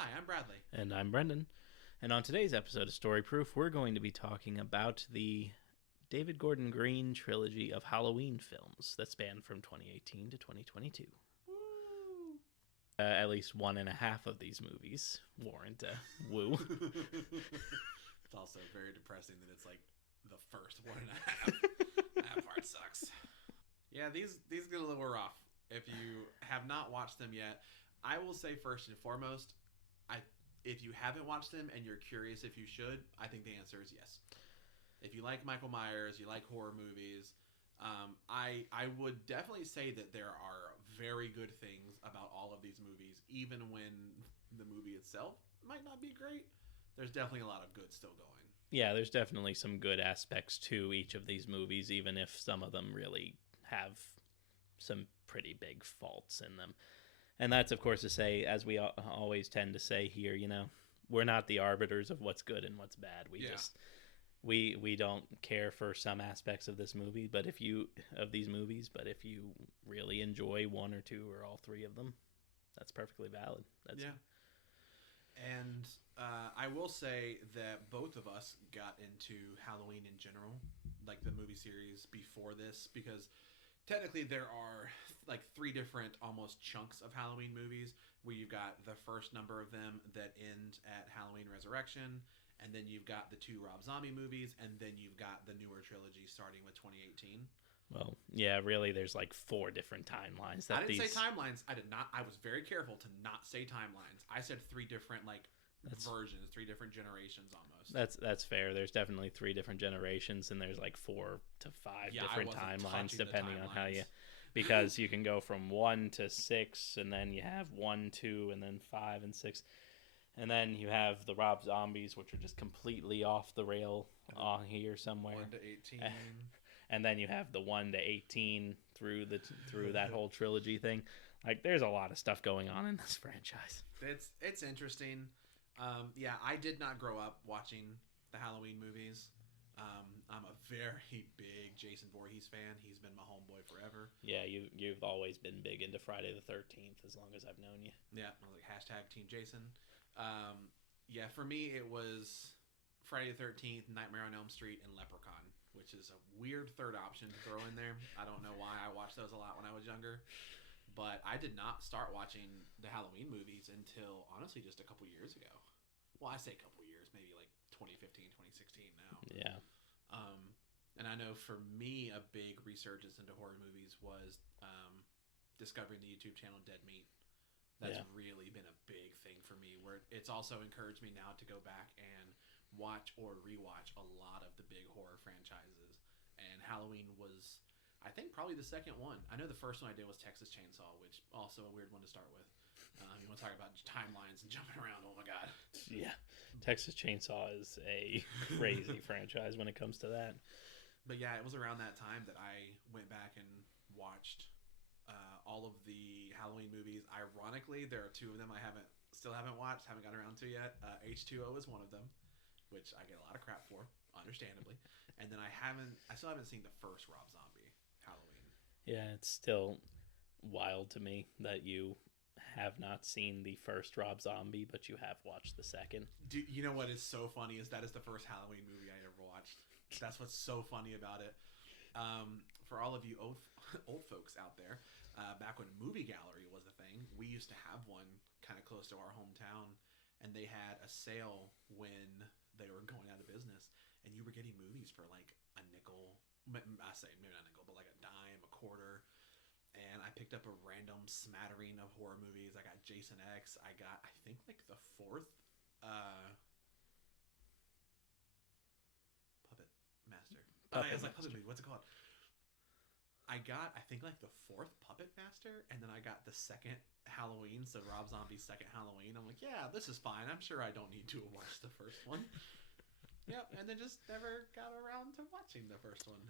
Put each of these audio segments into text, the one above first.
Hi, I'm Bradley. And I'm Brendan. And on today's episode of Story Proof, we're going to be talking about the David Gordon Green trilogy of Halloween films that span from 2018 to 2022. Woo! At least one and a half of these movies warrant a woo. It's also very depressing that it's like the first one and a half. That part sucks. Yeah, these get a little rough. If you have not watched them yet, I will say first and foremost, if you haven't watched them and you're curious if you should, I think the answer is yes. If you like Michael Myers, you like horror movies, I would definitely say that there are very good things about all of these movies, even when the movie itself might not be great. There's definitely a lot of good still going. Yeah, there's definitely some good aspects to each of these movies, even if some of them really have some pretty big faults in them. And that's, of course, to say, as we always tend to say here, we're not the arbiters of what's good and what's bad. We don't care for some aspects of these movies, but if you really enjoy one or two or all three of them, that's perfectly valid. Yeah. And I will say that both of us got into Halloween in general, like the movie series before this, because technically there are like three different almost chunks of Halloween movies, where you've got the first number of them that end at Halloween Resurrection, and then you've got the two Rob Zombie movies, and then you've got the newer trilogy starting with 2018. Well, yeah, really, there's like four different timelines. I didn't say timelines. I did not. I was very careful to not say timelines. I said three different versions, three different generations almost. That's fair. There's definitely three different generations, and there's like 4 to 5 different timelines depending on how you, because you can go from 1 to 6, and then you have 1, 2, and then 5 and 6. And then you have the Rob Zombies, which are just completely off the rail on here somewhere. 1 to 18. And then you have the 1 to 18 through that whole trilogy thing. Like, there's a lot of stuff going on in this franchise. It's interesting. Yeah, I did not grow up watching the Halloween movies. I'm a very big Jason Voorhees fan. He's been my homeboy forever. Yeah, you've always been big into Friday the 13th as long as I've known you. Yeah, I was like hashtag Team Jason. Yeah, for me it was Friday the 13th, Nightmare on Elm Street, and Leprechaun, which is a weird third option to throw in there. I don't know why. I watched those a lot when I was younger. But I did not start watching the Halloween movies until, honestly, just a couple years ago. Well, I say a couple years, maybe like 2015, 2016 now. Yeah. And I know for me, a big resurgence into horror movies was discovering the YouTube channel Dead Meat. That's really been a big thing for me, where it's also encouraged me now to go back and watch or rewatch a lot of the big horror franchises. And Halloween was, I think, probably the second one. I know the first one I did was Texas Chainsaw, which also a weird one to start with. You want to talk about timelines and jumping around? Oh my god! Yeah, Texas Chainsaw is a crazy franchise when it comes to that. But yeah, it was around that time that I went back and watched all of the Halloween movies. Ironically, there are two of them I still haven't watched, haven't gotten around to yet. H2O is one of them, which I get a lot of crap for, understandably. And then I still haven't seen the first Rob Zombie Halloween. Yeah, it's still wild to me that you have not seen the first Rob Zombie, but you have watched the second. You know what is so funny is that is the first Halloween movie I ever watched. That's what's so funny about it. For all of you old folks out there, back when Movie Gallery was a thing, we used to have one kind of close to our hometown, and they had a sale when they were going out of business, and you were getting movies for like a nickel. I say maybe not a nickel, but like a dime, a quarter. And I picked up a random smattering of horror movies. I got Jason X. I got, I think, like the fourth Puppet Master. It's like Puppet movie. What's it called? I got, I think, like the fourth Puppet Master, and then I got the second Halloween, so Rob Zombie's second Halloween. I'm like, yeah, this is fine. I'm sure I don't need to watch the first one. Yep, and then just never got around to watching the first one.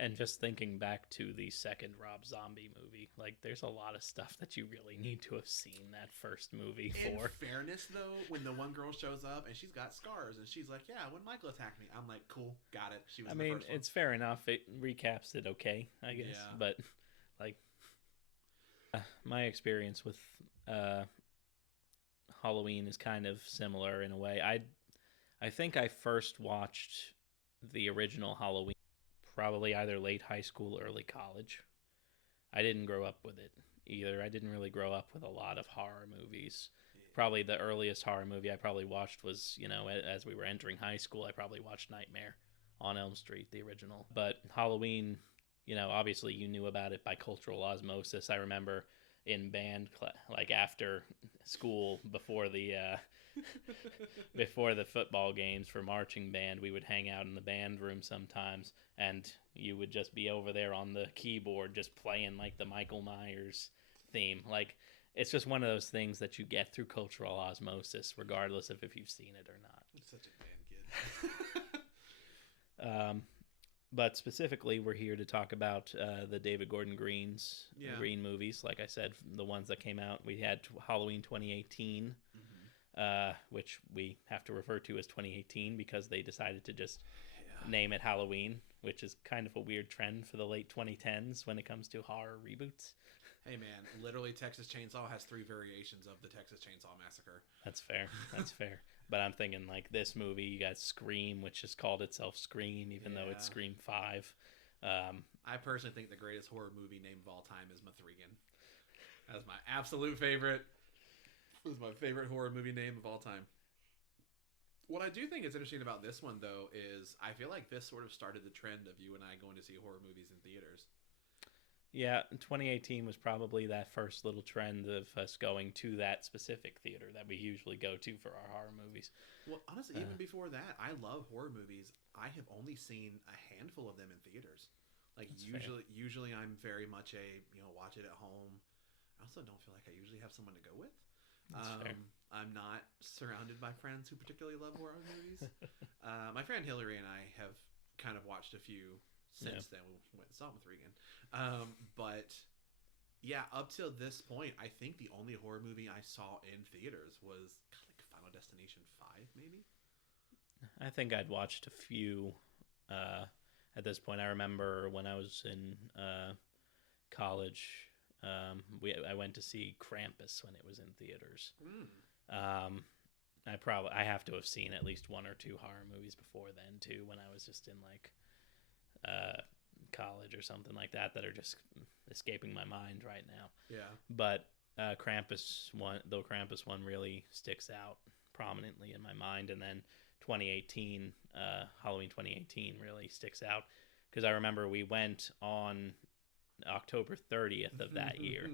And just thinking back to the second Rob Zombie movie, like, there's a lot of stuff that you really need to have seen that first movie for. In fairness, though, when the one girl shows up and she's got scars and she's like, yeah, when Michael attacked me, I'm like, cool, got it. She was in the first one. It's fair enough. It recaps it okay, I guess. Yeah. But, like, my experience with Halloween is kind of similar in a way. I think I first watched the original Halloween probably either late high school, early college. I didn't grow up with it either. I didn't really grow up with a lot of horror movies. Probably the earliest horror movie I probably watched was, as we were entering high school, I probably watched Nightmare on Elm Street, the original. But Halloween, obviously you knew about it by cultural osmosis. I remember in band like after school before the before the football games for marching band, we would hang out in the band room sometimes, and you would just be over there on the keyboard just playing like the Michael Myers theme. Like, it's just one of those things that you get through cultural osmosis regardless of if you've seen it or not. I'm such a band kid. But specifically, we're here to talk about the David Gordon Green's Green movies. Like I said, the ones that came out. We had Halloween 2018, which we have to refer to as 2018 because they decided to just name it Halloween, which is kind of a weird trend for the late 2010s when it comes to horror reboots. Hey man, literally Texas Chainsaw has 3 variations of the Texas Chainsaw Massacre. That's fair. That's fair. But I'm thinking like this movie, you got Scream, which just called itself Scream, even though it's Scream 5. I personally think the greatest horror movie name of all time is Mithrigan. That's my absolute favorite. It was my favorite horror movie name of all time. What I do think is interesting about this one, though, is I feel like this sort of started the trend of you and I going to see horror movies in theaters. Yeah, 2018 was probably that first little trend of us going to that specific theater that we usually go to for our horror movies. Well, honestly, even before that, I love horror movies. I have only seen a handful of them in theaters. Like, usually I'm very much watch it at home. I also don't feel like I usually have someone to go with. I'm not surrounded by friends who particularly love horror movies. My friend Hillary and I have kind of watched a few since then. We went and saw Mithrigan. But yeah, up till this point, I think the only horror movie I saw in theaters was like Final Destination 5, maybe. I think I'd watched a few at this point. I remember when I was in college, I went to see Krampus when it was in theaters. I have to have seen at least 1 or 2 horror movies before then too, when I was just in like college or something like that are just escaping my mind right now. Yeah. But Krampus one really sticks out prominently in my mind, and then 2018, Halloween 2018 really sticks out because I remember we went on October 30th of that year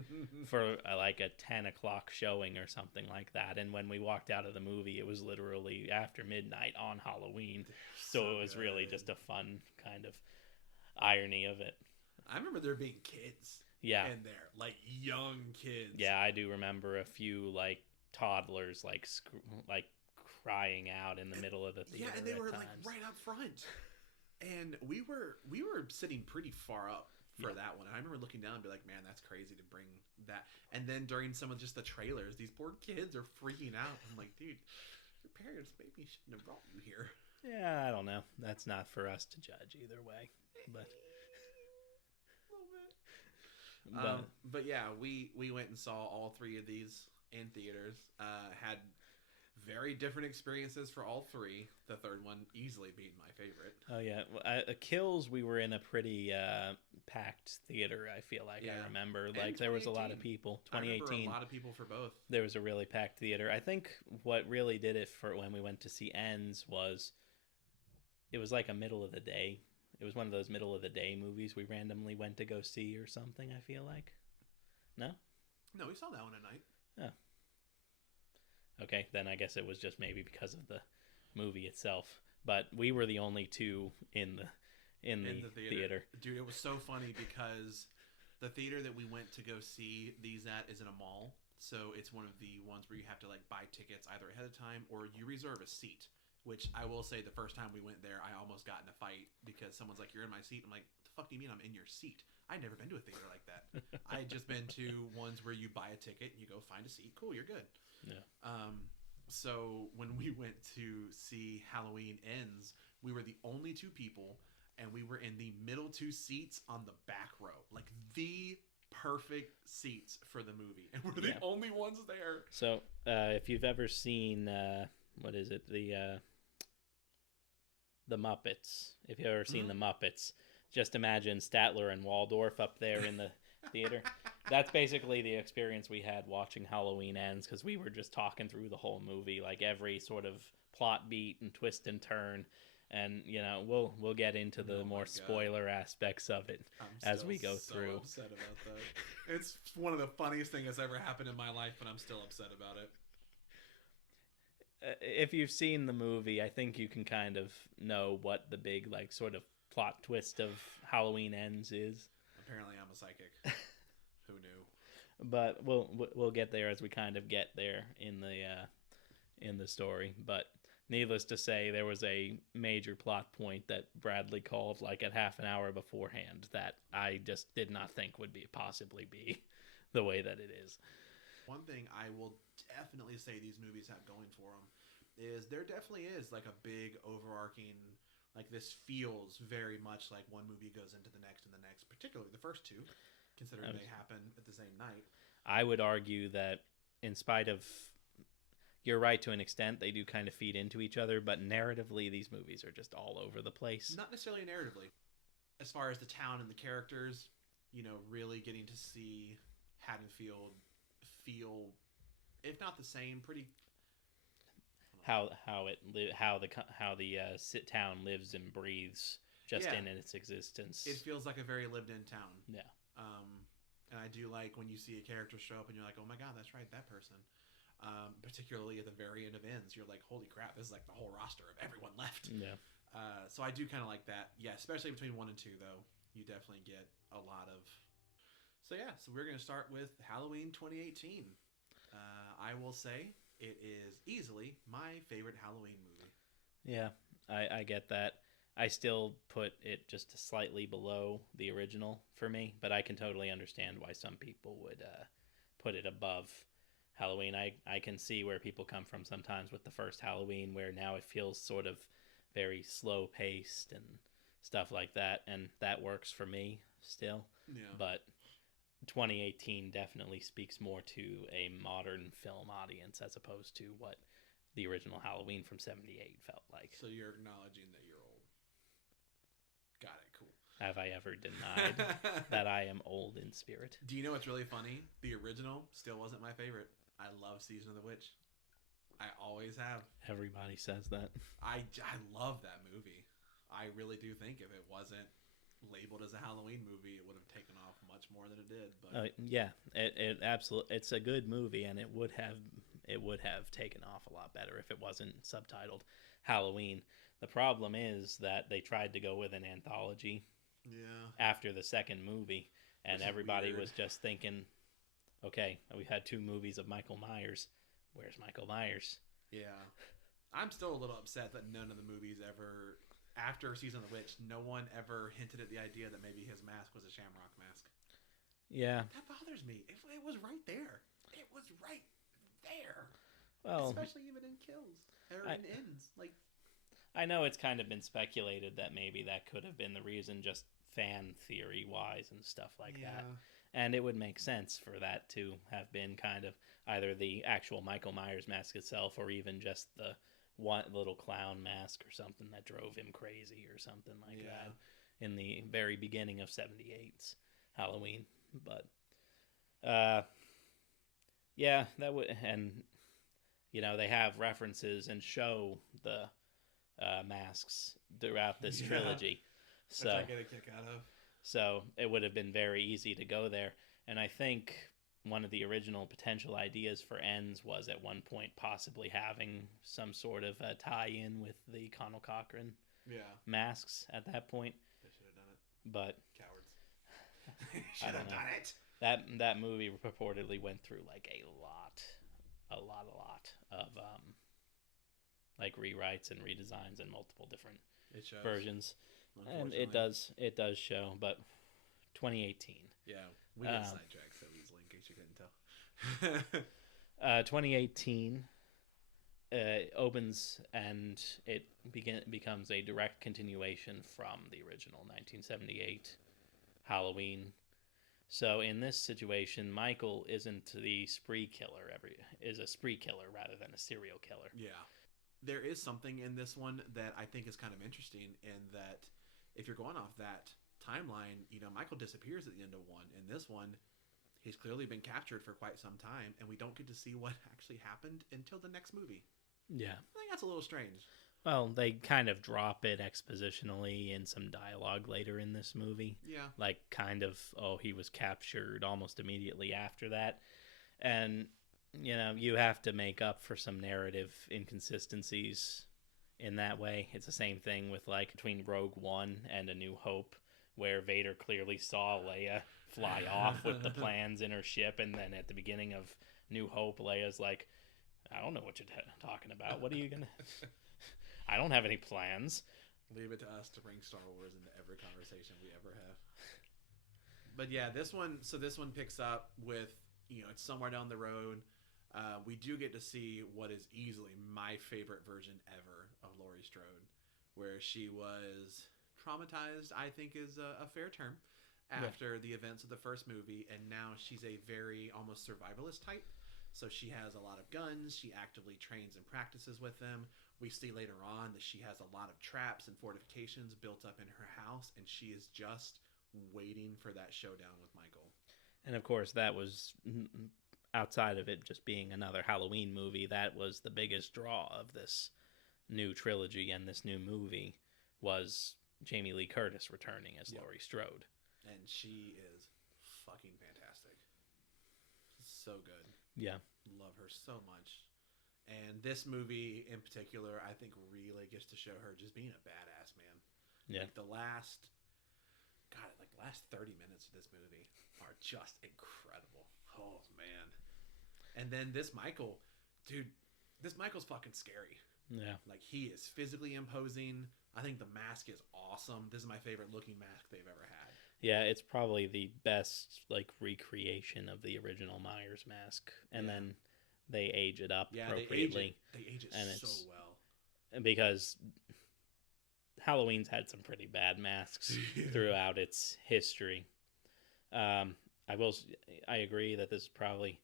for like a 10 o'clock showing or something like that, and when we walked out of the movie, it was literally after midnight on Halloween, so it was really just a fun kind of irony of it. I remember there being kids in there, like young kids. Yeah, I do remember a few like toddlers like crying out in the middle of the theater. Yeah, and they were like right up front, and we were sitting pretty far up for that one. And I remember looking down and be like, man, that's crazy to bring that. And then during some of just the trailers, these poor kids are freaking out. I'm like, dude, your parents maybe shouldn't have brought you here. Yeah, I don't know. That's not for us to judge either way. But a little bit. But yeah, we went and saw all 3 of these in theaters. Had very different experiences for all 3. The third one easily being my favorite. Oh yeah, Kills, we were in a pretty packed theater. I feel like I remember like there was a lot of people. 2018, I remember a lot of people for both. There was a really packed theater. I think what really did it for when we went to see Ends was it was like a middle of the day. It was one of those middle of the day movies we randomly went to go see or something, I feel like. No, we saw that one at night. Oh. Okay, then I guess it was just maybe because of the movie itself. But we were the only 2 in the theater. Dude, it was so funny because the theater that we went to go see these at is in a mall. So it's one of the ones where you have to like buy tickets either ahead of time or you reserve a seat. Which I will say, the first time we went there, I almost got in a fight because someone's like, "You're in my seat." I'm like, "The fuck do you mean I'm in your seat?" I'd never been to a theater like that. I had just been to ones where you buy a ticket and you go find a seat. Cool, you're good. Yeah. So when we went to see Halloween Ends, we were the only 2 people, and we were in the middle 2 seats on the back row, like the perfect seats for the movie, and we're the only ones there. So, if you've ever seen, what is it, the Muppets? If you've ever seen the Muppets, just imagine Statler and Waldorf up there in the theater. That's basically the experience we had watching Halloween Ends, because we were just talking through the whole movie, like every sort of plot beat and twist and turn. And we'll get into the more spoiler aspects of it as we go through. I'm upset about that. It's one of the funniest things that's ever happened in my life, but I'm still upset about it. If you've seen the movie, I think you can kind of know what the big sort of plot twist of Halloween Ends is. Apparently, I'm a psychic. Who knew? But we'll get there as we kind of get there in the story. But needless to say, there was a major plot point that Bradley called at half an hour beforehand that I just did not think would possibly be the way that it is. One thing I will definitely say these movies have going for them is there definitely is a big overarching, this feels very much like one movie goes into the next and the next, particularly the first two, considering they happen at the same night. I would argue that in spite of, you're right to an extent, they do kind of feed into each other, but narratively, these movies are just all over the place. Not necessarily narratively. As far as the town and the characters, really getting to see Haddonfield feel, if not the same, pretty... How the town lives and breathes just in its existence. It feels like a very lived-in town. Yeah. And I do like when you see a character show up and you're like, oh my god, that's right, that person. Particularly at the very end of Ends, you're like, holy crap, this is the whole roster of everyone left. Yeah. So I do kind of like that. Yeah, especially between 1 and 2, though, you definitely get a lot of... So we're going to start with Halloween 2018. I will say it is easily my favorite Halloween movie. Yeah, I get that. I still put it just slightly below the original for me, but I can totally understand why some people would put it above Halloween. I can see where people come from sometimes with the first Halloween, where now it feels sort of very slow paced and stuff like that, and that works for me still. Yeah. But 2018 definitely speaks more to a modern film audience as opposed to what the original Halloween from 78 felt like. So you're acknowledging that you're old. Got it, cool. Have I ever denied that I am old in spirit? Do you know what's really funny? The original still wasn't my favorite. I love Season of the Witch. I always have. Everybody says that. I love that movie. I really do think if it wasn't labeled as a Halloween movie, it would have taken off much more than it did. But yeah, it absolutely, it's a good movie, and it would have taken off a lot better if it wasn't subtitled Halloween. The problem is that they tried to go with an anthology after the second movie, and everybody was just thinking, okay, we've had 2 movies of Michael Myers. Where's Michael Myers? Yeah. I'm still a little upset that none of the movies ever, after Season of the Witch, no one ever hinted at the idea that maybe his mask was a shamrock mask. Yeah. That bothers me. It was right there. It was right there. Well, especially even in Kills. Or in Ends. I know it's kind of been speculated that maybe that could have been the reason, just fan theory-wise and stuff like that. And it would make sense for that to have been kind of either the actual Michael Myers mask itself, or even just the one little clown mask or something that drove him crazy or something like that in the very beginning of 78's Halloween. But that would, and they have references and show the masks throughout this trilogy, so which I get a kick out of. So it would have been very easy to go there. And I think one of the original potential ideas for Ends was at one point possibly having some sort of a tie-in with the Conal Cochran masks at that point. They should have done it. But cowards. Should have done it. That movie purportedly went through a lot of rewrites and redesigns and multiple different versions. And it does show, but 2018. Yeah, we get sidetracked so easily, in case you couldn't tell. 2018 opens, and it becomes a direct continuation from the original 1978 Halloween. So in this situation, Michael isn't the spree killer. Is a spree killer rather than a serial killer. Yeah. There is something in this one that I think is kind of interesting in that if you're going off that timeline, Michael disappears at the end of one. In this one, he's clearly been captured for quite some time, and we don't get to see what actually happened until the next movie. Yeah. I think that's a little strange. Well, they kind of drop it expositionally in some dialogue later in this movie. Yeah. Like, kind of, he was captured almost immediately after that. And, you have to make up for some narrative inconsistencies in that way. It's the same thing with, like, between Rogue One and A New Hope, where Vader clearly saw Leia fly off with the plans in her ship, and then at the beginning of New Hope, Leia's like, I don't know what you're talking about. What are you going to... I don't have any plans. Leave it to us to bring Star Wars into every conversation we ever have. But yeah, this one picks up with, it's somewhere down the road. We do get to see what is easily my favorite version ever of Laurie Strode, where she was traumatized, I think is a fair term, after the events of the first movie, and now she's a very almost survivalist type. So she has a lot of guns. She actively trains and practices with them. We see later on that she has a lot of traps and fortifications built up in her house, and she is just waiting for that showdown with Michael. And of course, that was, outside of it just being another Halloween movie, that was the biggest draw of this new trilogy and this new movie, was Jamie Lee Curtis returning as Laurie Strode. And she is fucking fantastic. So good. Yeah. Love her so much. And this movie in particular, I think really gets to show her just being a badass, man. Yeah. Like the last 30 minutes of this movie are just incredible. Oh, man. And then this Michael's fucking scary. Yeah. Like, he is physically imposing. I think the mask is awesome. This is my favorite looking mask they've ever had. Yeah, it's probably the best, like, recreation of the original Myers mask. And then they age it up appropriately. They age it so well. Because Halloween's had some pretty bad masks throughout its history. I agree that this is probably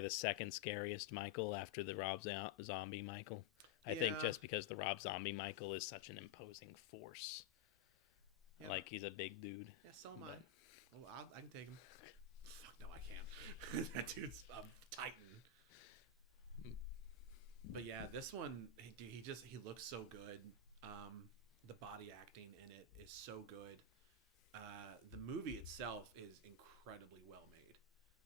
the second scariest Michael after the Rob Zombie Michael. I think just because the Rob Zombie Michael is such an imposing force. Yeah. Like, he's a big dude. Yeah, so am I. Well, I can take him. Fuck no, I can't. That dude's a titan. But yeah, this one, he looks so good. The body acting in it is so good. The movie itself is incredibly well made.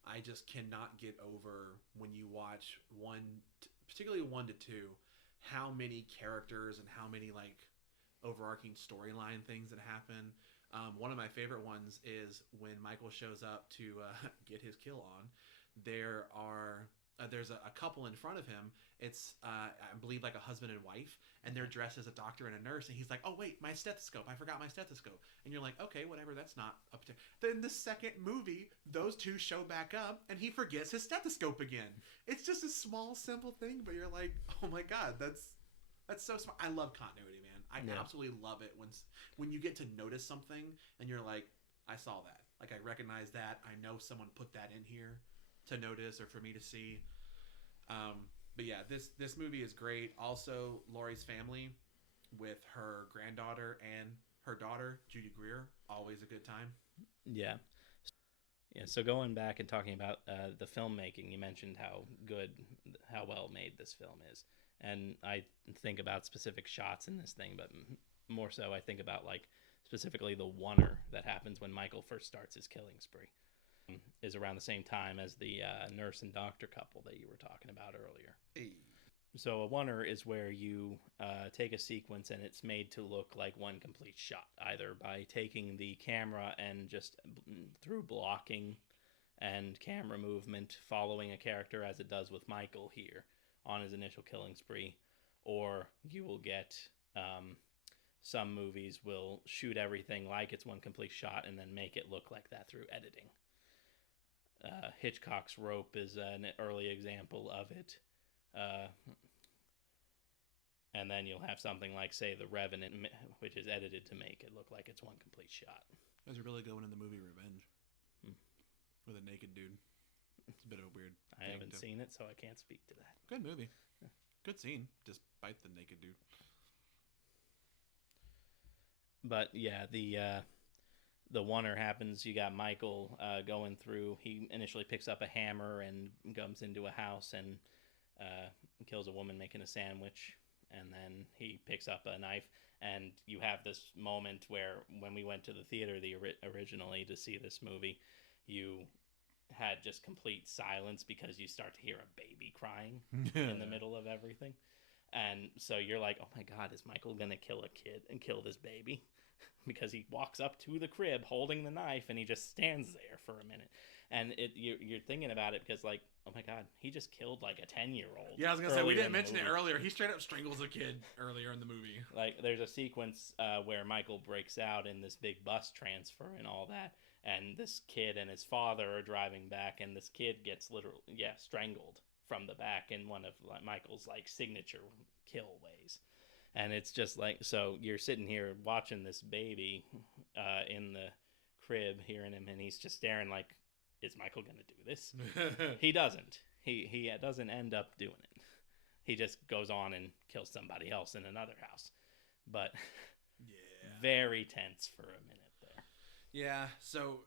I just cannot get over when you watch particularly 1 to 2, how many characters and how many like overarching storyline things that happen. One of my favorite ones is when Michael shows up to get his kill on. There's a couple in front of him. It's I believe like a husband and wife, and they're dressed as a doctor and a nurse, and he's like, oh wait, my stethoscope, I forgot my stethoscope. And you're like, okay, whatever, that's not up to. Then the second movie, those two show back up and he forgets his stethoscope again. It's just a small simple thing, but you're like, oh my god, that's so smart. I love continuity, man. I absolutely love it when you get to notice something and you're like, I saw that, like I recognize that, I know someone put that in here to notice or for me to see. But yeah, this movie is great. Also, Laurie's family with her granddaughter and her daughter, Judy Greer, always a good time. Yeah. So going back and talking about the filmmaking, you mentioned how well made this film is. And I think about specific shots in this thing, but more so I think about like specifically the oneer that happens when Michael first starts his killing spree. Is around the same time as the nurse and doctor couple that you were talking about earlier. Hey. So a oneer is where you take a sequence and it's made to look like one complete shot, either by taking the camera and just through blocking and camera movement, following a character as it does with Michael here on his initial killing spree, or you will get some movies will shoot everything like it's one complete shot and then make it look like that through editing. Hitchcock's Rope is an early example of it. And then you'll have something like, say, The Revenant, which is edited to make it look like it's one complete shot. You guys are really going in the movie Revenge. with a naked dude. It's a bit of a weird. I haven't seen it, so I can't speak to that. Good movie. Yeah. Good scene. Despite the naked dude. But yeah, the oneer happens. You got Michael going through. He initially picks up a hammer and comes into a house and kills a woman making a sandwich. And then he picks up a knife. And you have this moment where when we went to the theater originally to see this movie, you had just complete silence because you start to hear a baby crying in the middle of everything. And so you're like, oh my God, is Michael going to kill a kid and kill this baby? Because he walks up to the crib holding the knife and he just stands there for a minute. And you're thinking about it because, like, oh my God, he just killed like a 10-year-old. Yeah, I was going to say, we didn't mention it earlier. He straight up strangles a kid earlier in the movie. Like, there's a sequence where Michael breaks out in this big bus transfer and all that. And this kid and his father are driving back, and this kid gets literally, strangled from the back in one of Michael's, like, signature kill ways. And it's just like, so you're sitting here watching this baby in the crib, hearing him, and he's just staring like, is Michael going to do this? He doesn't. He doesn't end up doing it. He just goes on and kills somebody else in another house. But very tense for a minute there. Yeah, so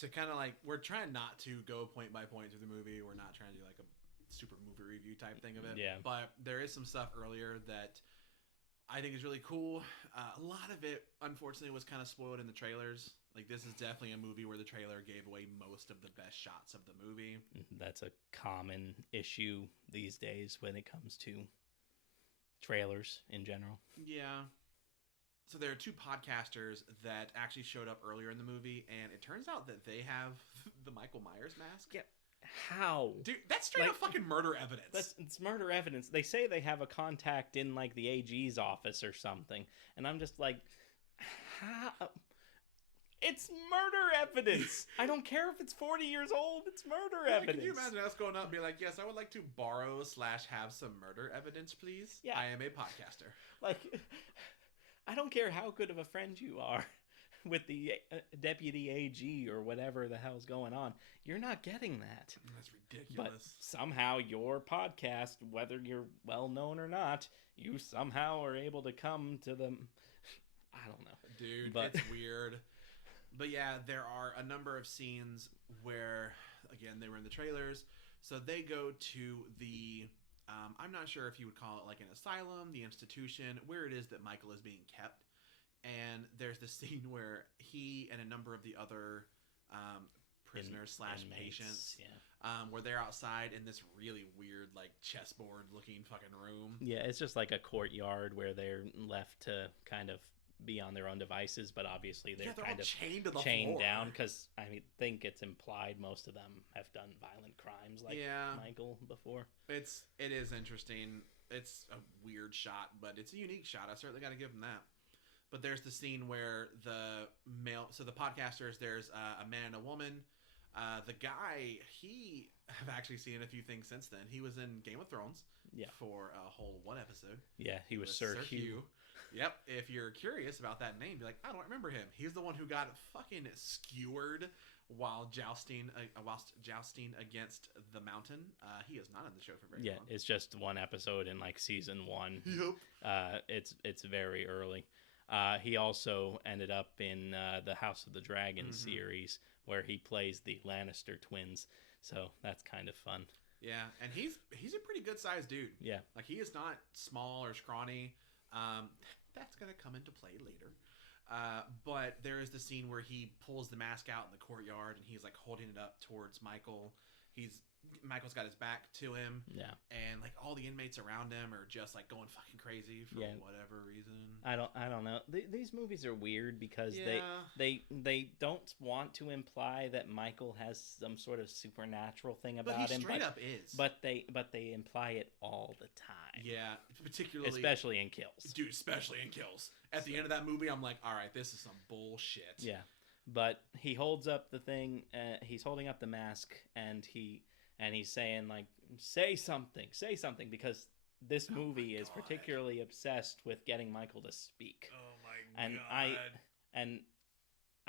to kind of like, we're trying not to go point by point through the movie. We're not trying to do like a super movie review type thing of it. Yeah. But there is some stuff earlier that I think is really cool. A lot of it, unfortunately, was kind of spoiled in the trailers. Like, this is definitely a movie where the trailer gave away most of the best shots of the movie. That's a common issue these days when it comes to trailers in general. Yeah. So there are two podcasters that actually showed up earlier in the movie, and it turns out that they have the Michael Myers mask. Yeah. How? Dude, that's straight up fucking murder evidence. It's murder evidence. They say they have a contact in, like, the AG's office or something. And I'm just like, how? It's murder evidence. I don't care if it's 40 years old. It's murder evidence. Can you imagine us going up and be like, yes, I would like to borrow / have some murder evidence, please? Yeah. I am a podcaster. Like, I don't care how good of a friend you are with the deputy AG or whatever the hell's going on. You're not getting that. That's ridiculous. But somehow your podcast, whether you're well known or not, you somehow are able to come to them. I don't know. Dude, it's weird. But yeah, there are a number of scenes where, again, they were in the trailers. So they go to the, I'm not sure if you would call it like an asylum, the institution, where it is that Michael is being kept. And there's this scene where he and a number of the other prisoners / patients, where they're outside in this really weird, like, chessboard looking fucking room. Yeah, it's just like a courtyard where they're left to kind of be on their own devices, but obviously they're kind of chained to the chained floor. down because I think it's implied most of them have done violent crimes like Michael before. It is interesting. It's a weird shot, but it's a unique shot. I certainly got to give them that. But there's the scene where the podcasters, there's a man and a woman. The guy, I've actually seen a few things since then. He was in Game of Thrones for a whole one episode. Yeah, he was Sir Hugh. Yep. If you're curious about that name, be like, I don't remember him. He's the one who got fucking skewered while jousting against the Mountain. He is not in the show for very long. Yeah, it's just one episode in like season 1. Yep. It's very early. He also ended up in the House of the Dragon series where he plays the Lannister twins. So that's kind of fun. Yeah, and he's a pretty good sized dude. Yeah. Like, he is not small or scrawny. That's going to come into play later. But there is the scene where he pulls the mask out in the courtyard and he's like holding it up towards Michael. Michael's got his back to him. Yeah. And like all the inmates around him are just like going fucking crazy for whatever reason. I don't know. These movies are weird because they don't want to imply that Michael has some sort of supernatural thing about him. Straight up is. But they imply it all the time. Yeah, particularly especially in Kills. Dude, especially in Kills. At the end of that movie, I'm like, all right, this is some bullshit. Yeah. But he holds up the thing, he's holding up the mask, and he's saying, like, say something, because this movie is particularly obsessed with getting Michael to speak. Oh my god. And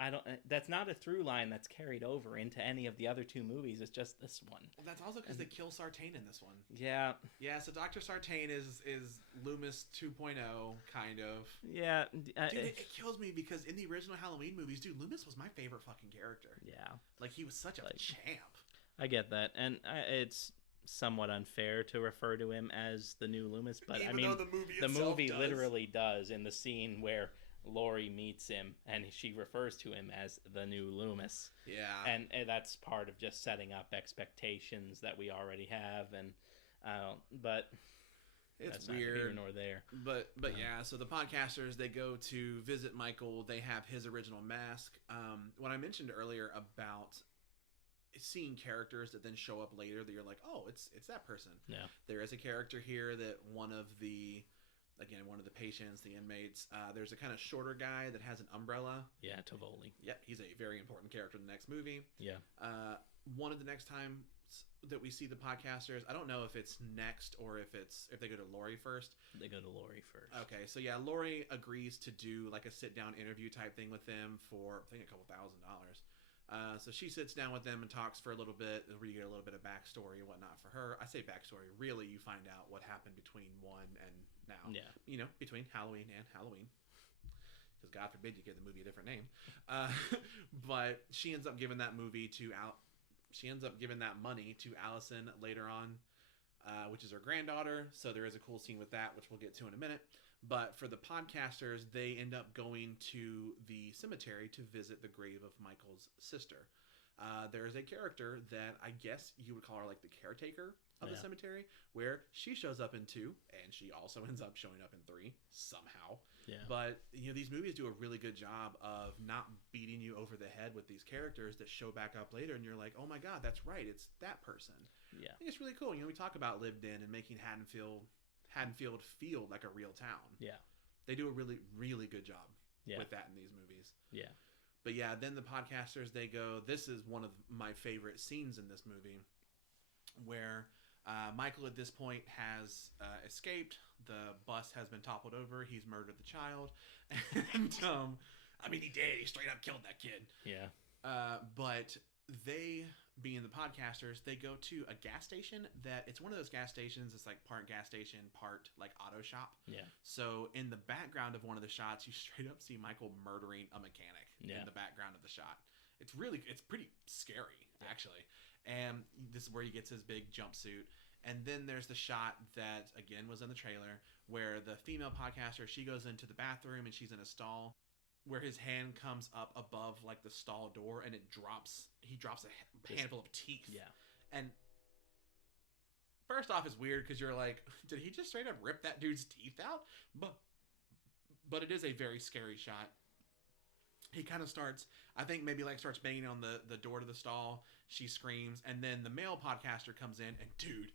I don't. That's not a through line that's carried over into any of the other two movies. It's just this one. Well, that's also because they kill Sartain in this one. Yeah. Yeah. So Dr. Sartain is Loomis 2.0 kind of. Yeah. Dude, it kills me because in the original Halloween movies, dude, Loomis was my favorite fucking character. Yeah. Like he was such a champ. I get that, and it's somewhat unfair to refer to him as the new Loomis, but Even I mean, though the movie does. Literally does in the scene where Laurie meets him and she refers to him as the new Loomis. Yeah. And that's part of just setting up expectations that we already have, and but it's that's weird. Neither here nor there. But yeah, so the podcasters, they go to visit Michael. They have his original mask. When I mentioned earlier about seeing characters that then show up later that you're like, oh, it's that person. Yeah. There is a character here that one of the patients, the inmates, there's a kind of shorter guy that has an umbrella. Yeah, Tivoli. Yep, he's a very important character in the next movie. Yeah. One of the next time that we see the podcasters, I don't know if it's next or if they go to Laurie first. They go to Laurie first. Okay, so yeah, Laurie agrees to do like a sit-down interview type thing with them for, I think, $2,000. So she sits down with them and talks for a little bit, where you get a little bit of backstory and whatnot for her. I say backstory, really you find out what happened between one and now. Yeah. You know, between Halloween and Halloween. Because God forbid you give the movie a different name. But she ends up giving that money to Allison later on, which is her granddaughter. So there is a cool scene with that, which we'll get to in a minute. But for the podcasters, they end up going to the cemetery to visit the grave of Michael's sister. There is a character that I guess you would call her like the caretaker of the cemetery, where she shows up in 2, and she also ends up showing up in 3 somehow. Yeah. But you know, these movies do a really good job of not beating you over the head with these characters that show back up later, and you're like, oh my God, that's right, it's that person. Yeah. I think it's really cool. You know, we talk about lived in and making Haddonfield feel like a real town. Yeah. They do a really, really good job Yeah. with that in these movies. Yeah. But yeah, then the podcasters, they go, this is one of my favorite scenes in this movie, where Michael at this point has escaped. The bus has been toppled over. He's murdered the child. And, I mean, he did. He straight up killed that kid. Yeah. But they, being the podcasters, they go to a gas station that, it's one of those gas stations, it's like part gas station, part like auto shop. Yeah. So in the background of one of the shots, you straight up see Michael murdering a mechanic in the background of the shot. It's pretty scary, actually. And this is where he gets his big jumpsuit. And then there's the shot that, again, was in the trailer, where the female podcaster, she goes into the bathroom and she's in a stall, where his hand comes up above like the stall door, and he drops a handful of teeth. Yeah. And first off, it's weird because you're like, did he just straight up rip that dude's teeth out? But it is a very scary shot. He kind of starts banging on the door to the stall. She screams, and then the male podcaster comes in, and dude,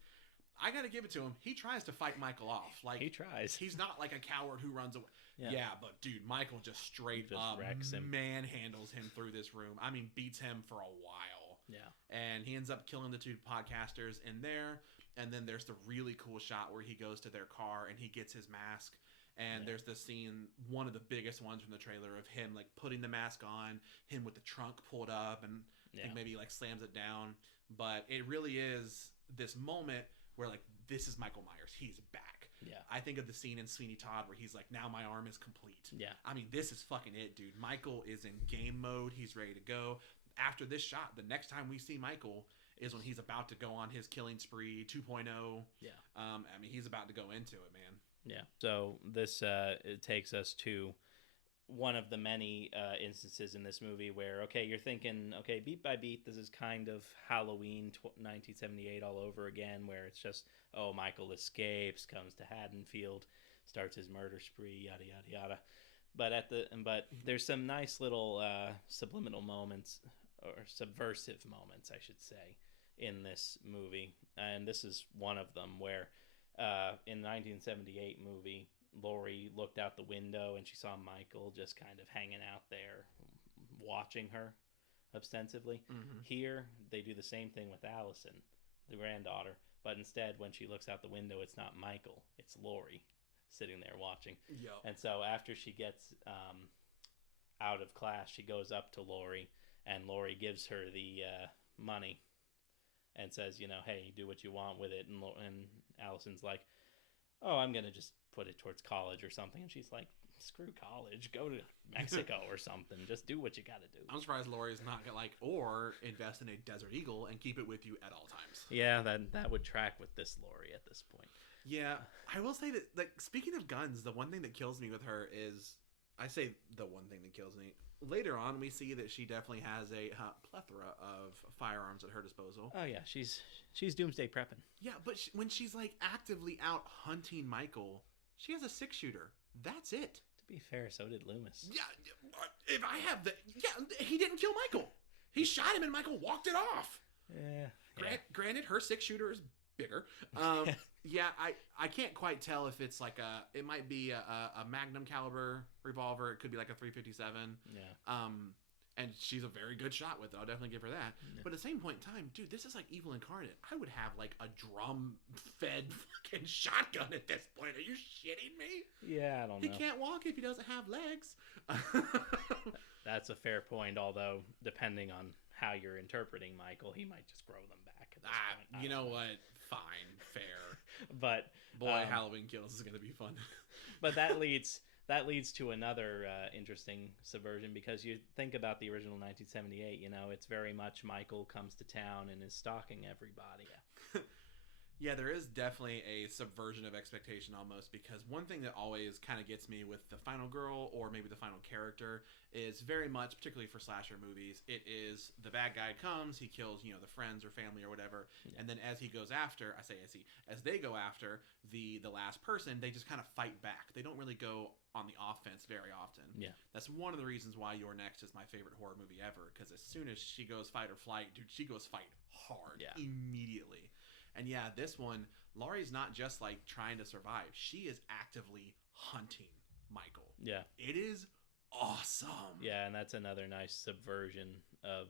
I gotta give it to him. He tries to fight Michael off. Like, he tries. He's not like a coward who runs away. Yeah, but dude, Michael just straight up wrecks him. Manhandles him through this room. I mean, beats him for a while. Yeah. And he ends up killing the 2 podcasters in there. And then there's the really cool shot where he goes to their car and he gets his mask. And there's this scene, one of the biggest ones from the trailer, of him like putting the mask on, him with the trunk pulled up, and I think maybe like slams it down. But it really is this moment where like, this is Michael Myers. He's back. Yeah. I think of the scene in Sweeney Todd where he's like, now my arm is complete. Yeah. I mean, this is fucking it, dude. Michael is in game mode. He's ready to go. After this shot, the next time we see Michael is when he's about to go on his killing spree 2.0. Yeah. I mean, he's about to go into it, man. Yeah. So this it takes us to one of the many instances in this movie where, okay, you're thinking, okay, beat by beat, this is kind of Halloween 1978 all over again, where it's just, oh, Michael escapes, comes to Haddonfield, starts his murder spree, yada yada yada. But there's some nice little subliminal moments, or subversive moments, I should say, in this movie, and this is one of them where. In the 1978 movie, Laurie looked out the window and she saw Michael just kind of hanging out there watching her ostensibly. Mm-hmm. Here, they do the same thing with Allison, the granddaughter, but instead when she looks out the window, it's not Michael, it's Laurie sitting there watching. Yep. And so after she gets out of class, she goes up to Lori, and Lori gives her the money and says, hey, do what you want with it. And Allison's like, oh, I'm going to just put it towards college or something. And she's like, screw college. Go to Mexico or something. Just do what you got to do. I'm surprised Lori's not or invest in a Desert Eagle and keep it with you at all times. Yeah, that would track with this Lori at this point. Yeah, I will say that, like, speaking of guns, the one thing that kills me with her is, I say the one thing that kills me. Later on, we see that she definitely has a plethora of firearms at her disposal. Oh yeah, she's doomsday prepping. Yeah, but when she's like actively out hunting Michael, she has a 6-shooter. That's it. To be fair, so did Loomis. Yeah, if I have he didn't kill Michael. He shot him and Michael walked it off. Yeah. Granted, her 6-shooter is bigger. Yeah, I can't quite tell if it's like it might be a Magnum caliber revolver. It could be like a .357. Yeah. And she's a very good shot with it. I'll definitely give her that. Yeah. But at the same point in time, dude, this is like evil incarnate. I would have like a drum-fed fucking shotgun at this point. Are you shitting me? Yeah, I don't know. He can't walk if he doesn't have legs. That's a fair point, although depending on how you're interpreting Michael, he might just grow them back at this point. You know what? Fine. Fair. But boy, Halloween Kills is going to be fun. But that leads to another interesting subversion, because you think about the original 1978, it's very much Michael comes to town and is stalking everybody. Yeah, there is definitely a subversion of expectation almost, because one thing that always kind of gets me with the final girl or maybe the final character is very much, particularly for slasher movies, it is the bad guy comes, he kills, the friends or family or whatever, and then as he goes after, as they go after the last person, they just kind of fight back. They don't really go on the offense very often. Yeah. That's one of the reasons why You're Next is my favorite horror movie ever, because as soon as she goes fight or flight, dude, she goes fight hard immediately. And yeah, this one, Laurie's not just like trying to survive. She is actively hunting Michael. Yeah. It is awesome. Yeah, and that's another nice subversion of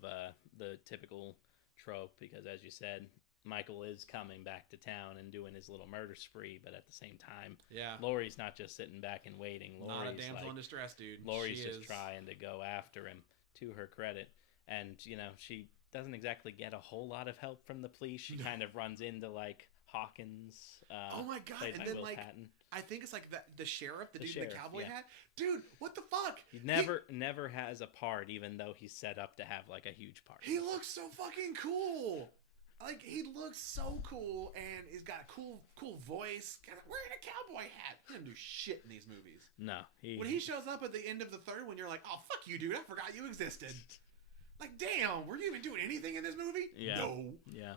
the typical trope, because as you said, Michael is coming back to town and doing his little murder spree, but at the same time, Laurie's not just sitting back and waiting. Not a damsel in distress, dude. Laurie's just trying to go after him, to her credit. And, she doesn't exactly get a whole lot of help from the police. She kind of runs into like Hawkins. Oh my god! And then like Patton. I think it's like the sheriff, the dude in sheriff, the cowboy hat. Dude, what the fuck? He never has a part, even though he's set up to have like a huge part. He looks so fucking cool. Like, he looks so cool, and he's got a cool voice. Wearing a cowboy hat. He doesn't do shit in these movies. No, when he shows up at the end of the third one, you're like, oh fuck you, dude! I forgot you existed. Like, damn, were you even doing anything in this movie? Yeah. No. Yeah.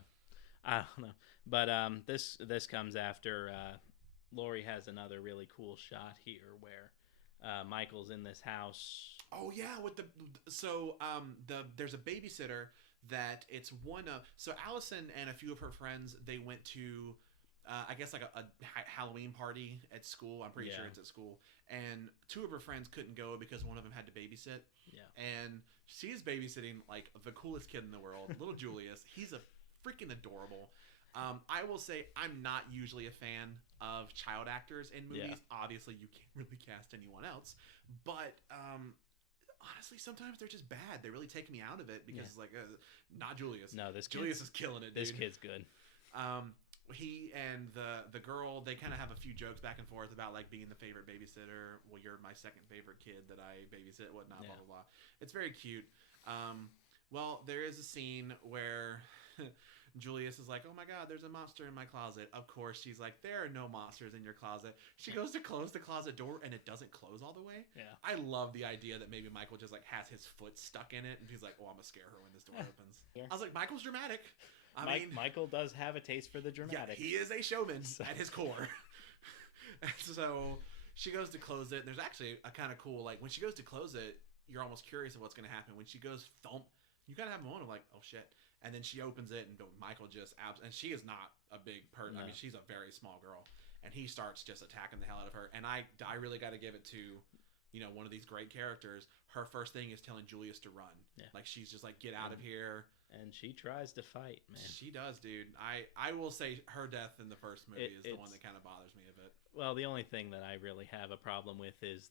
I don't know. But this comes after Laurie has another really cool shot here where Michael's in this house. Oh yeah, with there's a babysitter that it's one of. So Allison and a few of her friends, they went to I guess like a Halloween party at school. I'm pretty sure it's at school. And two of her friends couldn't go because one of them had to babysit. Yeah. And she is babysitting like the coolest kid in the world, little Julius. He's a freaking adorable. I will say I'm not usually a fan of child actors in movies. Yeah. Obviously, you can't really cast anyone else. But honestly, sometimes they're just bad. They really take me out of it because it's like, not Julius. No, Julius is killing it, dude. This kid's good. He and the girl, they kind of have a few jokes back and forth about like being the favorite babysitter. Well, you're my second favorite kid that I babysit, whatnot, blah, blah, blah. It's very cute. Well, there is a scene where Julius is like, oh my god, there's a monster in my closet. Of course, she's like, there are no monsters in your closet. She goes to close the closet door and it doesn't close all the way. Yeah. I love the idea that maybe Michael just like has his foot stuck in it and he's like, oh, I'm gonna scare her when this door opens. I was like, Michael's dramatic. I mean, Michael does have a taste for the dramatic. Yeah, he is a showman at his core. So she goes to close it. There's actually a kind of cool, like, when she goes to close it, you're almost curious of what's going to happen. When she goes thump, you kind of have a moment of like, oh shit. And then she opens it and Michael just and she is not a big person. No. I mean, she's a very small girl. And he starts just attacking the hell out of her. And I really got to give it to, one of these great characters. Her first thing is telling Julius to run. Yeah. Like, she's just like, get out of here. And she tries to fight, man. She does, dude. I will say her death in the first movie is the one that kind of bothers me a bit. Well, the only thing that I really have a problem with is,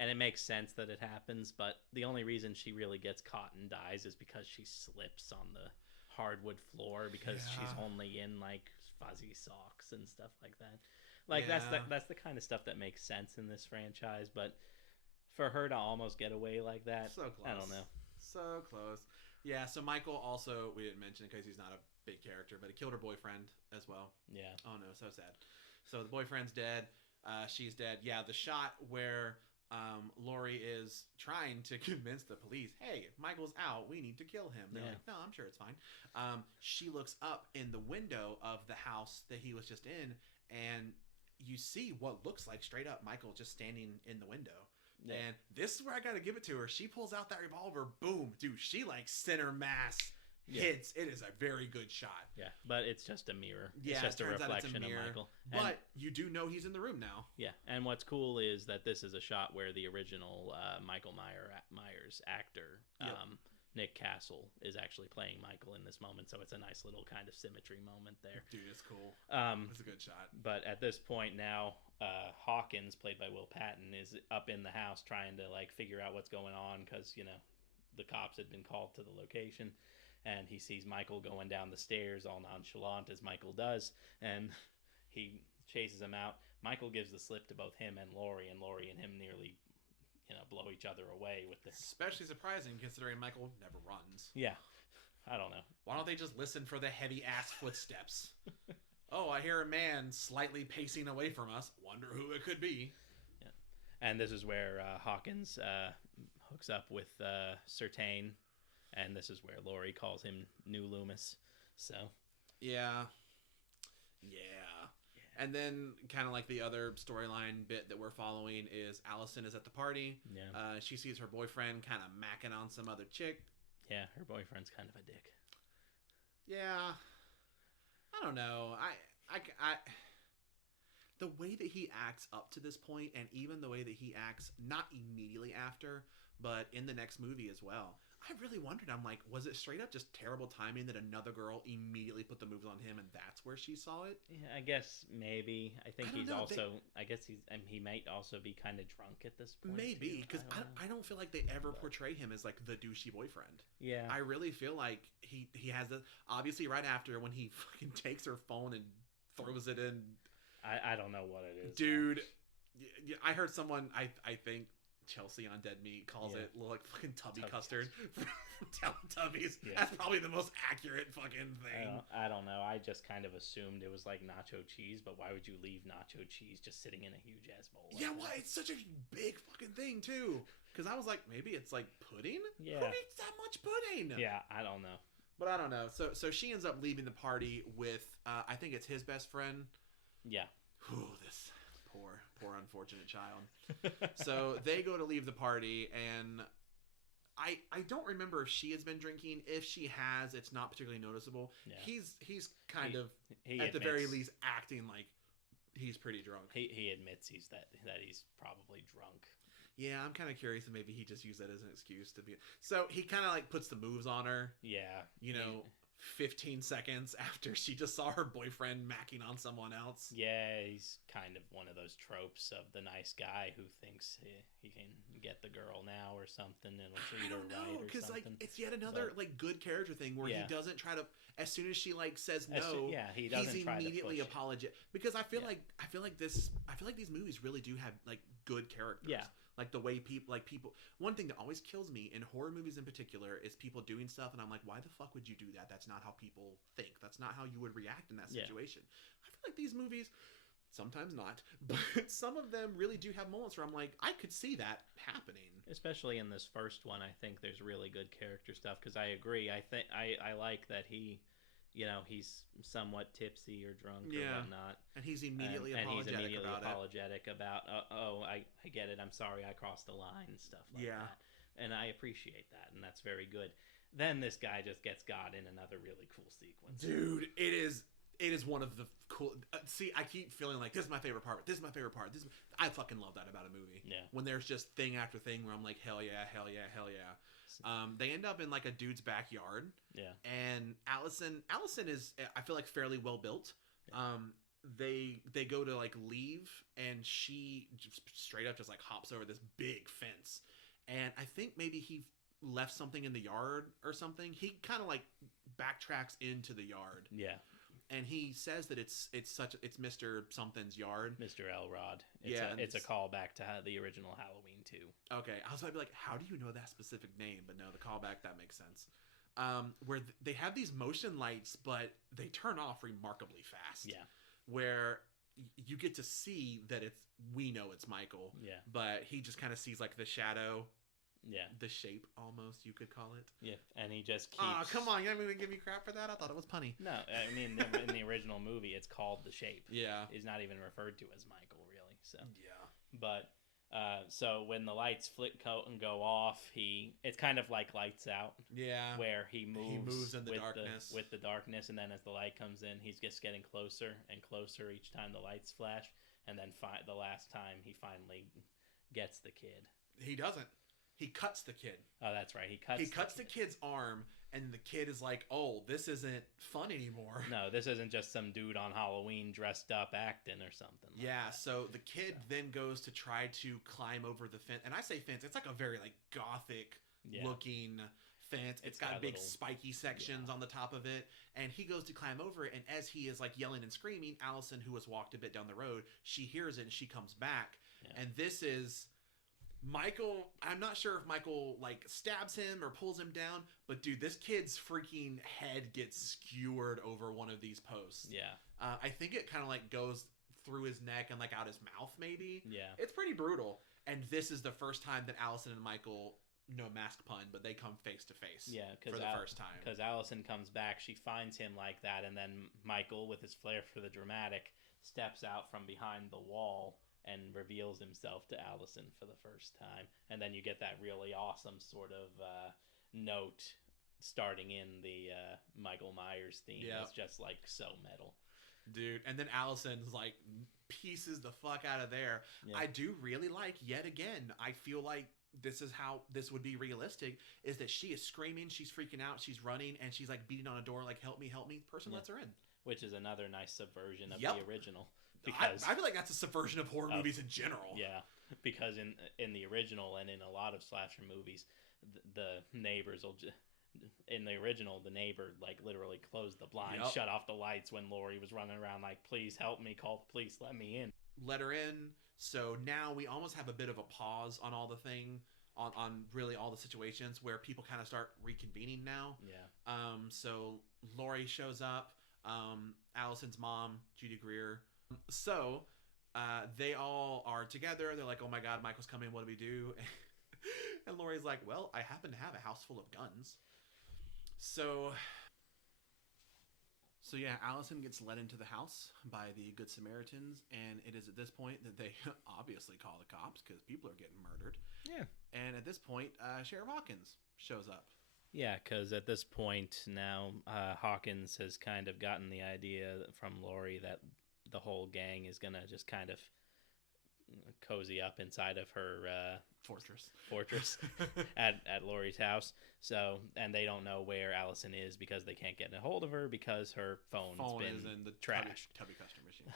and it makes sense that it happens, but the only reason she really gets caught and dies is because she slips on the hardwood floor because she's only in like fuzzy socks and stuff like that. Like that's the kind of stuff that makes sense in this franchise, but for her to almost get away like that, so close. I don't know. So close. Yeah, so Michael also, we didn't mention because he's not a big character, but he killed her boyfriend as well. Yeah. Oh no, so sad. So the boyfriend's dead. She's dead. Yeah, the shot where Laurie is trying to convince the police, hey, Michael's out, we need to kill him. They're like, no, I'm sure it's fine. She looks up in the window of the house that he was just in, and you see what looks like straight up Michael just standing in the window. Yeah. And this is where I gotta give it to her. She pulls out that revolver, boom, dude. She like center mass hits. It is a very good shot. Yeah, but it's just a mirror. Yeah, it's just a reflection of Michael. But you do know he's in the room now. Yeah, and what's cool is that this is a shot where the original Michael Myers actor, Nick Castle, is actually playing Michael in this moment, so it's a nice little kind of symmetry moment there. Dude, it's cool. It's a good shot. But at this point now, Hawkins, played by Will Patton, is up in the house trying to like figure out what's going on because the cops had been called to the location, and he sees Michael going down the stairs all nonchalant as Michael does, and he chases him out. Michael gives the slip to both him and Laurie and him nearly blow each other away with their... Especially surprising considering Michael never runs. Yeah. I don't know. Why don't they just listen for the heavy-ass footsteps? Oh, I hear a man slightly pacing away from us. Wonder who it could be. Yeah. And this is where Hawkins hooks up with Certain, and this is where Laurie calls him New Loomis. So... Yeah. And then, kind of like the other storyline bit that we're following is Allison is at the party. Yeah. She sees her boyfriend kind of macking on some other chick. Yeah, her boyfriend's kind of a dick. Yeah. I don't know. I the way that he acts up to this point, and even the way that he acts not immediately after, but in the next movie as well. I really wondered, I'm like, was it straight up just terrible timing that another girl immediately put the moves on him and that's where she saw it? Yeah, I guess maybe. I think he's also, I guess he might also be kind of drunk at this point. Maybe, because I don't feel like they ever portray him as like the douchey boyfriend. Yeah. I really feel like he has the, obviously right after when he fucking takes her phone and throws it in. I don't know what it is. Dude, I heard someone, I think, Chelsea on Dead Meat calls it like fucking tubby custard from Teletubbies. Yeah. That's probably the most accurate fucking thing. I don't know. I just kind of assumed it was like nacho cheese, but why would you leave nacho cheese just sitting in a huge ass bowl? Yeah, why? It's such a big fucking thing too. Because I was like, maybe it's like pudding. Yeah. Who needs that much pudding? Yeah, I don't know. But I don't know. So she ends up leaving the party with I think it's his best friend. Yeah. Ooh, this poor unfortunate child. So they go to leave the party, and I don't remember if she has been drinking. If she has, it's not particularly noticeable. Yeah. He's kind of at admits, the very least acting like he's pretty drunk. He admits that he's probably drunk. Yeah, I'm kind of curious if maybe he just used that as an excuse to be. So he kind of like puts the moves on her. Yeah, 15 seconds after she just saw her boyfriend macking on someone else. Yeah, he's kind of one of those tropes of the nice guy who thinks he can get the girl now or something and will treat her right or something. Like it's yet another like good character thing where he doesn't try to. As soon as she like says no, he doesn't he's immediately apologetic. Because I feel like these movies really do have like good characters. Yeah. Like the way people, one thing that always kills me in horror movies in particular is people doing stuff and I'm like, why the fuck would you do that? That's not how people think. That's not how you would react in that situation. I feel like these movies, sometimes not, but some of them really do have moments where I'm like, I could see that happening. Especially in this first one, I think there's really good character stuff because I agree. I think I like that he's somewhat tipsy or drunk or whatnot. And he's immediately apologetic about I get it. I'm sorry I crossed the line and stuff like that. And I appreciate that, and that's very good. Then this guy just gets got in another really cool sequence. Dude, it is one of the cool... see, I keep feeling like, this is my favorite part. This is my favorite part. I fucking love that about a movie. Yeah. When there's just thing after thing where I'm like, hell yeah, hell yeah, hell yeah. They end up in like a dude's backyard. Yeah. And Allison is, I feel like, fairly well built. Yeah. they go to like leave, and she just straight up just like hops over this big fence, and I think maybe he left something in the yard or something. He kind of like backtracks into the yard, Yeah. and he says that it's Mr. Something's yard. Mr. Elrod. It's a callback to the original Halloween 2. Okay, I was about to be like, how do you know that specific name? But no, the callback, that makes sense. Where they have these motion lights, but they turn off remarkably fast. Yeah. Where you get to see that we know it's Michael. Yeah. But he just kind of sees like the shadow. Yeah. The shape, almost, you could call it. Yeah, and he just keeps... Oh, come on, you're not going to give me crap for that? I thought it was punny. No, I mean, in the original movie, it's called The Shape. Yeah. He's not even referred to as Michael, really, so... Yeah. But, so when the lights and go off, it's kind of like Lights Out. Yeah. Where he moves in the darkness. With the darkness, and then as the light comes in, he's just getting closer and closer each time the lights flash, and then the last time he finally gets the kid. He doesn't. He cuts the kid. Oh, that's right. He cuts the kid's arm, and the kid is like, "Oh, this isn't fun anymore." No, this isn't just some dude on Halloween dressed up acting or something. Yeah, so the kid then goes to try to climb over the fence. And I say fence, it's like a very like gothic looking fence. It's got big spiky sections on the top of it. And he goes to climb over it, and as he is like yelling and screaming, Allison, who has walked a bit down the road, she hears it and she comes back. Yeah. And this is Michael. I'm not sure if Michael like stabs him or pulls him down, but dude, this kid's freaking head gets skewered over one of these posts. Yeah. I think it kind of like goes through his neck and like out his mouth maybe. Yeah. It's pretty brutal. And this is the first time that Allison and Michael, no mask pun, but they come face to face. Yeah, for the first time. Because Allison comes back, she finds him like that, and then Michael, with his flair for the dramatic, steps out from behind the wall and reveals himself to Allison for the first time. And then you get that really awesome sort of note starting in the Michael Myers theme. Yep. It's just like so metal. Dude, and then Allison's like pieces the fuck out of there. Yeah. I do really like, yet again, I feel like this is how this would be realistic, is that she is screaming, she's freaking out, she's running, and she's like beating on a door like, help me. The person lets her in. Which is another nice subversion of the original. Because I feel like that's a subversion of horror movies in general. Yeah, because in the original and in a lot of slasher movies, the neighbors will in the original, the neighbor like literally closed the blinds, shut off the lights when Laurie was running around like, please help me, call the police, let me in. Let her in. So now we almost have a bit of a pause on all the thing, on really all the situations where people kind of start reconvening now. Yeah. So Laurie shows up, Allison's mom, Judy Greer. So they all are together. They're like, oh my God, Michael's coming. What do we do? And Laurie's like, well, I happen to have a house full of guns. So yeah, Allison gets led into the house by the Good Samaritans, and it is at this point that they obviously call the cops because people are getting murdered. Yeah. And at this point, Sheriff Hawkins shows up. Yeah, because at this point now, Hawkins has kind of gotten the idea from Laurie that the whole gang is going to just kind of cozy up inside of her fortress at Laurie's house. So, and they don't know where Allison is because they can't get a hold of her because her phone is in the trashed. Tubby customer machine.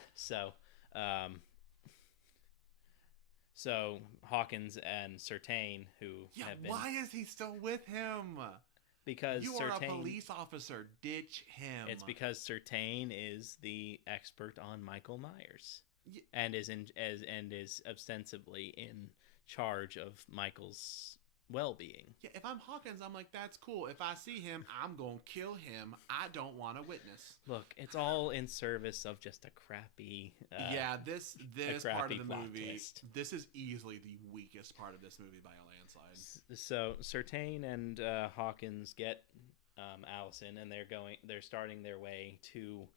So Hawkins and Certain, who have been... why is he still with him? Because you are a police officer. Ditch him. It's because Certain is the expert on Michael Myers, and is ostensibly in charge of Michael's well-being. Yeah, if I'm Hawkins, I'm like, that's cool. If I see him, I'm gonna kill him. I don't want to witness. Look, it's all in service of just a crappy. This part of the movie. Twist. This is easily the weakest part of this movie by a landslide. So Certain and Hawkins get Allison, and they're starting their way to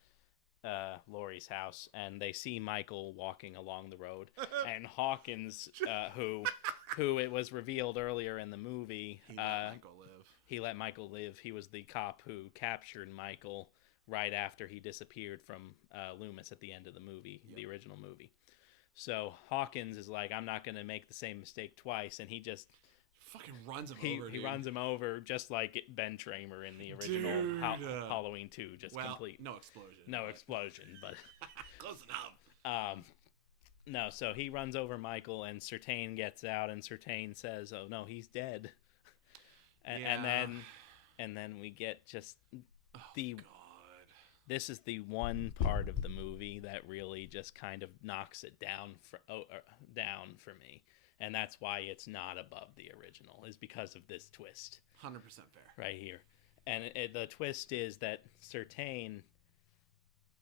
Laurie's house, and they see Michael walking along the road, and Hawkins, who it was revealed earlier in the movie, he let Michael live. He was the cop who captured Michael right after he disappeared from Loomis at the end of the movie, the original movie. So Hawkins is like, I'm not going to make the same mistake twice, and he just Fucking runs him he over. he Dude. runs him over just like Ben Tramer in the original Halloween 2. Just complete. No explosion. No explosion, but close enough. No, so he runs over Michael, and Certain gets out, and Certain says, "Oh no, he's dead." And then we get just God. This is the one part of the movie that really just kind of knocks it down for me, and that's why it's not above the original, is because of this twist. 100% fair. Right here, and the twist is that Certain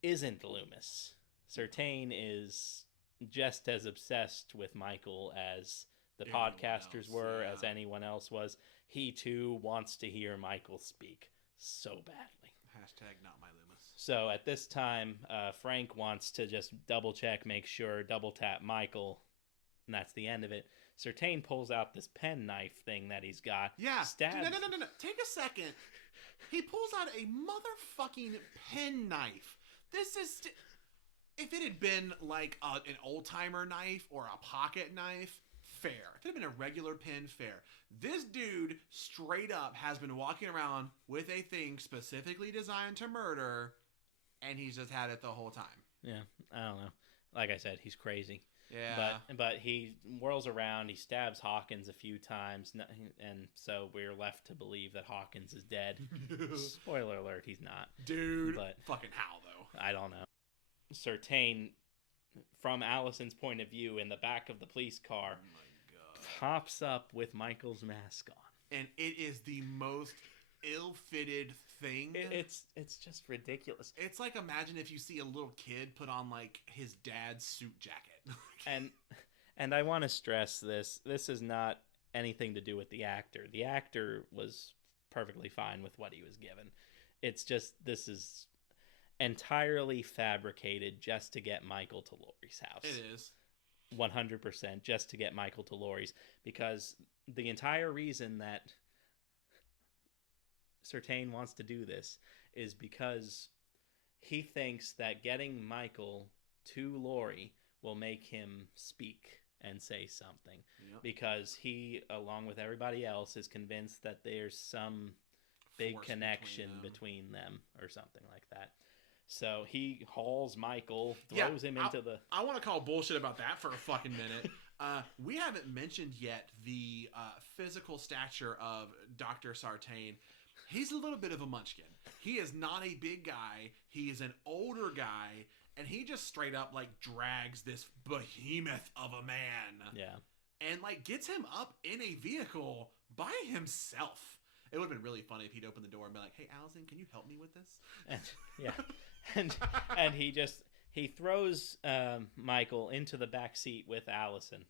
isn't Loomis. Certain is just as obsessed with Michael as the podcasters were, as anyone else was. He too wants to hear Michael speak so badly. Hashtag not my Loomis. So at this time, Frank wants to just double check, make sure, double tap Michael, and that's the end of it. Certain pulls out this penknife thing that he's got. Yeah. Stabs. No. Take a second. He pulls out a motherfucking penknife. This is... If it had been like an old-timer knife or a pocket knife, fair. If it had been a regular pen, fair. This dude straight up has been walking around with a thing specifically designed to murder, and he's just had it the whole time. Yeah, I don't know. Like I said, he's crazy. Yeah. But he whirls around, he stabs Hawkins a few times, and so we're left to believe that Hawkins is dead. Spoiler alert, he's not. Dude, but fucking how, though? I don't know. Certain, from Allison's point of view, in the back of the police car, pops up with Michael's mask on. And it is the most ill-fitted thing. It's just ridiculous. It's like, imagine if you see a little kid put on like his dad's suit jacket. and I want to stress this is not anything to do with the actor. The actor was perfectly fine with what he was given. It's just, this is entirely fabricated just to get Michael to Laurie's house. It is 100% just to get Michael to Laurie's, because the entire reason that Certain wants to do this is because he thinks that getting Michael to Laurie will make him speak and say something. Yep. Because he, along with everybody else, is convinced that there's some big force connection between them or something like that. So he hauls Michael, throws him into the... I want to call bullshit about that for a fucking minute. We haven't mentioned yet the physical stature of Dr. Sartain. He's a little bit of a munchkin. He is not a big guy. He is an older guy, and he just straight up like drags this behemoth of a man. Yeah. And like gets him up in a vehicle by himself. It would have been really funny if he'd open the door and be like, "Hey, Allison, can you help me with this?" And, yeah. and he throws Michael into the back seat with Allison.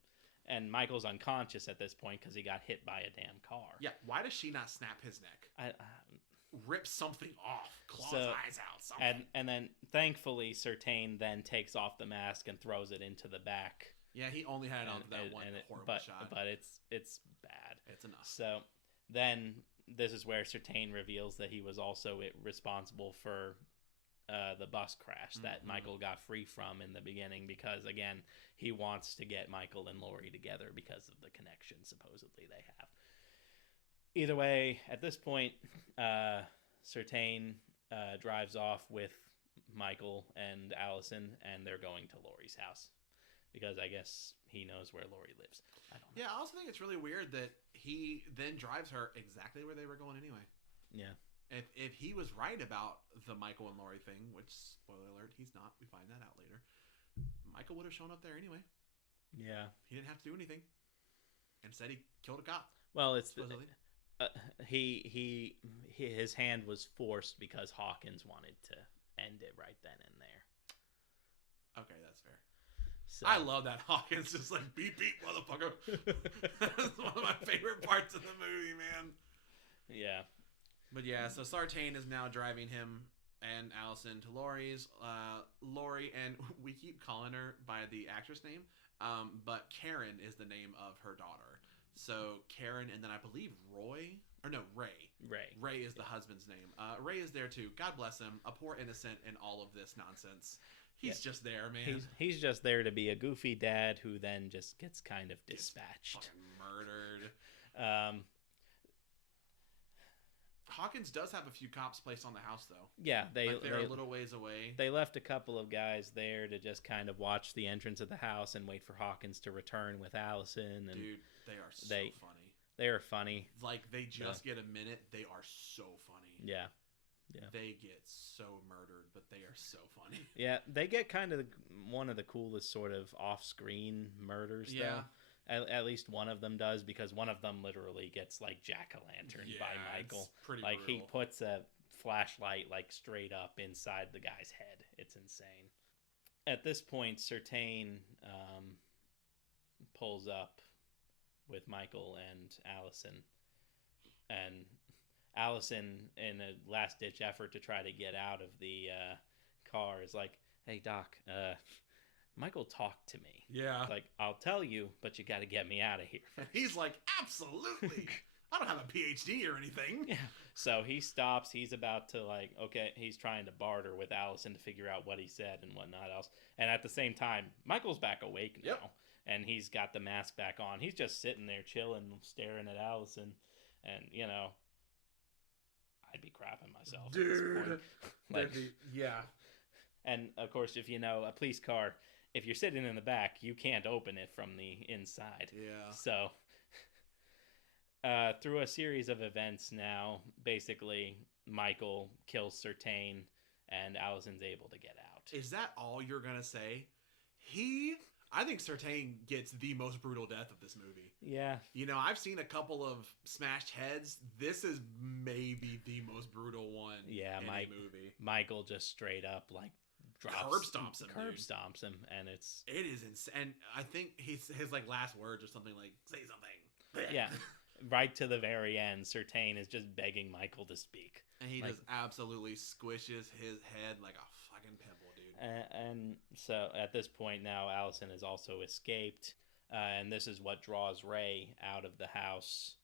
And Michael's unconscious at this point because he got hit by a damn car. Yeah, why does she not snap his neck? Rip something off, claw his eyes out, something. And then, thankfully, Certain then takes off the mask and throws it into the back. Yeah, he only had it on that one horrible shot. But it's bad. It's enough. So then this is where Certain reveals that he was also responsible for the bus crash that Michael got free from in the beginning, because again, he wants to get Michael and Laurie together because of the connection supposedly they have. Either way, at this point, Certain drives off with Michael and Allison, and they're going to Laurie's house because I guess he knows where Laurie lives. I don't know. Yeah, I also think it's really weird that he then drives her exactly where they were going anyway. Yeah. If he was right about the Michael and Laurie thing, which, spoiler alert, he's not. We find that out later. Michael would have shown up there anyway. Yeah. He didn't have to do anything. Instead, he killed a cop. Well, it's his hand was forced because Hawkins wanted to end it right then and there. Okay, that's fair. So, I love that Hawkins just like beep beep motherfucker. That's one of my favorite parts of the movie, man. Yeah. But yeah, so Sartain is now driving him and Allison to Laurie's. Laurie, and we keep calling her by the actress name, but Karen is the name of her daughter. So Karen, and then I believe Ray. Ray is the husband's name. Ray is there too. God bless him. A poor innocent in all of this nonsense. He's just there, man. He's just there to be a goofy dad who then just gets kind of dispatched. Fucking murdered. Um, Hawkins does have a few cops placed on the house, though. yeah, They're a little ways away. they left a couple of guys there to just kind of watch the entrance of the house and wait for Hawkins to return with Allison. And Dude, they are so funny. They are funny. Like, they just get a minute. They are so funny. Yeah. They get so murdered, but they are so funny. Yeah, they get kind of one of the coolest sort of off-screen murders, though. At least one of them does, because one of them literally gets like jack-o'-lantern by Michael. It's pretty like brutal. He puts a flashlight like straight up inside the guy's head. It's insane. At this point, Certain pulls up with Michael and Allison, and Allison, in a last-ditch effort to try to get out of the car, is like, "Hey, Doc, Michael talked to me. Yeah. Like, I'll tell you, but you got to get me out of here." He's like, absolutely. I don't have a PhD or anything. Yeah. So he stops. He's about to, like, okay, he's trying to barter with Allison to figure out what he said and whatnot else. And at the same time, Michael's back awake now. Yep. And he's got the mask back on. He's just sitting there chilling, staring at Allison. And, you know, I'd be crapping myself Dude. at this point. Like, yeah. and, of course, if you know a police car, if you're sitting in the back, you can't open it from the inside. Yeah. So, through a series of events now, basically, Michael kills Certain, and Allison's able to get out. Is that all you're going to say? I think Certain gets the most brutal death of this movie. Yeah. You know, I've seen a couple of smashed heads. This is maybe the most brutal one in a movie. Michael just straight up, like, curb stomps him, and it is insane. And I think his like last words or something like, say something. Yeah. Right to the very end, Certain is just begging Michael to speak. And he just absolutely squishes his head like a fucking pimple, dude. And so at this point now, Allison has also escaped. And this is what draws Ray out of the house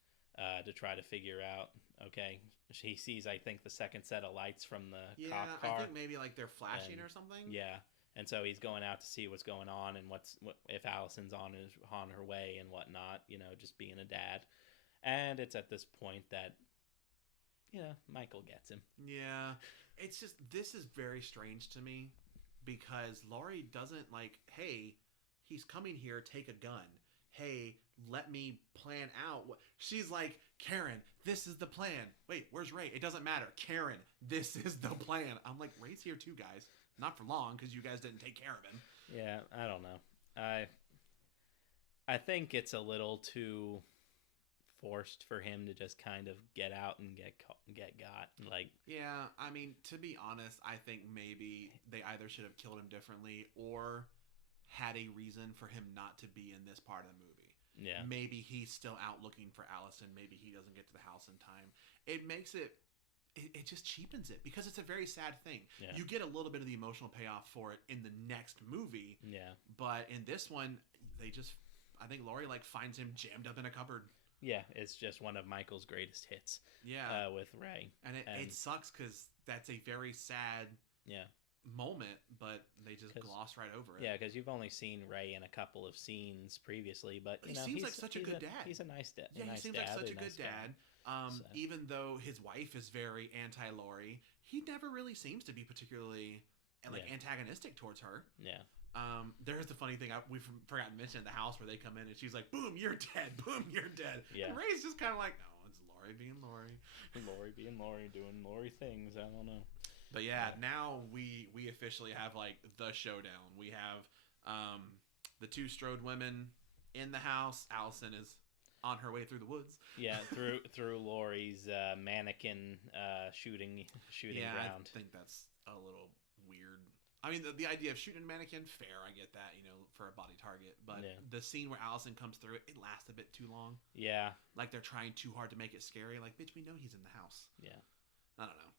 to try to figure out, okay, he sees, I think, the second set of lights from the cop car. I think maybe like they're flashing or something. Yeah. And so he's going out to see what's going on and if Allison's on her way and whatnot, you know, just being a dad. And it's at this point that, you know, Michael gets him. Yeah. It's just, this is very strange to me because Laurie doesn't like, hey, he's coming here, take a gun. Hey, let me plan out what she's like, Karen, this is the plan. Wait, where's Ray? It doesn't matter. Karen, this is the plan. I'm like, Ray's here too, guys. Not for long because you guys didn't take care of him. Yeah, I don't know. I think it's a little too forced for him to just kind of get out and get got. Like, yeah, I mean, to be honest, I think maybe they either should have killed him differently or had a reason for him not to be in this part of the movie. Yeah. Maybe he's still out looking for Allison. Maybe he doesn't get to the house in time. It makes it just cheapens it because it's a very sad thing. Yeah. You get a little bit of the emotional payoff for it in the next movie. Yeah. But in this one, I think Laurie like finds him jammed up in a cupboard. Yeah, it's just one of Michael's greatest hits. Yeah. With Ray. And it sucks because that's a very sad moment, but they just gloss right over it. Yeah, because you've only seen Ray in a couple of scenes previously, but he seems like such a good dad. He's a nice dad. Yeah, he seems like such a good dad. Even though his wife is very anti-Laurie, he never really seems to be particularly antagonistic towards her. Yeah. There's the funny thing we forgot to mention at the house where they come in and she's like, "Boom, you're dead. Boom, you're dead." Yeah. And Ray's just kind of like, "Oh, it's Laurie being Laurie." Laurie being Laurie, doing Laurie things. I don't know. But yeah, now we officially have like the showdown. We have the two Strode women in the house. Allison is on her way through the woods. Yeah, through Laurie's mannequin shooting ground. I think that's a little weird. I mean, the idea of shooting a mannequin, fair, I get that, you know, for a body target. But the scene where Allison comes through, it lasts a bit too long. Yeah. Like they're trying too hard to make it scary. Like, bitch, we know he's in the house. Yeah. I don't know.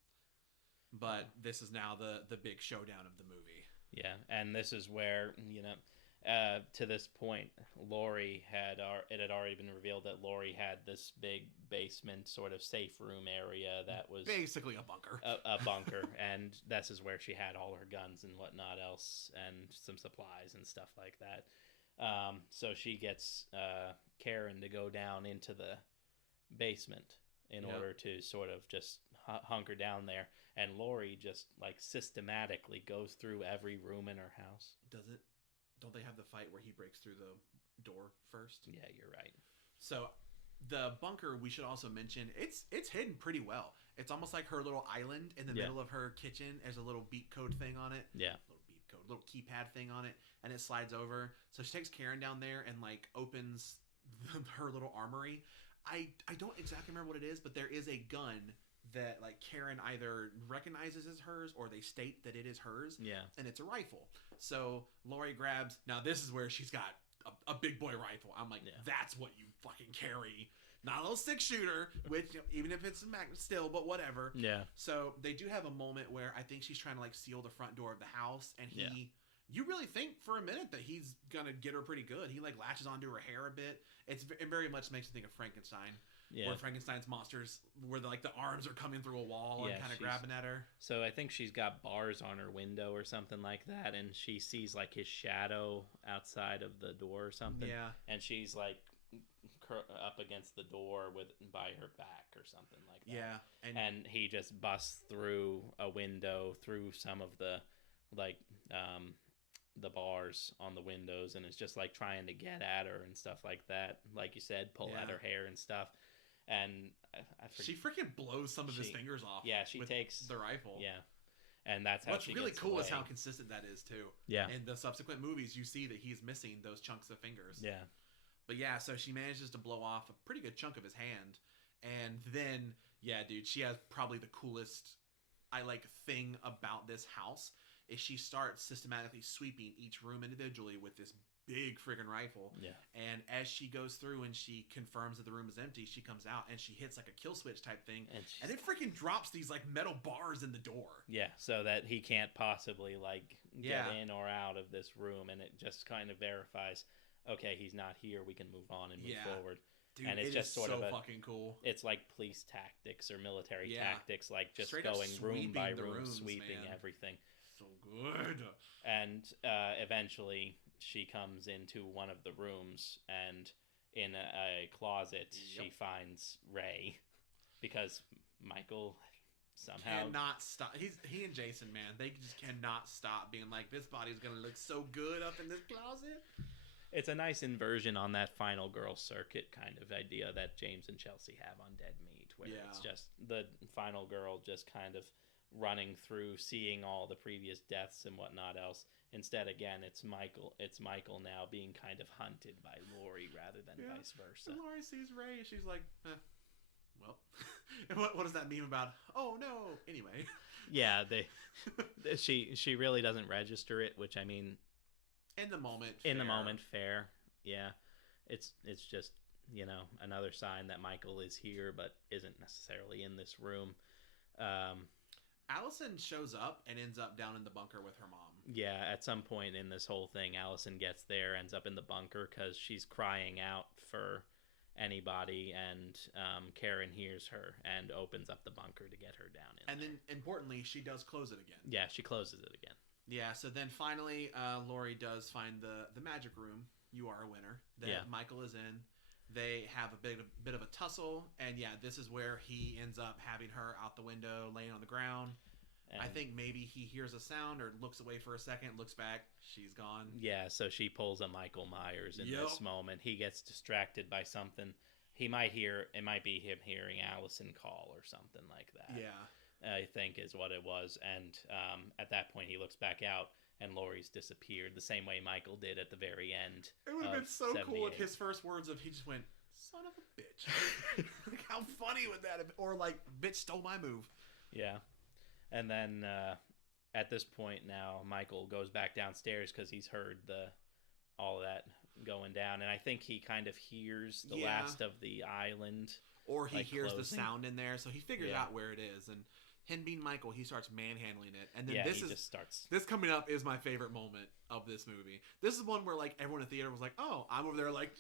But this is now the big showdown of the movie. Yeah, and this is where, you know, to this point, it had already been revealed that Laurie had this big basement sort of safe room area that was basically a bunker. A bunker, and this is where she had all her guns and whatnot else, and some supplies and stuff like that. So she gets Karen to go down into basement in order to sort of just hunker down there. And Lori just like systematically goes through every room in her house. Does it? Don't they have the fight where he breaks through the door first? Yeah, you're right. So the bunker, we should also mention, it's hidden pretty well. It's almost like her little island in the middle of her kitchen. There's a little beat code thing on it. Yeah. Little keypad thing on it, and it slides over. So she takes Karen down there and like opens her little armory. I don't exactly remember what it is, but there is a gun that like Karen either recognizes as hers or they state that it is hers. Yeah. And it's a rifle. So Lori grabs. Now this is where she's got a big boy rifle. I'm like, that's what you fucking carry. Not a little 6-shooter, which even if it's a magnet still, but whatever. Yeah. So they do have a moment where I think she's trying to like seal the front door of the house, and you really think for a minute that he's gonna get her pretty good. He like latches onto her hair a bit. It very much makes me think of Frankenstein. Yeah. Where Frankenstein's monsters, where the arms are coming through a wall and kind of grabbing at her. So I think she's got bars on her window or something like that, and she sees like his shadow outside of the door or something. Yeah. And she's like up against the door by her back or something like that. Yeah. And he just busts through a window, through some of the like the bars on the windows, and is just like trying to get at her and stuff like that. Like you said, pull at her hair and stuff. And she freaking blows some of his fingers off. Yeah, she takes the rifle. Yeah, and that's how. What's she really gets cool away. is how consistent that is too. Yeah. In the subsequent movies, you see that he's missing those chunks of fingers. Yeah. But yeah, so she manages to blow off a pretty good chunk of his hand, and then dude, she has probably the coolest thing about this house is she starts systematically sweeping each room individually with this big friggin' rifle. Yeah. And as she goes through and she confirms that the room is empty, she comes out and she hits like a kill switch type thing, and it freaking drops these like metal bars in the door. Yeah, so that he can't possibly like get in or out of this room, and it just kind of verifies, okay, he's not here, we can move on and move forward. Dude, and it's just sort of fucking cool. It's like police tactics or military tactics, like just straight going room by rooms, room, sweeping everything. So good. And eventually she comes into one of the rooms, and in a closet she finds Ray, because Michael somehow cannot stop. He and Jason, man, they just cannot stop being like, this body's gonna look so good up in this closet. It's a nice inversion on that final girl circuit kind of idea that James and Chelsea have on Dead Meat, where it's just the final girl just kind of running through, seeing all the previous deaths and whatnot else. Instead, again, it's Michael now being kind of hunted by Lori rather than vice versa. And Lori sees Ray and she's like, well, and what does that mean about, oh no, anyway. Yeah, she really doesn't register it, which I mean, in the moment, fair. Yeah, it's just, another sign that Michael is here but isn't necessarily in this room. Allison shows up and ends up down in the bunker with her mom. Yeah, at some point in this whole thing, Allison gets there, ends up in the bunker because she's crying out for anybody, and Karen hears her and opens up the bunker to get her down in. And then, importantly, she does close it again. Yeah, she closes it again. Yeah, so then finally, Lori does find the magic room. You are a winner. That Michael is in. They have a bit of a tussle, and this is where he ends up having her out the window, laying on the ground. And I think maybe he hears a sound or looks away for a second, looks back, she's gone. Yeah, so she pulls a Michael Myers in this moment. He gets distracted by something. It might be him hearing Allison call or something like that. Yeah. I think is what it was. And at that point, he looks back out, and Laurie's disappeared the same way Michael did at the very end. It would have been so cool if his first words he just went, son of a bitch. Like, how funny would that have been? Or like, bitch stole my move. Yeah. And then at this point now, Michael goes back downstairs because he's heard all of that going down. And I think he kind of hears the last of the island. Or he hears closing. The sound in there, so he figures out where it is. And him being Michael, he starts manhandling it. And then this coming up is my favorite moment of this movie. This is one where like everyone in the theater was like, oh, I'm over there like,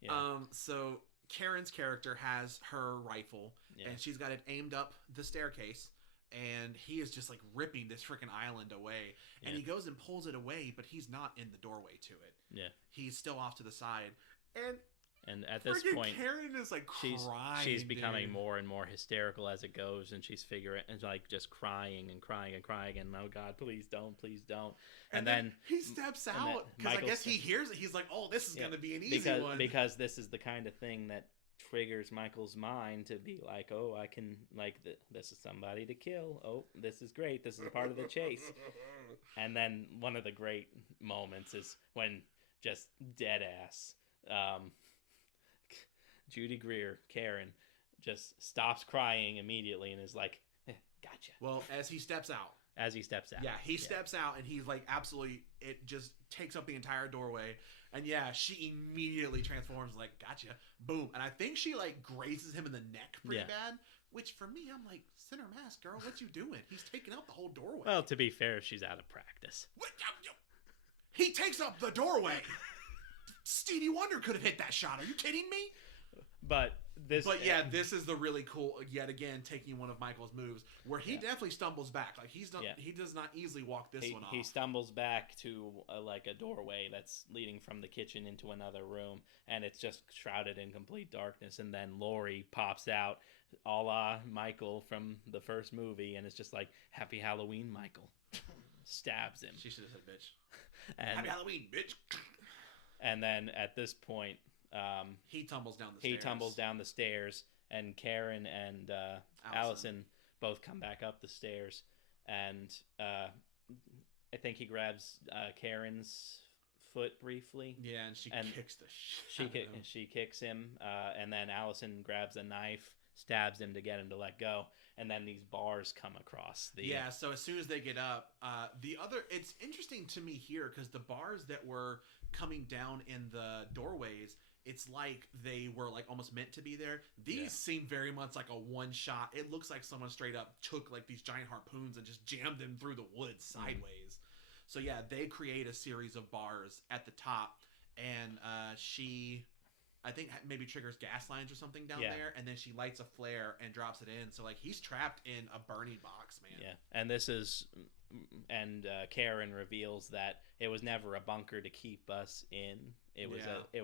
yeah! So Karen's character has her rifle, and she's got it aimed up the staircase, and he is just like ripping this freaking island away. And he goes and pulls it away, but he's not in the doorway to it. Yeah. He's still off to the side. And And at this point, Karen is like crying. She's becoming more and more hysterical as it goes, and she's figuring and like just crying and crying and crying. And oh God, please don't. And then he steps out because I guess he hears it. He's like, "Oh, this is gonna be an easy one." Because this is the kind of thing that triggers Michael's mind to be like, "Oh, I can this is somebody to kill. Oh, this is great. This is a part of the chase." And then one of the great moments is when just dead ass. Judy Greer, Karen, just stops crying immediately and is like, "Gotcha." Well, as he steps out. Yeah, he steps out and he's like, absolutely, it just takes up the entire doorway. And yeah, she immediately transforms, like, "Gotcha." Boom. And I think she like grazes him in the neck pretty bad, which for me, I'm like, center mass, girl, what you doing? He's taking up the whole doorway. Well, to be fair, she's out of practice. He takes up the doorway. Stevie Wonder could have hit that shot. Are you kidding me? But this is the really cool, yet again, taking one of Michael's moves where he definitely stumbles back. Like he does not easily walk this one off. He stumbles back to like a doorway that's leading from the kitchen into another room, and it's just shrouded in complete darkness. And then Laurie pops out, a la Michael from the first movie, and it's just like, "Happy Halloween, Michael." Stabs him. She should have said, "Bitch." And, "Happy Halloween, bitch." And then at this point, he tumbles down the stairs, and Karen and Allison both come back up the stairs, and I think he grabs Karen's foot briefly. Yeah, and she kicks the shit. She kicks him, and then Allison grabs a knife, stabs him to get him to let go, and then these bars come across the. Yeah, so as soon as they get up, it's interesting to me here because the bars that were coming down in the doorways, it's like they were like almost meant to be there. These seem very much like a one shot. It looks like someone straight up took like these giant harpoons and just jammed them through the woods sideways. So yeah, they create a series of bars at the top, and she, I think, maybe triggers gas lines or something down there, and then she lights a flare and drops it in. So like he's trapped in a burning box, man. Yeah, and Karen reveals that it was never a bunker to keep us in. It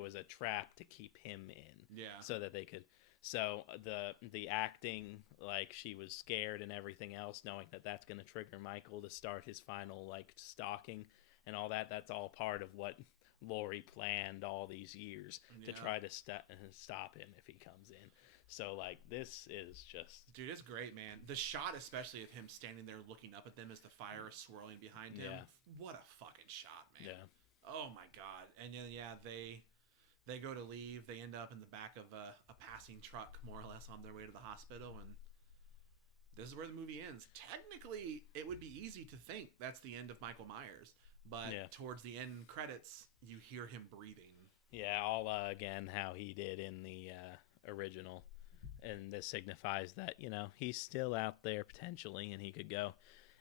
was a trap to keep him in. Yeah. So that they could. So the acting, like she was scared and everything else, knowing that that's going to trigger Michael to start his final like stalking and all that. That's all part of what Laurie planned all these years to try to stop him if he comes in. So like this is just, dude, it's great, man. The shot, especially of him standing there looking up at them as the fire is swirling behind him. Yeah. What a fucking shot, man. Yeah. Oh my God. And they go to leave. They end up in the back of a passing truck, more or less, on their way to the hospital, and this is where the movie ends. Technically, it would be easy to think that's the end of Michael Myers, but towards the end credits, you hear him breathing. Yeah, all again how he did in the original. And this signifies that, he's still out there potentially and he could go.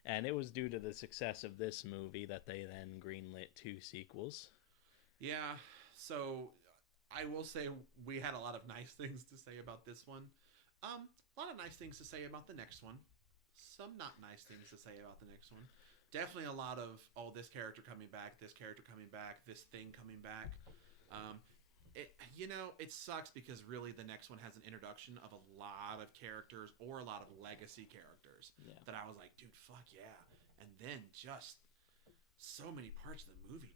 And it was due to the success of this movie that they then greenlit 2 sequels. Yeah, so I will say we had a lot of nice things to say about this one. A lot of nice things to say about the next one. Some not nice things to say about the next one. Definitely a lot of, this character coming back, this character coming back, this thing coming back. It sucks because really the next one has an introduction of a lot of characters or a lot of legacy characters that I was like, dude, fuck yeah. And then just so many parts of the movie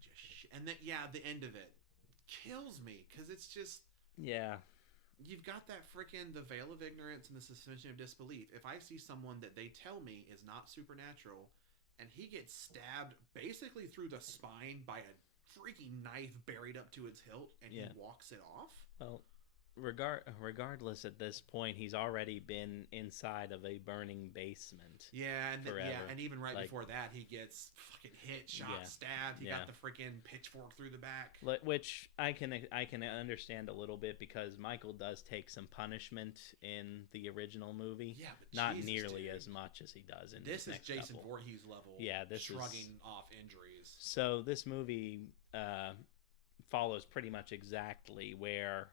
and then the end of it kills me because it's just you've got that freaking the veil of ignorance and the suspension of disbelief. If I see someone that they tell me is not supernatural and he gets stabbed basically through the spine by a freaking knife buried up to its hilt and he walks it off. Well, regardless at this point, he's already been inside of a burning basement. Yeah, and even right before that, he gets fucking hit, shot, stabbed. He got the freaking pitchfork through the back. Which I can understand a little bit because Michael does take some punishment in the original movie. Yeah, but not nearly as much as he does in this next Jason couple. Voorhees level. Yeah, this shrugging off injuries. So this movie follows pretty much exactly where.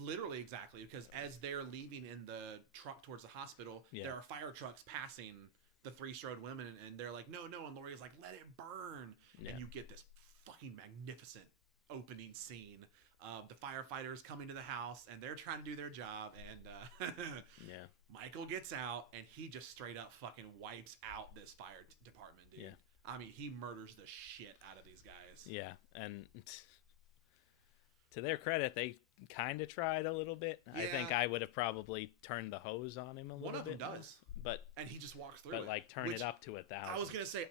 Literally exactly, because as they're leaving in the truck towards the hospital, there are fire trucks passing the 3-strode women, and they're like, no, and Laurie's like, let it burn, and you get this fucking magnificent opening scene. The firefighters come into the house and they're trying to do their job, and Yeah. Michael gets out and he just straight up fucking wipes out this fire department, dude. Yeah. I mean, he murders the shit out of these guys. Yeah, and to their credit, they kind of tried a little bit. I think I would have probably turned the hose on him a little bit. One of them more, does. but and he just walks through but it. like turn it up to 1,000. I was gonna say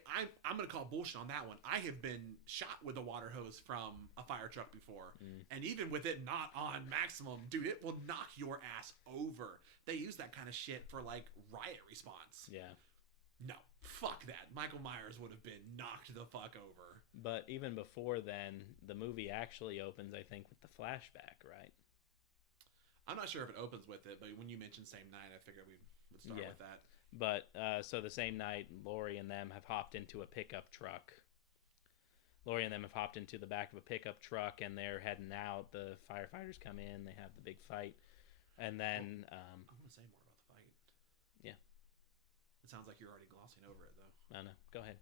I'm gonna call bullshit on that one. I have been shot with a water hose from a fire truck before, and even with it not on maximum, dude, it will knock your ass over. They use that kind of shit for like riot response. Yeah. No, fuck that. Michael Myers would have been knocked the fuck over. But even before then, the movie actually opens, I think, with the flashback, right? I'm not sure if it opens with it, but when you mentioned same night, I figured we would start with that. But so the same night, Laurie and them have hopped into a pickup truck. Laurie and them have hopped into the back of a pickup truck, and they're heading out. The firefighters come in. They have the big fight. And then... I want to say more about the fight. Yeah. It sounds like you're already glossing over it, though. No, go ahead.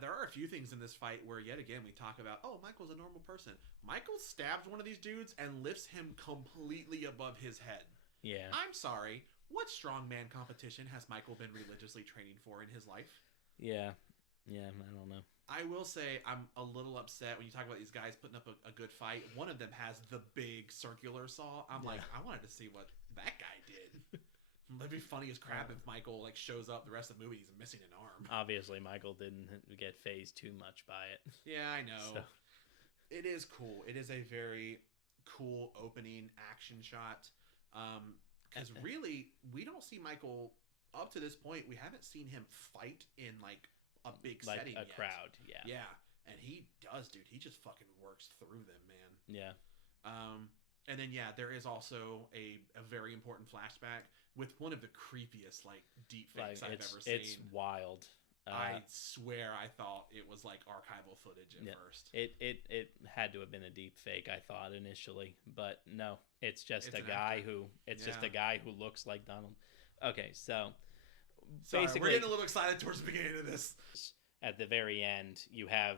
There are a few things in this fight where, yet again, we talk about, oh, Michael's a normal person. Michael stabs one of these dudes and lifts him completely above his head. Yeah. I'm sorry. What strongman competition has Michael been religiously training for in his life? Yeah. Yeah, I don't know. I will say I'm a little upset when you talk about these guys putting up a good fight. One of them has the big circular saw. I'm like, I wanted to see what that guy did. That'd be funny as crap if Michael like shows up the rest of the movie. He's missing an arm. Obviously, Michael didn't get phased too much by it. Yeah, I know. So. It is cool. It is a very cool opening action shot. Because really, we don't see Michael up to this point. We haven't seen him fight in like a big setting, a crowd. Yeah. Yeah, and he does, dude. He just fucking works through them, man. Yeah. And then there is also a very important flashback with one of the creepiest like deep fakes I've ever seen. It's wild. I swear I thought it was like archival footage at first. It had to have been a deep fake, I thought initially, but no, it's just It's a guy who looks like Donald. Okay, so basically we're getting a little excited towards the beginning of this. At the very end, you have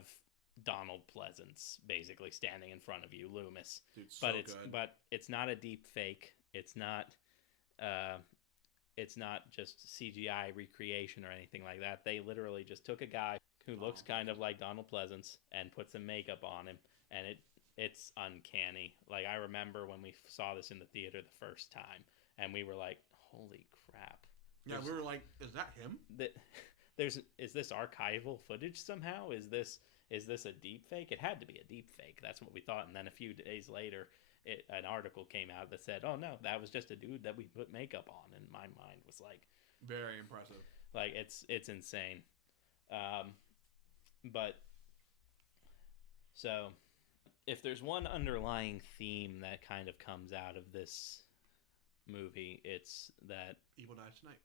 Donald Pleasance basically standing in front of you, Loomis. Dude, so good. But it's not a deep fake. It's not just CGI recreation or anything like that. They literally just took a guy who looks kind of like Donald Pleasance and put some makeup on him, and it's uncanny. Like, I remember when we saw this in the theater the first time, and we were like, "Holy crap!" Yeah, we were like, "Is that him?" Is this archival footage somehow? Is this a deep fake? It had to be a deep fake. That's what we thought. And then a few days later, an article came out that said, "Oh no, that was just a dude that we put makeup on." And my mind was like, very impressive. Like, it's insane. But so if there's one underlying theme that kind of comes out of this movie, it's that evil dies tonight.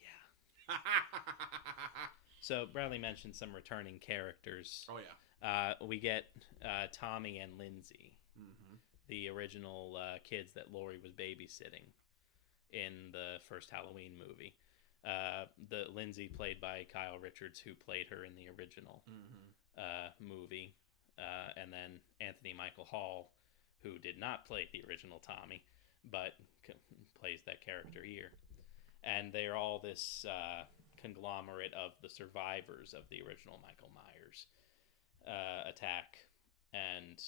Yeah. So Bradley mentioned some returning characters. Oh yeah. We get Tommy and Lindsay, the original kids that Laurie was babysitting in the first Halloween movie. The Lindsay played by Kyle Richards, who played her in the original movie, and then Anthony Michael Hall, who did not play the original Tommy, but plays that character here. And they're all this conglomerate of the survivors of the original Michael Myers attack, and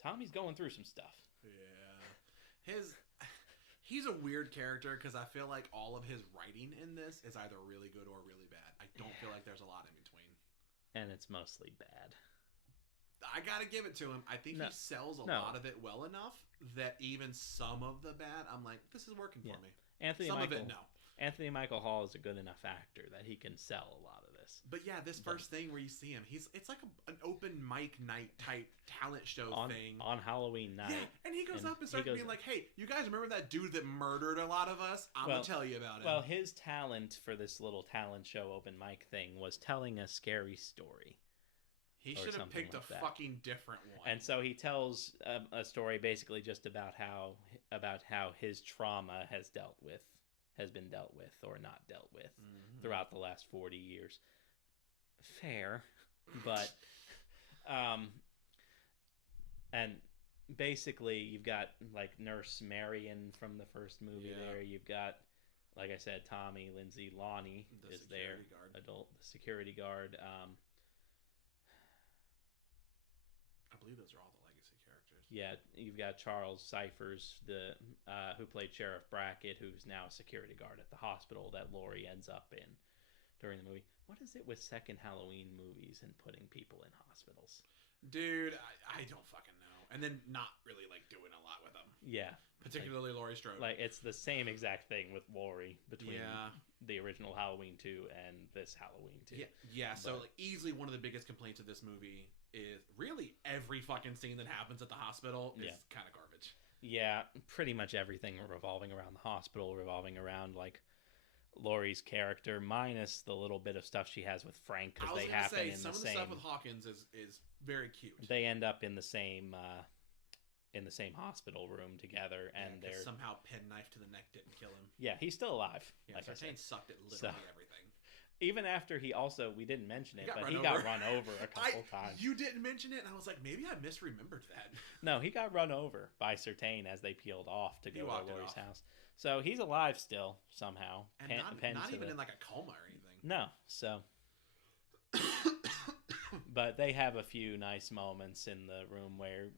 Tommy's going through some stuff. Yeah, he's a weird character because I feel like all of his writing in this is either really good or really bad. I don't feel like there's a lot in between, and it's mostly bad. I gotta give it to him. I think he sells a lot of it well enough that even some of the bad, I'm like, this is working for me. Anthony Michael Hall is a good enough actor that he can sell a lot of this. But yeah, this first thing where you see him, it's like an open mic night type talent show thing on Halloween night. Yeah, and he goes up and starts being like, "Hey, you guys remember that dude that murdered a lot of us? I'm gonna tell you about it." Well, his talent for this little talent show open mic thing was telling a scary story. He should have picked a fucking different one. And so he tells a story basically just about how his trauma has been dealt with or not dealt with throughout the last 40 years. Fair, but And basically, you've got like Nurse Marion from the first movie. Yeah. There, you've got, like I said, Tommy, Lindsay, Lonnie The is there, security guard. the security guard. I believe those are all the legacy characters. Yeah, you've got Charles Cyphers, the who played Sheriff Brackett, who's now a security guard at the hospital that Laurie ends up in during the movie. What is it with second Halloween movies and putting people in hospitals? Dude, I don't fucking know. And then not really like doing a lot with them. Yeah, Particularly Laurie Strode. like it's the same exact thing with Laurie between Yeah. the original Halloween 2 and this Halloween 2. Yeah. So like easily one of the biggest complaints of this movie is really every fucking scene that happens at the hospital is kind of garbage. Yeah, pretty much everything revolving around the hospital, revolving around like Laurie's character, minus the little bit of stuff she has with Frank, because they happen in the same. Some of the stuff with Hawkins is very cute. They end up in the same hospital room together, and they're somehow penknife to the neck didn't kill him. Yeah, he's still alive. Yeah, like Sartain sucked at literally everything. Even after he also, we didn't mention it, but he got run over a couple times. You didn't mention it, and I was like, maybe I misremembered that. No, he got run over by Sartain as they peeled off to go to Laurie's house. So he's alive still somehow. And not even in like a coma or anything. No, so. But they have a few nice moments in the room where,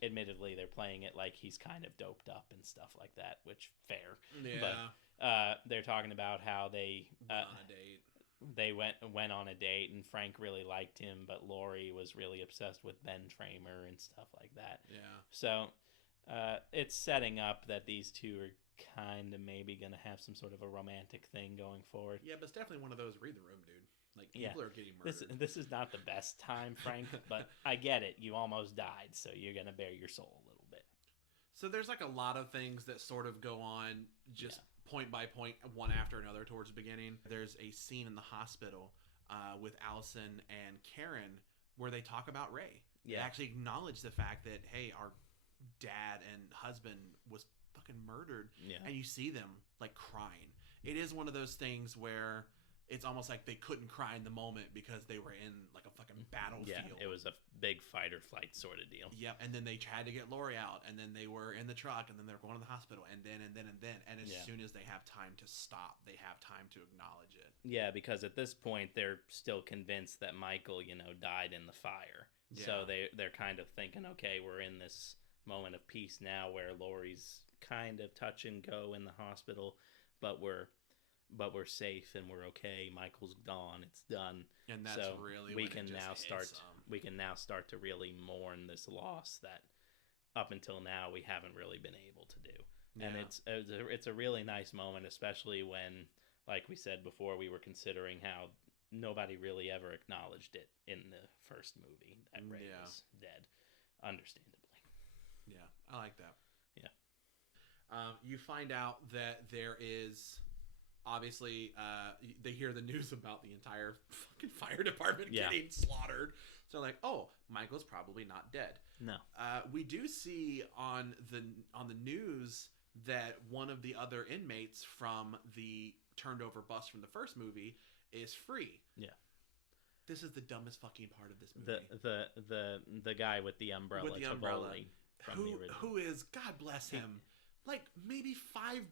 admittedly, they're playing it like he's kind of doped up and stuff like that, which fair. Yeah. But they're talking about how they went on a date. They went on a date, and Frank really liked him, but Laurie was really obsessed with Ben Tramer and stuff like that. Yeah. So it's setting up that these two are kind of maybe going to have some sort of a romantic thing going forward. Yeah, but it's definitely one of those read the room, dude. Like, people are getting murdered. This is not the best time, Frank, but I get it. You almost died, so you're going to bare your soul a little bit. So there's like a lot of things that sort of go on just point by point, one after another towards the beginning. There's a scene in the hospital with Allison and Karen where they talk about Ray. Yeah. They actually acknowledge the fact that, hey, our dad and husband was fucking murdered. Yeah. And you see them like crying. It is one of those things where it's almost like they couldn't cry in the moment because they were in like a fucking battlefield. Yeah, it was a big fight or flight sort of deal. Yep, and then they tried to get Laurie out, and then they were in the truck, and then they're going to the hospital, and then. And as soon as they have time to stop, they have time to acknowledge it. Yeah, because at this point, they're still convinced that Michael, died in the fire. Yeah. So they're kind of thinking, okay, we're in this moment of peace now where Laurie's kind of touch and go in the hospital, but we're safe and we're okay. Michael's gone. It's done. And that's so really we can now start. We can now start to really mourn this loss that up until now we haven't really been able to do. Yeah. And it's a really nice moment, especially when, like we said before, we were considering how nobody really ever acknowledged it in the first movie that Ray was dead, understandably. Yeah, I like that. Yeah. You find out that there is. Obviously, they hear the news about the entire fucking fire department getting slaughtered. So like, oh, Michael's probably not dead. No. We do see on the news that one of the other inmates from the turned over bus from the first movie is free. Yeah. This is the dumbest fucking part of this movie. The guy with the umbrella. With the umbrella. From the original. Who is, God bless him, like maybe 5'2"?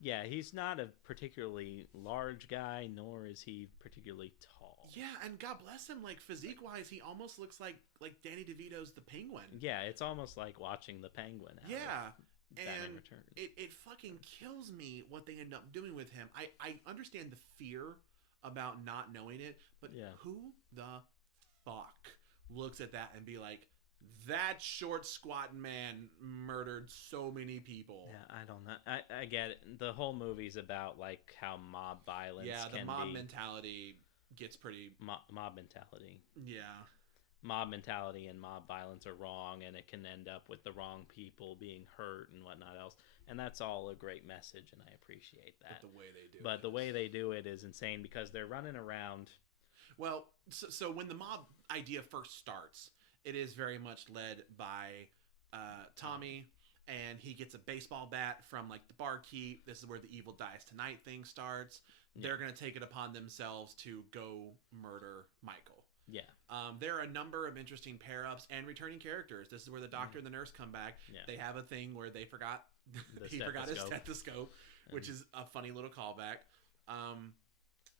Yeah, he's not a particularly large guy, nor is he particularly tall. Yeah, and God bless him, like physique-wise, he almost looks like Danny DeVito's the Penguin. Yeah, it's almost like watching the Penguin. And it fucking kills me what they end up doing with him. I understand the fear about not knowing it, but who the fuck looks at that and be like, that short, squat man murdered so many people. Yeah, I don't know. I get it. The whole movie's about like how mob violence. Yeah, the mob mentality gets pretty. Mob mentality. Yeah. Mob mentality and mob violence are wrong, and it can end up with the wrong people being hurt and whatnot else. And that's all a great message, and I appreciate that. But the way they do it is insane because they're running around. Well, so when the mob idea first starts, it is very much led by Tommy, and he gets a baseball bat from like the barkeep. This is where the Evil Dies Tonight thing starts. Yeah. They're going to take it upon themselves to go murder Michael. Yeah. There are a number of interesting pair-ups and returning characters. This is where the doctor and the nurse come back. Yeah. They have a thing where they forgot he forgot his stethoscope, which is a funny little callback.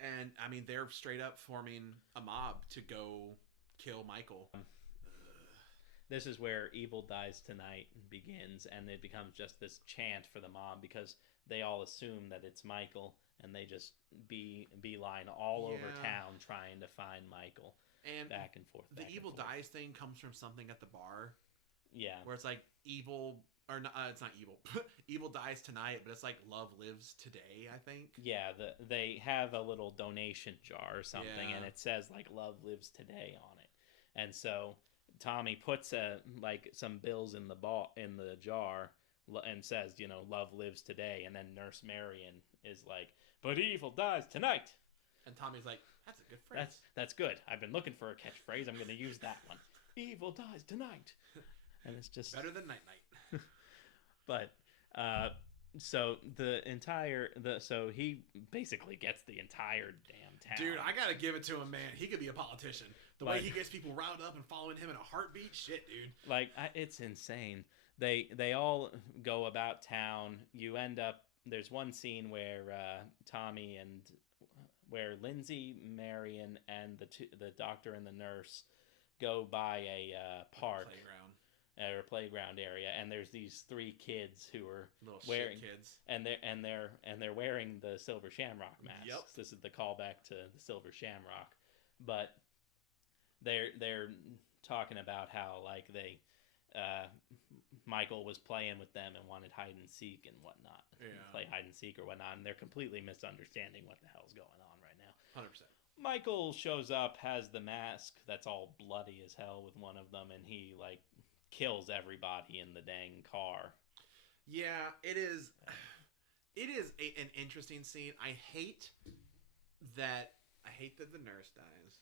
And I mean, they're straight up forming a mob to go kill Michael. This is where Evil Dies Tonight begins, and it becomes just this chant for the mob because they all assume that it's Michael, and they just beeline all over town trying to find Michael. And back and forth. The Evil Dies thing comes from something at the bar. Yeah. Where it's like evil, or not, it's not evil. Evil dies tonight, but it's like love lives today, I think. Yeah, they have a little donation jar or something, and it says like love lives today on it. And so Tommy puts like some bills in the jar and says, you know, love lives today. And then Nurse Marion is like, but evil dies tonight. And Tommy's like, that's a good phrase. That's good. I've been looking for a catchphrase. I'm going to use that one. Evil dies tonight. And it's just better than night night. But so so he basically gets the entire damn town. Dude, I gotta give it to him, man. He could be a politician. The way he gets people riled up and following him in a heartbeat, shit, dude. Like it's insane. They all go about town. You end up. There's one scene where Tommy and where Lindsay, Marion, and the doctor and the nurse go by a park. Playground area, and there's these three kids who are little wearing shit kids, and they're wearing the Silver Shamrock masks. Yep. This is the callback to the Silver Shamrock, but they're talking about how like Michael was playing with them and wanted hide and seek and whatnot, play hide and seek or whatnot, and they're completely misunderstanding what the hell's going on right now. 100%. Michael shows up, has the mask that's all bloody as hell with one of them, and he like kills everybody in the dang car. Yeah, it is. It is an interesting scene. I hate that the nurse dies.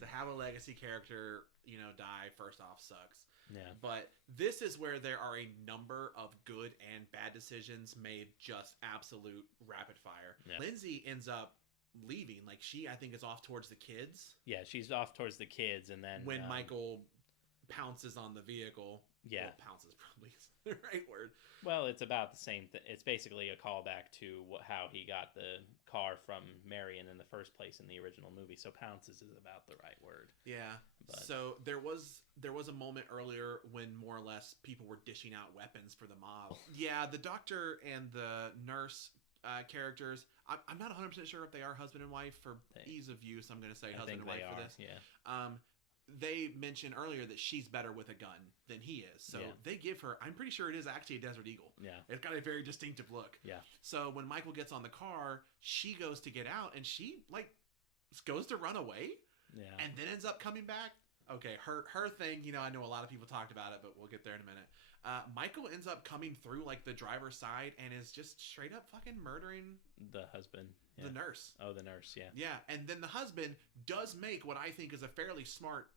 To have a legacy character, you know, die first off sucks. Yeah. But this is where there are a number of good and bad decisions made just absolute rapid fire. Yeah. Lindsay ends up leaving. Like she, I think, is off towards the kids. Yeah, she's off towards the kids, and then when Michael pounces on the vehicle. Yeah. Well, pounces probably is the right word. Well, it's about the same thing. It's basically a callback to how he got the car from Marion in the first place in the original movie. So pounces is about the right word. Yeah. But. So there was a moment earlier when more or less people were dishing out weapons for the mob. Yeah, the doctor and the nurse characters. I'm not 100% sure if they are husband and wife. For ease of use, I'm going to say husband and wife for this. Yeah. They mentioned earlier that she's better with a gun than he is. So they give her, I'm pretty sure it is actually a Desert Eagle. Yeah. It's got a very distinctive look. Yeah. So when Michael gets on the car, she goes to get out and she like goes to run away. Yeah. And then ends up coming back. Okay. Her thing, you know, I know a lot of people talked about it, but we'll get there in a minute. Michael ends up coming through like the driver's side and is just straight up fucking murdering the husband. Yeah. The nurse. Oh, the nurse, yeah. Yeah, and then the husband does make what I think is a fairly smart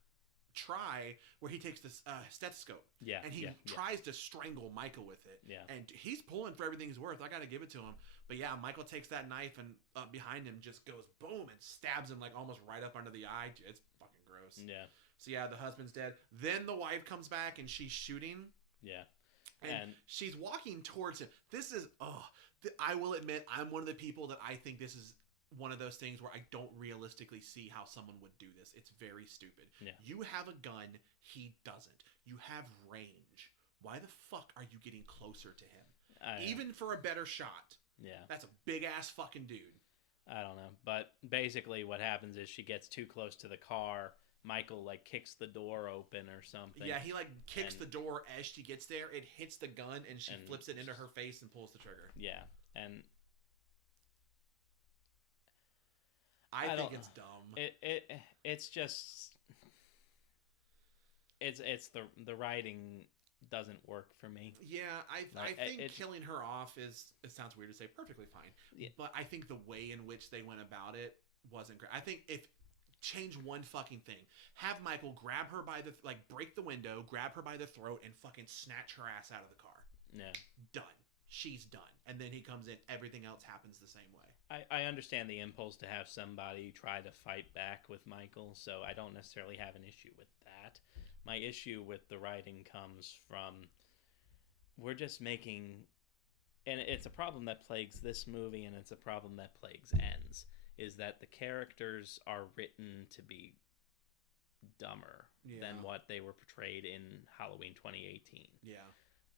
try where he takes this stethoscope. Yeah. And he tries to strangle Michael with it. Yeah. And he's pulling for everything he's worth. I got to give it to him. But yeah, Michael takes that knife and behind him just goes boom and stabs him like almost right up under the eye. It's fucking gross. Yeah. So yeah, the husband's dead. Then the wife comes back and she's shooting. Yeah. And she's walking towards him. This is, I will admit, I'm one of the people that I think this is one of those things where I don't realistically see how someone would do this. It's very stupid. Yeah. You have a gun. He doesn't. You have range. Why the fuck are you getting closer to him? Even for a better shot. Yeah. That's a big-ass fucking dude. I don't know. But basically what happens is she gets too close to the car. Michael, like, kicks the door open or something. Yeah, he, like, kicks the door as she gets there. It hits the gun, and she flips it into her face and pulls the trigger. Yeah, and I think it's dumb. It's just it's the writing doesn't work for me. Yeah, I think killing her off is, it sounds weird to say, perfectly fine. Yeah. But I think the way in which they went about it wasn't great. I think if change one fucking thing, have Michael grab her by the break the window, grab her by the throat, and fucking snatch her ass out of the car. Yeah, done. She's done. And then he comes in. Everything else happens the same way. I understand the impulse to have somebody try to fight back with Michael, so I don't necessarily have an issue with that. My issue with the writing comes from we're just making, and it's a problem that plagues this movie, and it's a problem that plagues Ends, is that the characters are written to be dumber than what they were portrayed in Halloween 2018. Yeah.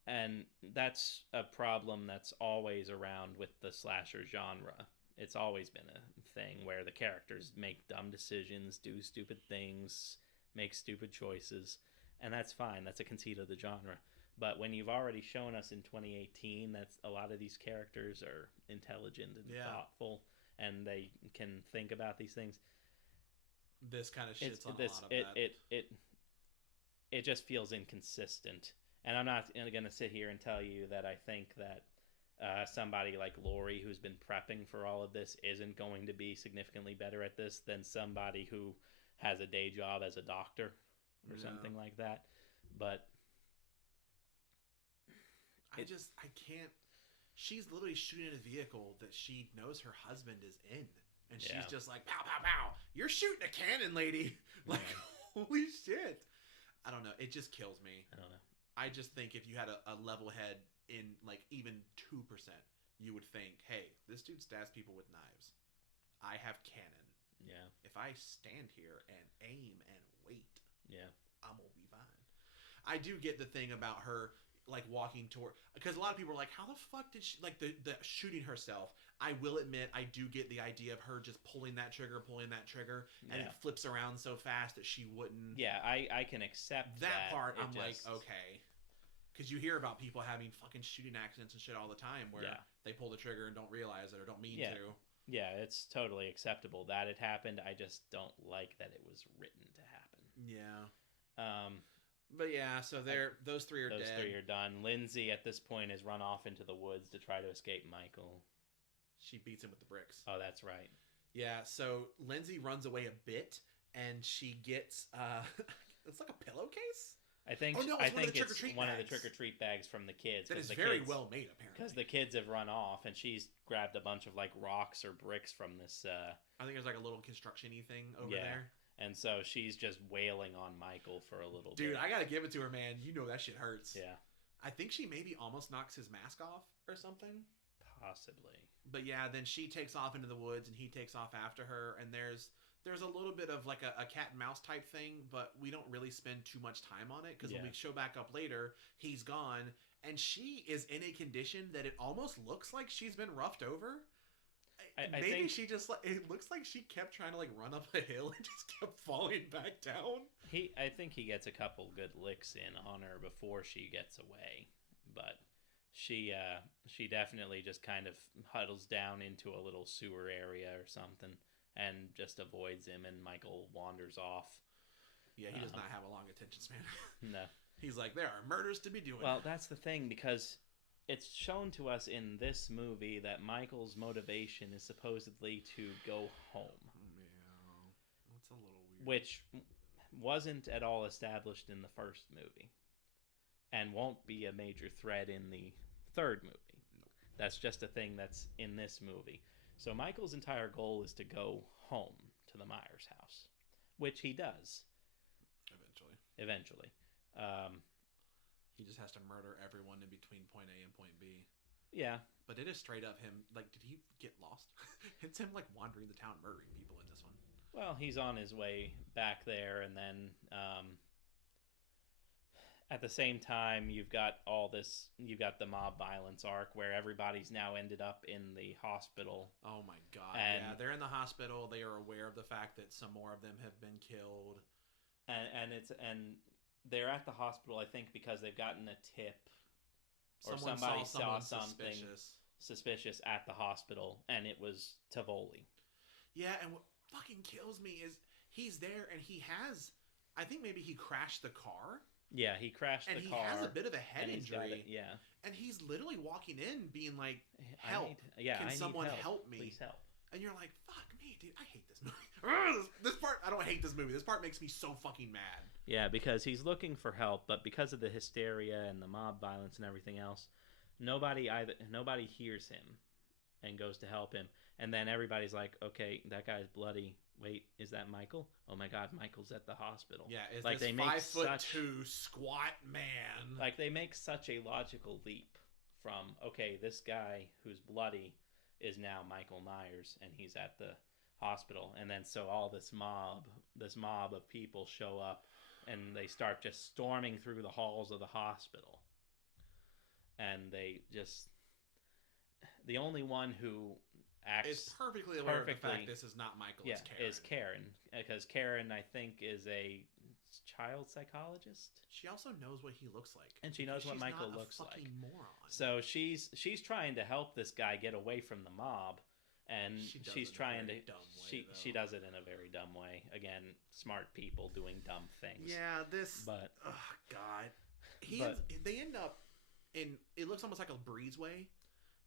And that's a problem that's always around with the slasher genre. It's always been a thing where the characters make dumb decisions, do stupid things, make stupid choices, and that's fine. That's a conceit of the genre. But when you've already shown us in 2018 that a lot of these characters are intelligent and thoughtful, and they can think about these things, this kind of shits on a lot of that. It just feels inconsistent. And I'm not going to sit here and tell you that I think that somebody like Lori, who's been prepping for all of this, isn't going to be significantly better at this than somebody who has a day job as a doctor or something like that. But I can't. She's literally shooting at a vehicle that she knows her husband is in. And she's just like, pow, pow, pow. You're shooting a cannon, lady. Like, holy shit. I don't know. It just kills me. I don't know. I just think if you had a level head in like even 2%, you would think, hey, this dude stabs people with knives. I have cannon. Yeah. If I stand here and aim and wait, I'm going to be fine. I do get the thing about her like walking toward, because a lot of people are like, how the fuck did she, like the shooting herself. I will admit, I do get the idea of her just pulling that trigger, and it flips around so fast that she wouldn't. Yeah, I can accept that part. I'm like, okay. Because you hear about people having fucking shooting accidents and shit all the time where they pull the trigger and don't realize it or don't mean to. Yeah, it's totally acceptable that it happened. I just don't like that it was written to happen. Yeah. But yeah, so those three are dead. Those three are done. Lindsay at this point has run off into the woods to try to escape Michael. She beats him with the bricks. Oh, that's right. Yeah, so Lindsay runs away a bit, and she gets it's like a pillowcase. I think it's one of the trick-or-treat bags from the kids. That is very well made, apparently. Because the kids have run off, and she's grabbed a bunch of like rocks or bricks from this. I think there's like a little construction-y thing over there. And so she's just wailing on Michael for a little bit. Dude, I gotta give it to her, man. You know that shit hurts. Yeah. I think she maybe almost knocks his mask off or something. Possibly. But yeah, then she takes off into the woods, and he takes off after her, and there's a little bit of like a cat and mouse type thing, but we don't really spend too much time on it, because when we show back up later, he's gone, and she is in a condition that it almost looks like she's been roughed over. I think she just it looks like she kept trying to like run up a hill and just kept falling back down. I think he gets a couple good licks in on her before she gets away, but she definitely just kind of huddles down into a little sewer area or something and just avoids him, and Michael wanders off. Yeah, he does not have a long attention span. No. He's like, there are murders to be doing. Well, that's the thing, because it's shown to us in this movie that Michael's motivation is supposedly to go home. Yeah, that's a little weird. Which wasn't at all established in the first movie, and won't be a major thread in the third movie. Nope. That's just a thing that's in this movie. So Michael's entire goal is to go home to the Myers house, which he does. Eventually. He just has to murder everyone in between point A and point B. Yeah. But it is straight up him. Like, did he get lost? It's him, like, wandering the town murdering people in this one. Well, he's on his way back there, and then at the same time, you've got the mob violence arc where everybody's now ended up in the hospital. Oh my god. And, yeah, they're in the hospital. They are aware of the fact that some more of them have been killed. And they're at the hospital, I think, because they've gotten a tip or somebody saw something suspicious at the hospital, and it was Tivoli. Yeah, and what fucking kills me is he's there, and he has, I think maybe he crashed the car. Yeah, he crashed the car. And he has a bit of a head injury. Yeah. And he's literally walking in being like, help. Can someone help me? Please help. And you're like, fuck me, dude. I hate this movie. This part, I don't hate this movie. This part makes me so fucking mad. Yeah, because he's looking for help, but because of the hysteria and the mob violence and everything else, nobody hears him and goes to help him. And then everybody's like, okay, that guy's bloody. Wait, is that Michael? Oh my God, Michael's at the hospital. Yeah, is like this they 5'2" squat man? Like they make such a logical leap from, okay, this guy who's bloody is now Michael Myers and he's at the hospital, and then so all this mob of people show up and they start just storming through the halls of the hospital, and they just, the only one who acts is perfectly aware of the fact this is not Michael, is Karen, because Karen, I think, is a child psychologist. She also knows what he looks like, and she knows what Michael looks like. Moron. So she's trying to help this guy get away from the mob, and she's trying to. She does it in a very dumb way. Again, smart people doing dumb things. Yeah, but oh God, they end up in. It looks almost like a breezeway,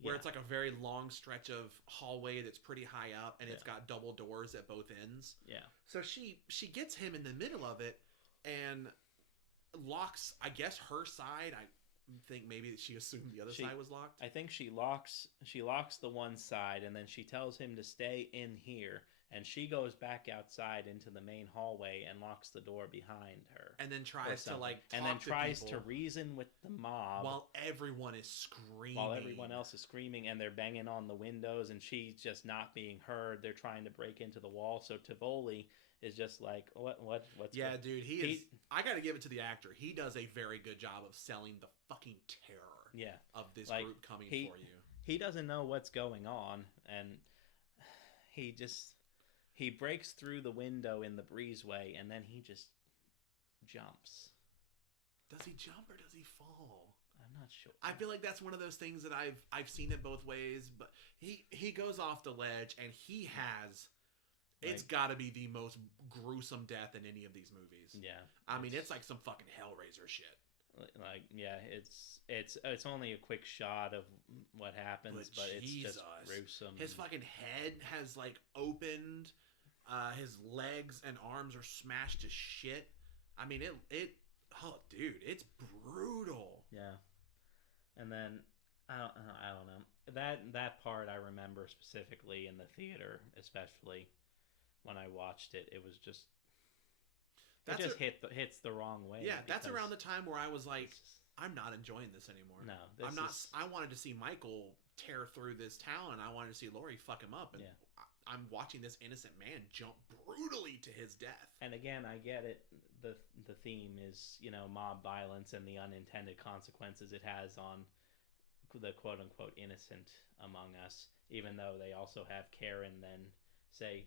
where it's like a very long stretch of hallway that's pretty high up, and it's got double doors at both ends. Yeah. So she gets him in the middle of it, and locks, I guess, her side. I think maybe she assumed the other side was locked. I think she locks the one side, and then she tells him to stay in here, and she goes back outside into the main hallway and locks the door behind her. And then tries to to reason with the mob while everyone is screaming. While everyone else is screaming, and they're banging on the windows, and she's just not being heard. They're trying to break into the wall. So Tivoli is just like, what's yeah, dude. He is. I got to give it to the actor. He does a very good job of selling the fucking terror. Of this group coming for you. He doesn't know what's going on, and he breaks through the window in the breezeway, and then he just jumps. Does he jump or does he fall? I'm not sure. I feel like that's one of those things that I've seen it both ways, but he goes off the ledge, and he has. It's got to be the most gruesome death in any of these movies. Yeah. I mean, it's like some fucking Hellraiser shit. It's only a quick shot of what happens, but it's just gruesome. His fucking head has like opened. His legs and arms are smashed to shit. I mean, oh, dude, it's brutal. Yeah. And then I don't know. That part I remember specifically in the theater, especially when I watched it. It was just hits the wrong way. Yeah, that's around the time where I was like, I'm not enjoying this anymore. No, I'm not. I wanted to see Michael tear through this town. I wanted to see Laurie fuck him up, and I'm watching this innocent man jump brutally to his death. And again, I get it. The theme is, mob violence and the unintended consequences it has on the quote unquote innocent among us. Even though they also have Karen then say,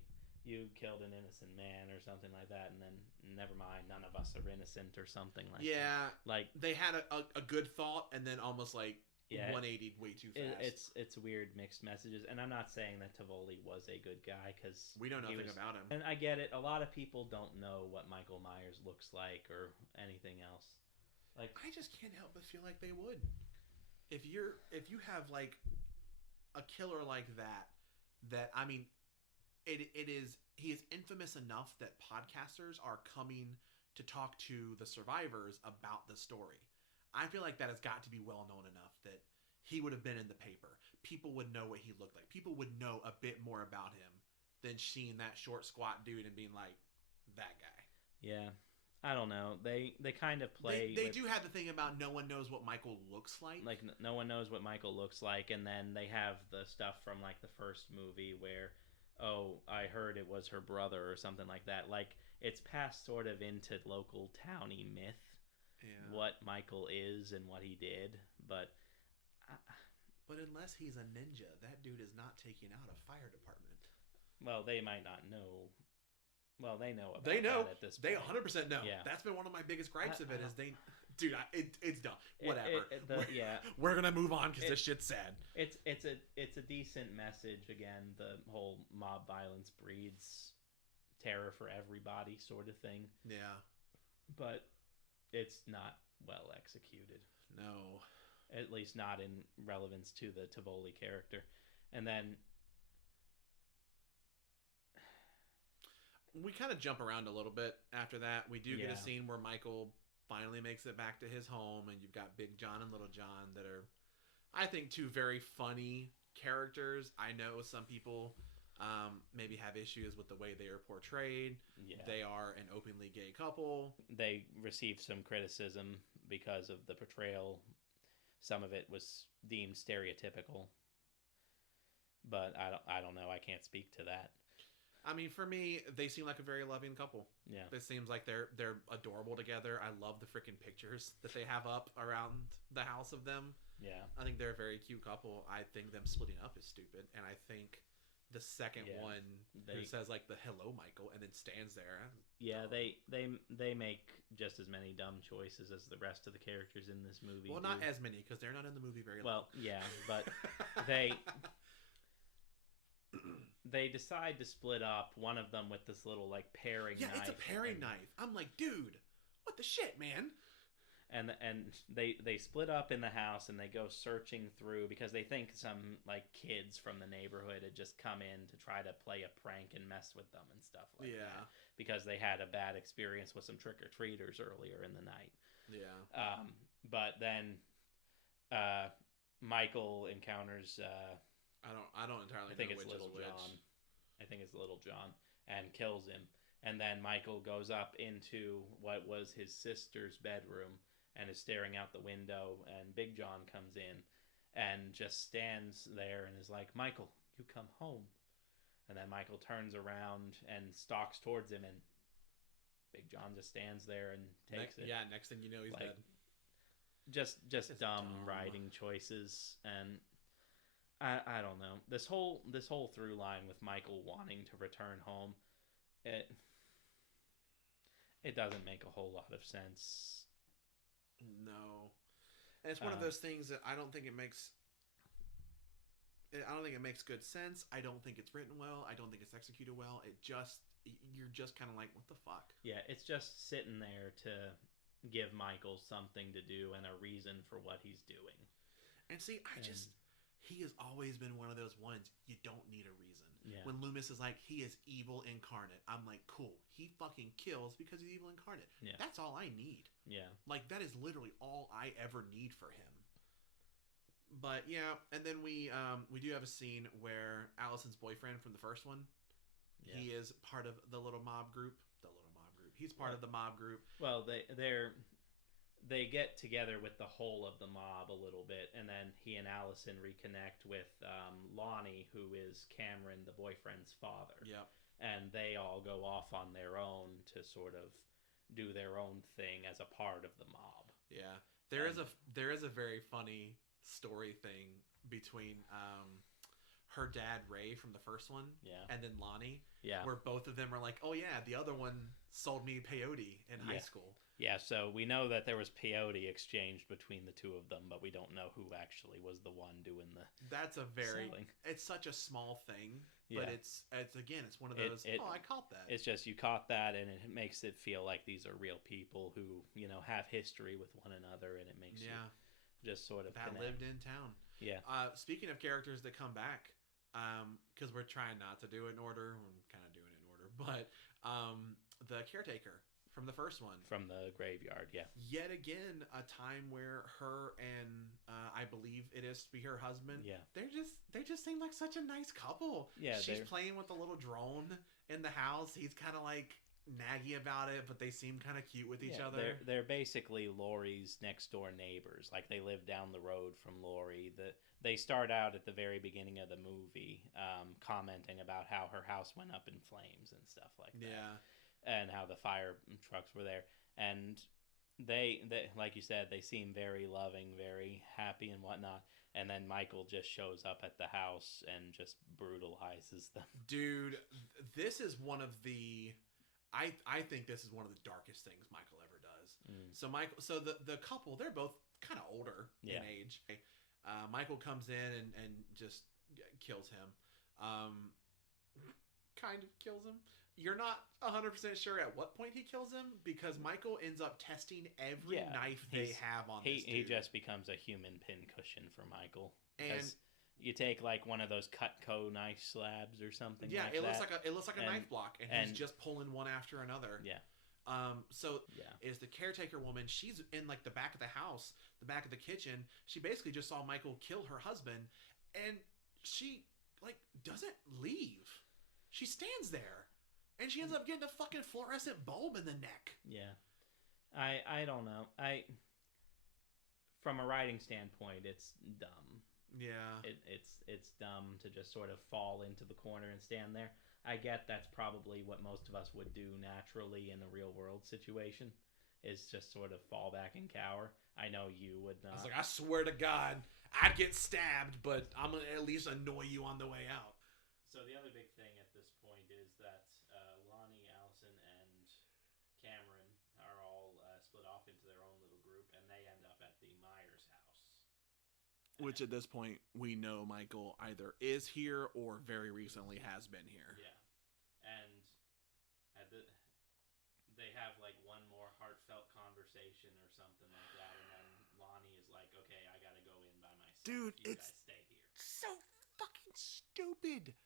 you killed an innocent man or something like that, and then never mind, none of us are innocent or something like that. Yeah, like they had a good thought and then almost like 180'd way too fast. It's weird mixed messages, and I'm not saying that Tivoli was a good guy, because we know nothing about him. And I get it. A lot of people don't know what Michael Myers looks like or anything else. Like, I just can't help but feel like they would. If you have like a killer like that I mean. He is infamous enough that podcasters are coming to talk to the survivors about the story. I feel like that has got to be well known enough that he would have been in the paper. People would know what he looked like. People would know a bit more about him than seeing that short, squat dude and being like, that guy. Yeah. I don't know. They kind of play. They do have the thing about no one knows what Michael looks like. Like, no one knows what Michael looks like, and then they have the stuff from like the first movie where, oh, I heard it was her brother or something like that. Like, it's passed sort of into local towny myth what Michael is and what he did, but unless he's a ninja, that dude is not taking out a fire department. Well, they might not know. Well, they know about that at this They point. 100% know. Yeah. That's been one of my biggest gripes of it is they... Dude, it's dumb. Whatever. We're gonna move on because this shit's sad. It's a decent message. Again, the whole mob violence breeds terror for everybody, sort of thing. Yeah, but it's not well executed. No, at least not in relevance to the Tivoli character. And then we kind of jump around a little bit after that. We do get a scene where Michael finally makes it back to his home, and you've got Big John and Little John that are, I think, two very funny characters. I know some people maybe have issues with the way they are portrayed. Yeah. They are an openly gay couple. They received some criticism because of the portrayal. Some of it was deemed stereotypical, but I don't know. I can't speak to that. I mean, for me, they seem like a very loving couple. Yeah. It seems like they're adorable together. I love the freaking pictures that they have up around the house of them. Yeah. I think they're a very cute couple. I think them splitting up is stupid, and I think the second one who says like the "Hello, Michael" and then stands there. Yeah, they make just as many dumb choices as the rest of the characters in this movie. Well, not as many because they're not in the movie very long. Well, yeah, but they decide to split up. One of them with this little like paring knife. Yeah, it's a paring knife. I'm like, dude, what the shit, man? And they split up in the house and they go searching through because they think some like kids from the neighborhood had just come in to try to play a prank and mess with them and stuff like that. Because they had a bad experience with some trick-or-treaters earlier in the night. Yeah. But then Michael encounters I don't entirely I think know it's which Little is which. John. I think it's Little John and kills him. And then Michael goes up into what was his sister's bedroom and is staring out the window, and Big John comes in and just stands there and is like, "Michael, you come home." And then Michael turns around and stalks towards him, and Big John just stands there and takes it. Yeah, next thing you know, he's dead. Just dumb writing choices, and I don't know. This whole through line with Michael wanting to return home, it doesn't make a whole lot of sense. No, and it's one of those things that I don't think it makes good sense. I don't think it's written well. I don't think it's executed well. You're just kind of like, what the fuck? Yeah, it's just sitting there to give Michael something to do and a reason for what he's doing. And see, he has always been one of those ones you don't need a reason. Yeah. When Loomis is like, he is evil incarnate, I'm like, cool. He fucking kills because he's evil incarnate. Yeah. That's all I need. Yeah. Like, that is literally all I ever need for him. But yeah, and then we do have a scene where Allison's boyfriend from the first one, he is part of the little mob group. He's part of the mob group. Well, they get together with the whole of the mob a little bit, and then he and Allison reconnect with Lonnie, who is Cameron, the boyfriend's father. Yep. And they all go off on their own to sort of do their own thing as a part of the mob. Yeah. There is a very funny story thing between her dad Ray from the first one, and then Lonnie, where both of them are like, "Oh yeah, the other one sold me peyote in high school." Yeah, so we know that there was peyote exchanged between the two of them, but we don't know who actually was the one doing the That's a very selling. It's such a small thing, but it's one of those, I caught that. It's just you caught that, and it makes it feel like these are real people who, have history with one another, and it makes you just sort of that connect. Lived in town. Yeah. Speaking of characters that come back, because we're trying not to do it in order, we're kind of doing it in order, but the caretaker from the first one, from the graveyard, yet again a time where her and I believe it is to be her husband, they just seem like such a nice couple. She's playing with the little drone in the house. He's kind of like naggy about it, but they seem kind of cute with each other. They're basically Laurie's next door neighbors. Like, they live down the road from Laurie. They start out at the very beginning of the movie commenting about how her house went up in flames and stuff like that. And how the fire trucks were there. And they like you said, they seem very loving, very happy and whatnot. And then Michael just shows up at the house and just brutalizes them. Dude, this is one of the... I think this is one of the darkest things Michael ever does. So the couple, they're both kind of older in age. Michael comes in and just kills him. Kind of kills him. You're not 100% sure at what point he kills him, because Michael ends up testing every knife they have on this dude. He just becomes a human pincushion for Michael. And you take like one of those Cutco knife slabs or something. Yeah, it looks like a knife block, and he's just pulling one after another. Yeah. Is the caretaker woman? She's in like the back of the house, the back of the kitchen. She basically just saw Michael kill her husband, and she like doesn't leave. She stands there, and she ends up getting a fucking fluorescent bulb in the neck. Yeah, I don't know. From a writing standpoint, it's dumb. Yeah, It's dumb to just sort of fall into the corner and stand there. I get that's probably what most of us would do naturally in a real world situation, is just sort of fall back and cower. I know you would not. I was like, I swear to God, I'd get stabbed, but I'm gonna at least annoy you on the way out. So the other big thing at this point is that Lonnie, Allison, and Cameron are all split off into their own little group, and they end up at the Myers house. Which at this point, we know Michael either is here or very recently has been here. Yeah, and they have like one more heartfelt conversation or something like that, and then Lonnie is like, "Okay, I gotta go in by myself. Dude, you it's guys stay here." So fucking stupid.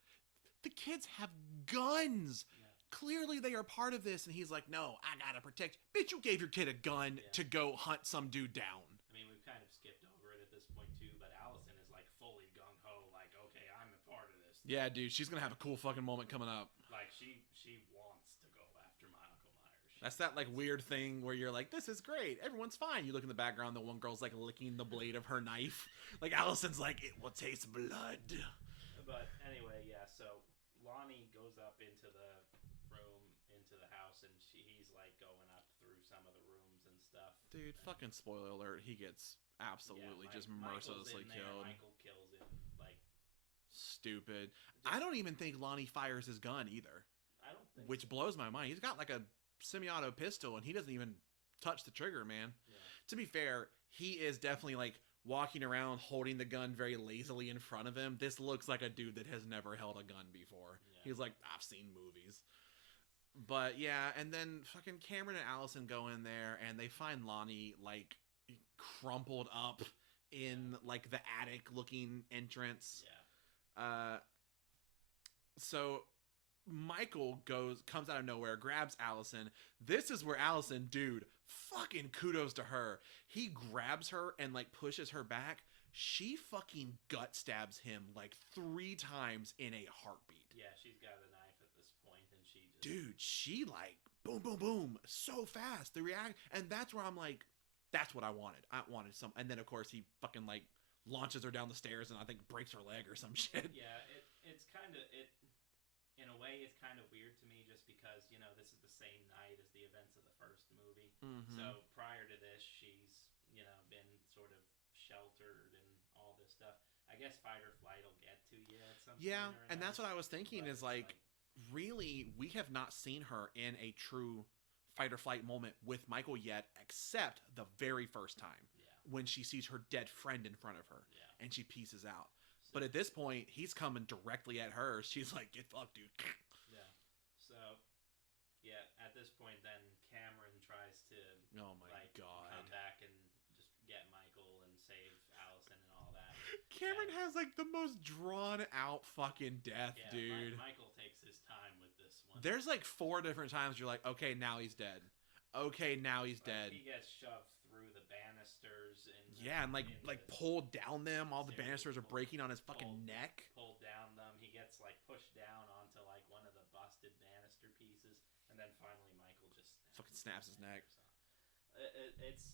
The kids have guns. Yeah. Clearly they are part of this, and he's like, no, I gotta protect. Bitch, you gave your kid a gun to go hunt some dude down. I mean, we've kind of skipped over it at this point too, but Allison is like fully gung-ho, like, okay, I'm a part of this. Yeah, dude, she's gonna have a cool fucking moment coming up. Like, she wants to go after my Uncle Myers. That's that like weird thing where you're like, this is great, everyone's fine. You look in the background, the one girl's like licking the blade of her knife. Like Allison's like, it will taste blood. But anyway, yeah, so Lonnie goes up into the room, into the house, and he's like going up through some of the rooms and stuff. Dude, fucking spoiler alert, he gets absolutely just mercilessly killed. Michael kills him, like, stupid. I don't even think Lonnie fires his gun either. I don't think which so. blows my mind. He's got like a semi-auto pistol, and he doesn't even touch the trigger, man. Yeah. To be fair, he is definitely like walking around holding the gun very lazily in front of him. This looks like a dude that has never held a gun before. Yeah. He's like, I've seen movies. But yeah, and then fucking Cameron and Allison go in there, and they find Lonnie like crumpled up in like the attic looking entrance. Yeah. So Michael comes out of nowhere, grabs Allison. This is where Allison, dude, fucking kudos to her. He grabs her and like pushes her back. She fucking gut stabs him like 3 times in a heartbeat. Yeah, she's got a knife at this point, and she just... Dude, she like boom, boom, boom, so fast. The react, and that's where I'm like, that's what I wanted. I wanted some, and then of course he fucking like launches her down the stairs and I think breaks her leg or some shit. Yeah, it's kind of in a way, it's kind of weird to me just because, you know, this is the same night as the events of the first movie. Mm-hmm. So prior to this, she's, you know, been sort of sheltered and all this stuff. I guess fight or flight will get to you at some point. Yeah, and that's what I was thinking is like, really, we have not seen her in a true fight or flight moment with Michael yet, except the very first time. Yeah. When she sees her dead friend in front of her. Yeah. And she pieces out. But at this point, he's coming directly at her. She's like, get fucked, dude. Yeah. So, yeah, at this point, then Cameron tries to oh my God. come back and just get Michael and save Allison and all that. Cameron has like the most drawn out fucking death, yeah, dude. Michael takes his time with this one. There's like 4 different times you're like, okay, now he's dead. Okay, now he's dead. He gets shoved through the banisters and and like pulled down them. All the banisters are breaking on his fucking neck. Pulled down them. He gets like pushed down onto like one of the busted banister pieces, and then finally Michael just fucking snaps his neck. It's.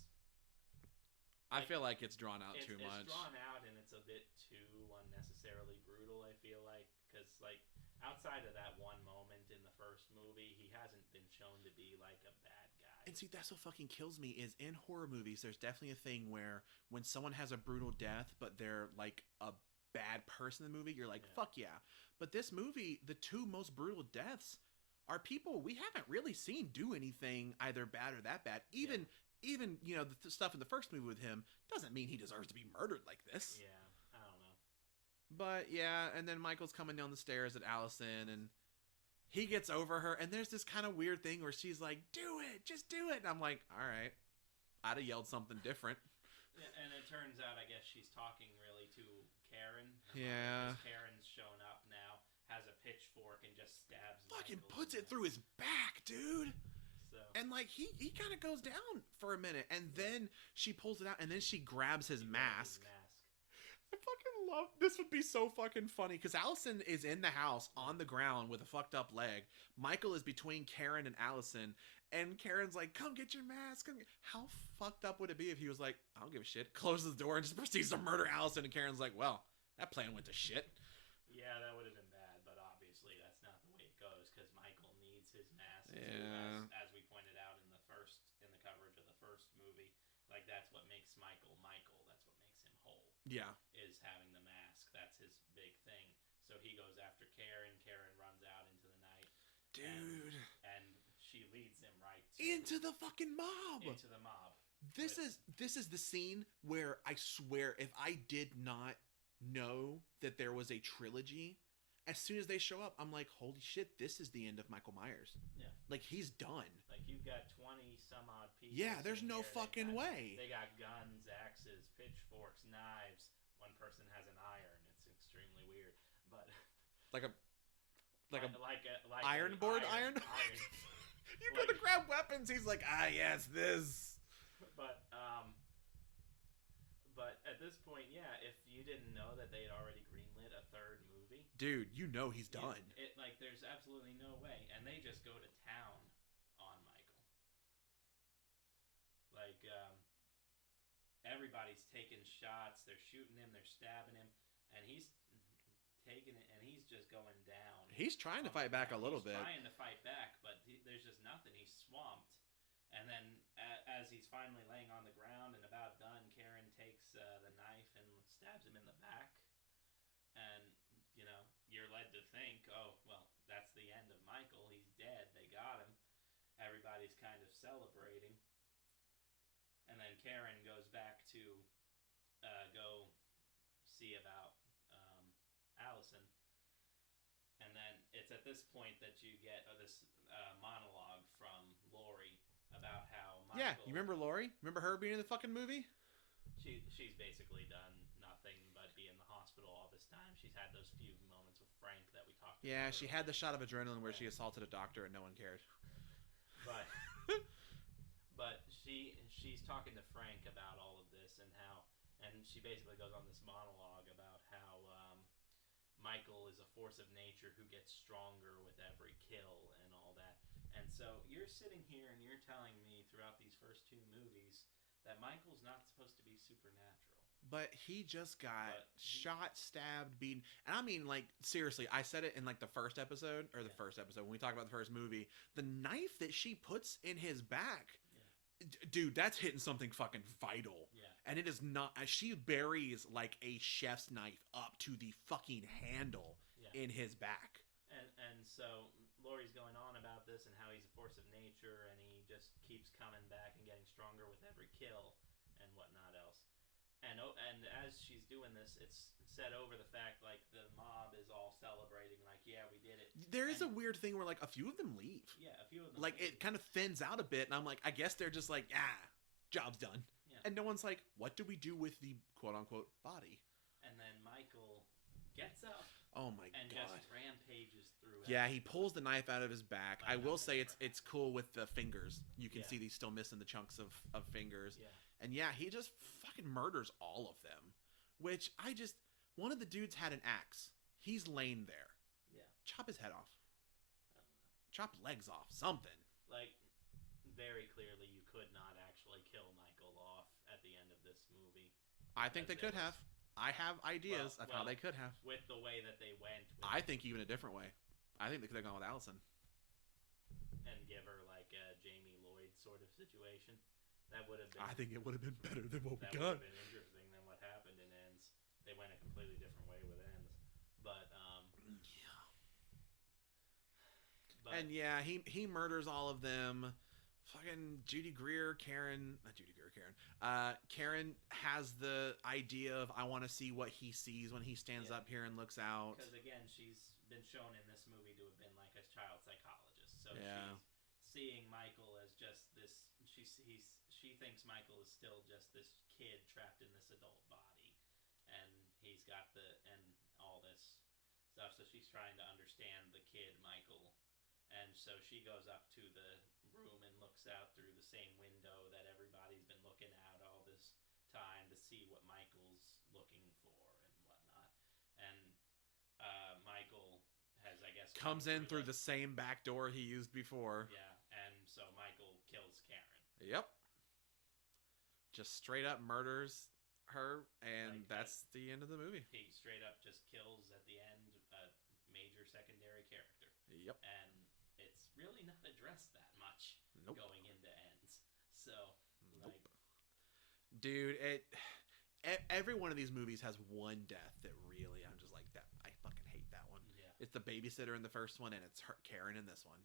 I feel like it's drawn out too much. It's drawn out, and it's a bit too unnecessarily brutal. I feel like because like outside of that one moment in the first movie, he hasn't been shown to be like a bad guy. And see, that's what fucking kills me is in horror movies, there's definitely a thing where when someone has a brutal death, but they're like a bad person in the movie, you're like, fuck yeah. But this movie, the 2 most brutal deaths are people we haven't really seen do anything either bad or that bad. Even, you know, the stuff in the first movie with him doesn't mean he deserves to be murdered like this. Yeah, I don't know. But yeah, and then Michael's coming down the stairs at Allison, and he gets over her, and there's this kind of weird thing where she's like, do it, just do it. And I'm like, all right. I'd have yelled something different. Yeah, and it turns out, I guess she's talking really to Karen. Yeah. Karen's shown up now, has a pitchfork, and just stabs fucking Michael puts it through his back, dude. So. And like, he kind of goes down for a minute, and then she pulls it out, and then she grabs his mask. I fucking love this. Would be so fucking funny because Allison is in the house on the ground with a fucked up leg. Michael is between Karen and Allison, and Karen's like, "Come get your mask." How fucked up would it be if he was like, "I don't give a shit," closes the door and just proceeds to murder Allison, and Karen's like, "Well, that plan went to shit." Yeah, that would have been bad, but obviously that's not the way it goes because Michael needs his mask. Yeah. As we pointed out in the coverage of the first movie, like that's what makes Michael Michael. That's what makes him whole. Yeah. Is having the mask. That's his big thing. So he goes after Karen. Karen runs out into the night. Dude. And she leads him right into the fucking mob. Into the mob. This is the scene where I swear if I did not know that there was a trilogy, as soon as they show up, I'm like, holy shit, this is the end of Michael Myers. Yeah. Like, he's done. Like, you've got 20 some odd people. Yeah, there's no fucking way. They got guns, axes, pitchforks, knives. One person has an iron. It's extremely weird. But like a iron board iron. You go to grab weapons, he's like, yes, this. But at this point, yeah, if you didn't know that they had already greenlit a third movie, dude, you know he's done. There's absolutely no way, and they just go to town on Michael. Like, everybody's taking shots. They're shooting him. They're stabbing him, and he's taking it, and he's just going down. He's trying to fight back a little bit. He's trying to fight back, but there's just nothing. He's swamped. And then, as he's finally laying on the ground and about done, Karen takes the knife and stabs him in the back. And, you're led to think, oh, well, that's the end of Michael. He's dead. They got him. Everybody's kind of celebrating. And then Karen goes back to go see about Allison. And then it's at this point that you get this monologue from Laurie about how Michael... Yeah, you remember Laurie? Remember her being in the fucking movie? She's basically done nothing but be in the hospital all this time. She's had those few moments with Frank that we talked about. Yeah, she had the shot of adrenaline where she assaulted a doctor and no one cared. But she's talking to Frank about all of this and she basically goes on this monologue about how Michael is a force of nature who gets stronger with every kill and all that. And so you're sitting here and you're telling me throughout these first two movies that Michael's not supposed to be supernatural. But he just got shot, stabbed, beaten. And I mean, like, seriously, I said it in, like, the first episode, when we talk about the first movie. The knife that she puts in his back, dude, that's hitting something fucking vital. Yeah. And it is not, she buries, like, a chef's knife up to the fucking handle in his back. And so Laurie's going on about this and how he's a force of nature and he just keeps coming back and getting stronger with every kill and whatnot else. And as she's doing this, it's said over the fact, like, the mob is all celebrating, like, yeah, we did it. There is a weird thing where, like, a few of them leave. Yeah, a few of them like, leave. It kind of thins out a bit, and I'm like, I guess they're just like, job's done. Yeah. And no one's like, what do we do with the quote-unquote body? And then Michael gets up. Oh, my and God. just rampages through it. Yeah, he pulls the knife out of his back. I will say it's cool with the fingers. You can see he's still missing the chunks of fingers. Yeah. And yeah, he just fucking murders all of them. Which one of the dudes had an axe. He's laying there. Yeah. Chop his head off. Chop legs off. Something. Like, very clearly you could not actually kill Michael off at the end of this movie. I think they could have. I have ideas of how they could have. With the way that they went. I think even a different way. I think they could have gone with Allison. And give her, like, a Jamie Lloyd sort of situation. That would have been... I think it would have been better than what we got. That would have been interesting than what happened in Ends. They went a completely different way with Ends. But, And yeah, he murders all of them. Fucking Karen has the idea of, I want to see what he sees when he stands up here and looks out. Because again, she's been shown in this movie to have been like a child psychologist. So yeah. She's seeing Michael as just this, she thinks Michael is still just this kid trapped in this adult body. And he's got and all this stuff. So she's trying to understand the kid, Michael. And so she goes up to the room and looks out through the same window that everybody's been looking out all this time to see what Michael's looking for. Comes in through the same back door he used before. Yeah, and so Michael kills Karen. Yep. Just straight up murders her, and that's the end of the movie. He straight up just kills at the end a major secondary character. Yep. And it's really not addressed that much going into ends. So, like, dude, every one of these movies has one death that really I'm just like that. I fucking hate that one. Yeah. It's the babysitter in the first one, and it's Karen in this one.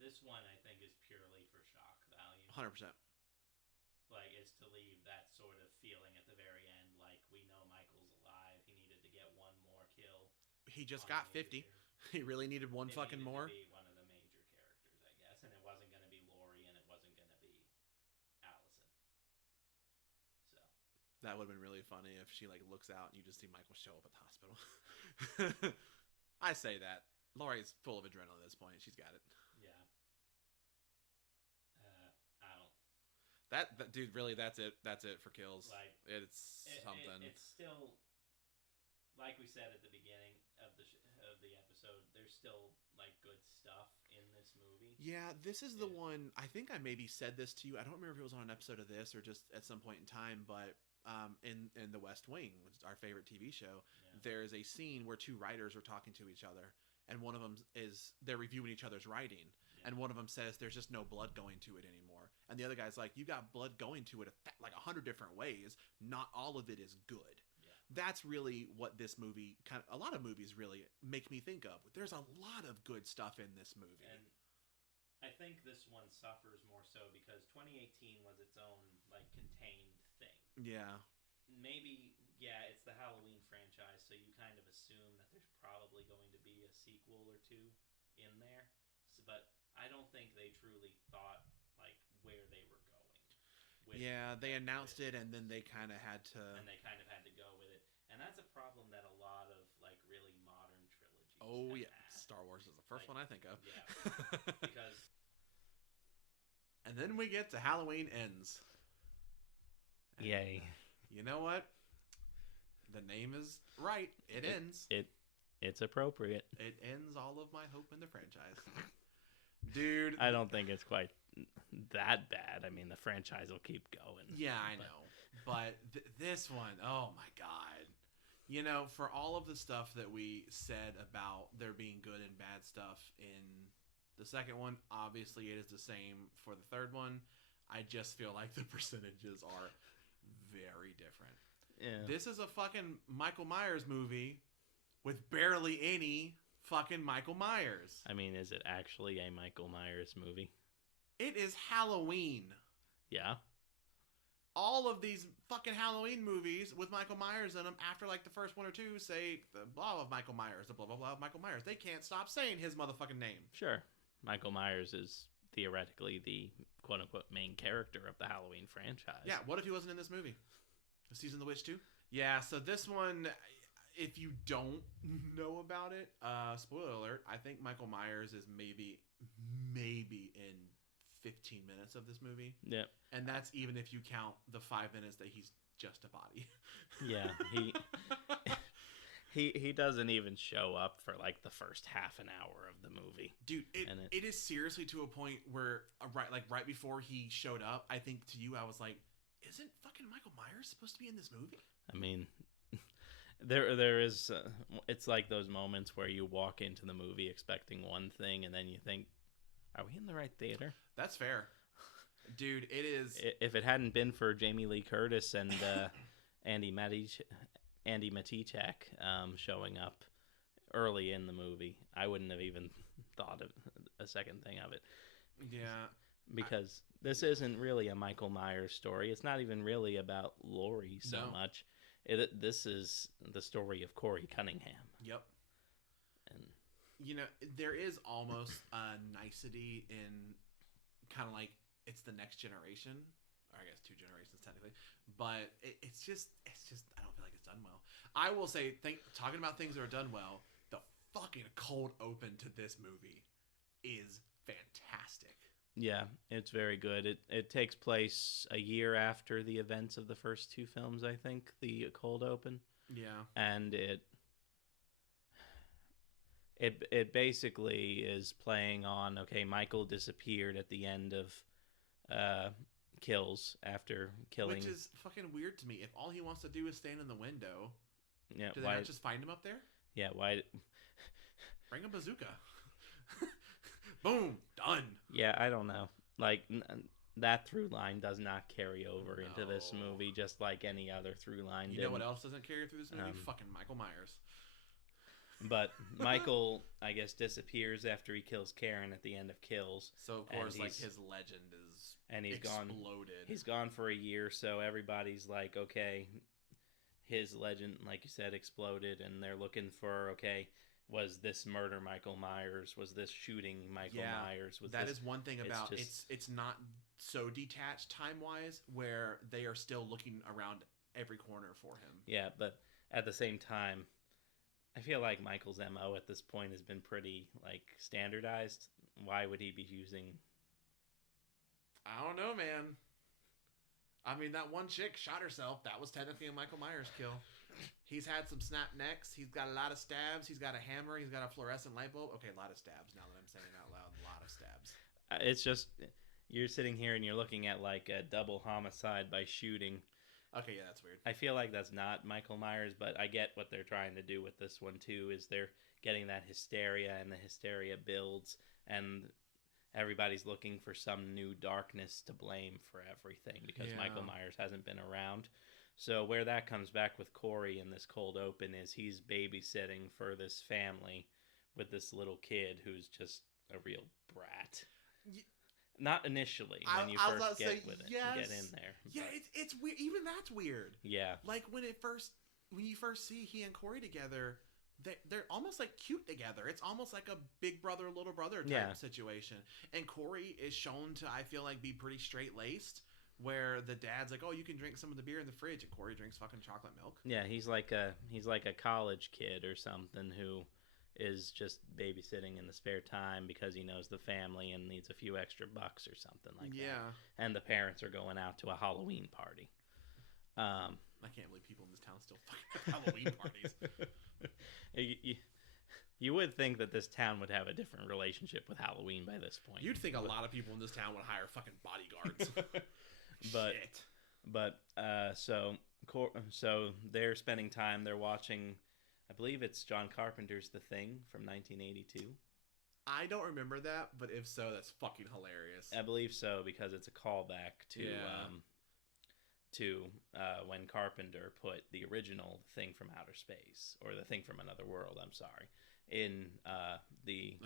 This one I think is purely for shock value. 100%. Like, is to leave that sort of feeling at the very end, like we know Michael's alive. He needed to get one more kill. He just got 50. He really needed one fucking more. To be one of the major characters, I guess, and it wasn't going to be Lori, and it wasn't going to be Allison. So that would have been really funny if she like looks out and you just see Michael show up at the hospital. I say that Laurie's full of adrenaline at this point. She's got it. Yeah. I don't. That dude, really, that's it. That's it for kills. Like, it's something. It's still, like we said at the beginning of the episode. There's still like good stuff in this movie. Yeah, this is the one. I think I maybe said this to you. I don't remember if it was on an episode of this or just at some point in time, but in The West Wing, which is our favorite TV show, there's a scene where two writers are talking to each other, and one of them they're reviewing each other's writing, and one of them says there's just no blood going to it anymore, and the other guy's like, you got blood going to it like 100 different ways. Not all of it is good. That's really what this movie a lot of movies really make me think of. There's a lot of good stuff in this movie. And I think this one suffers more so because 2018 was its own like contained thing. Yeah. Maybe, it's the Halloween franchise, so you kind of assume that there's probably going to be a sequel or two in there. But I don't think they truly thought like where they were going. They announced it, and then they kind of had to. And they kind of had to go with it, and that's a problem that a lot of like really modern trilogies. Oh yeah, had. Star Wars is the first one I think of. Yeah, because. And then we get to Halloween Ends. And yay! You know what? The name is right. It ends. It's appropriate. It ends all of my hope in the franchise. Dude, I don't think it's quite that bad. I mean, the franchise will keep going. Yeah, I know. But this one, oh my God. You know, for all of the stuff that we said about there being good and bad stuff in the second one, obviously it is the same for the third one. I just feel like the percentages are very different. Yeah. This is a fucking Michael Myers movie with barely any fucking Michael Myers. I mean, is it actually a Michael Myers movie? It is Halloween. Yeah. All of these fucking Halloween movies with Michael Myers in them, after like the first one or two, say the blah of Michael Myers, the blah blah blah of Michael Myers. They can't stop saying his motherfucking name. Sure. Michael Myers is theoretically the quote unquote main character of the Halloween franchise. Yeah, what if he wasn't in this movie? Season of the Witch 2? Yeah, so this one, if you don't know about it, spoiler alert, I think Michael Myers is maybe in 15 minutes of this movie. Yeah. And that's even if you count the 5 minutes that he's just a body. Yeah, he doesn't even show up for like the first half an hour of the movie. Dude, it is seriously to a point where right before he showed up, I think to you I was like, isn't fucking Michael Myers supposed to be in this movie? I mean, there is it's like those moments where you walk into the movie expecting one thing and then you think, are we in the right theater? That's fair. Dude, it is. If it hadn't been for Jamie Lee Curtis and Andy Matichak showing up early in the movie, I wouldn't have even thought of a second thing of it. Yeah. Because this isn't really a Michael Myers story. It's not even really about Laurie so much. This is the story of Corey Cunningham. Yep. And you know, there is almost a nicety in kind of like it's the next generation, or I guess 2 generations technically, but it's just I don't feel like it's done well. I will say, talking about things that are done well, the fucking cold open to this movie is fantastic. Yeah, it's very good. It takes place a year after the events of the first 2 films, I think, the cold open. Yeah. And It basically is playing on, okay, Michael disappeared at the end of uh, Kills after killing. Which is fucking weird to me. If all he wants to do is stand in the window, Yeah, do they not just find him up there? Yeah, why? Bring a bazooka. Boom, done. Yeah, I don't know. Like that through line does not carry over into this movie, just like any other through line. You know what else doesn't carry through this movie? Fucking Michael Myers. But Michael, I guess, disappears after he kills Karen at the end of Kills. So of course, like his legend is exploded. He's gone for a year, so everybody's like, okay, his legend, like you said, exploded, and they're looking for, okay, was this murder Michael Myers? Was this shooting Michael Myers? That is one thing about it's not so detached time wise, where they are still looking around every corner for him. Yeah, but at the same time, I feel like Michael's MO at this point has been pretty, like, standardized. Why would he be using... I don't know, man. I mean, that one chick shot herself. That was technically a Michael Myers kill. He's had some snap necks. He's got a lot of stabs. He's got a hammer. He's got a fluorescent light bulb. Okay, a lot of stabs now that I'm saying it out loud. A lot of stabs. It's just... You're sitting here and you're looking at, like, a double homicide by shooting... Okay, yeah, that's weird. I feel like that's not Michael Myers, but I get what they're trying to do with this one, too, is they're getting that hysteria, and the hysteria builds, and everybody's looking for some new darkness to blame for everything, because Michael Myers hasn't been around. So where that comes back with Corey in this cold open is he's babysitting for this family with this little kid who's just a real brat. Not initially when you first get in there. Yeah, it's weird. Even that's weird. Yeah, like when you first see he and Corey together, they're almost like cute together. It's almost like a big brother little brother type situation. And Corey is shown to, I feel like, be pretty straight laced. Where the dad's like, "Oh, you can drink some of the beer in the fridge," and Corey drinks fucking chocolate milk. Yeah, he's like a college kid or something who is just babysitting in the spare time because he knows the family and needs a few extra bucks or something like that. Yeah. And the parents are going out to a Halloween party. I can't believe people in this town still fucking have Halloween parties. You would think that this town would have a different relationship with Halloween by this point. You'd think a lot of people in this town would hire fucking bodyguards. So they're spending time, they're watching... I believe it's John Carpenter's The Thing from 1982. I don't remember that, but if so, that's fucking hilarious. I believe so because it's a callback to when Carpenter put the original Thing from Outer Space, or The Thing from Another World, I'm sorry, in the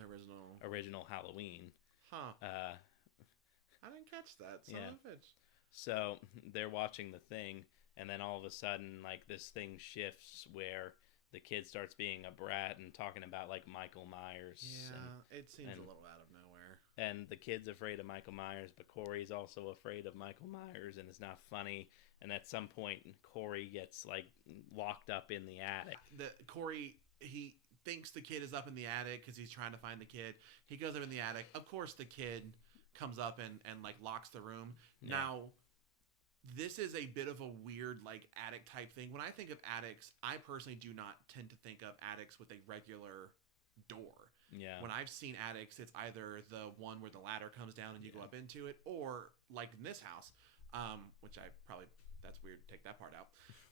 original Halloween. Huh. I didn't catch that. Son of a bitch. So they're watching The Thing, and then all of a sudden, like, this thing shifts where... the kid starts being a brat and talking about, like, Michael Myers. Yeah, it seems a little out of nowhere. And the kid's afraid of Michael Myers, but Corey's also afraid of Michael Myers, and it's not funny. And at some point, Corey gets, like, locked up in the attic. Corey, he thinks the kid is up in the attic because he's trying to find the kid. He goes up in the attic. Of course, the kid comes up and like, locks the room. Yeah. Now... this is a bit of a weird, like, attic type thing. When I think of attics, I personally do not tend to think of attics with a regular door. Yeah. When I've seen attics, it's either the one where the ladder comes down and you go up into it, or like in this house, which that's weird. Take that part out.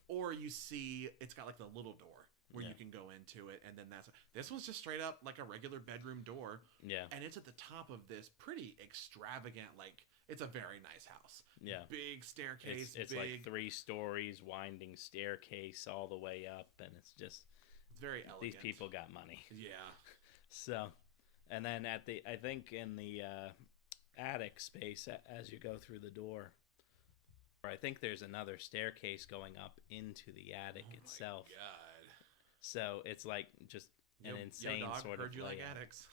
Or you see it's got like the little door where you can go into it, and then this one's just straight up like a regular bedroom door. Yeah. And it's at the top of this pretty extravagant, like, it's a very nice house. Yeah. Big staircase. It's like 3 stories, winding staircase all the way up, and it's very elegant. These people got money. Yeah. So, and then I think in the attic space, as you go through the door, I think there's another staircase going up into the attic itself. Oh my God. So it's like just an insane sort of heard you like attics.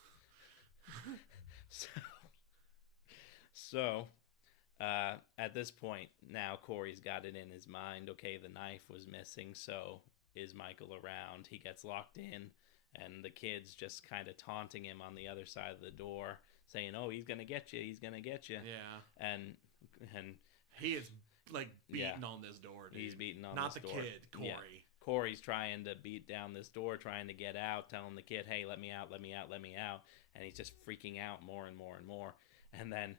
So, at this point, now Corey's got it in his mind, okay, the knife was missing, so is Michael around? He gets locked in, and the kid's just kind of taunting him on the other side of the door, saying, "Oh, he's gonna get you, he's gonna get you." Yeah. And he is, like, beating on this door, dude. He's beating on Not this door. Not the kid, Corey. Yeah. Corey's trying to beat down this door, trying to get out, telling the kid, hey, let me out, let me out, let me out. And he's just freaking out more and more and more. And then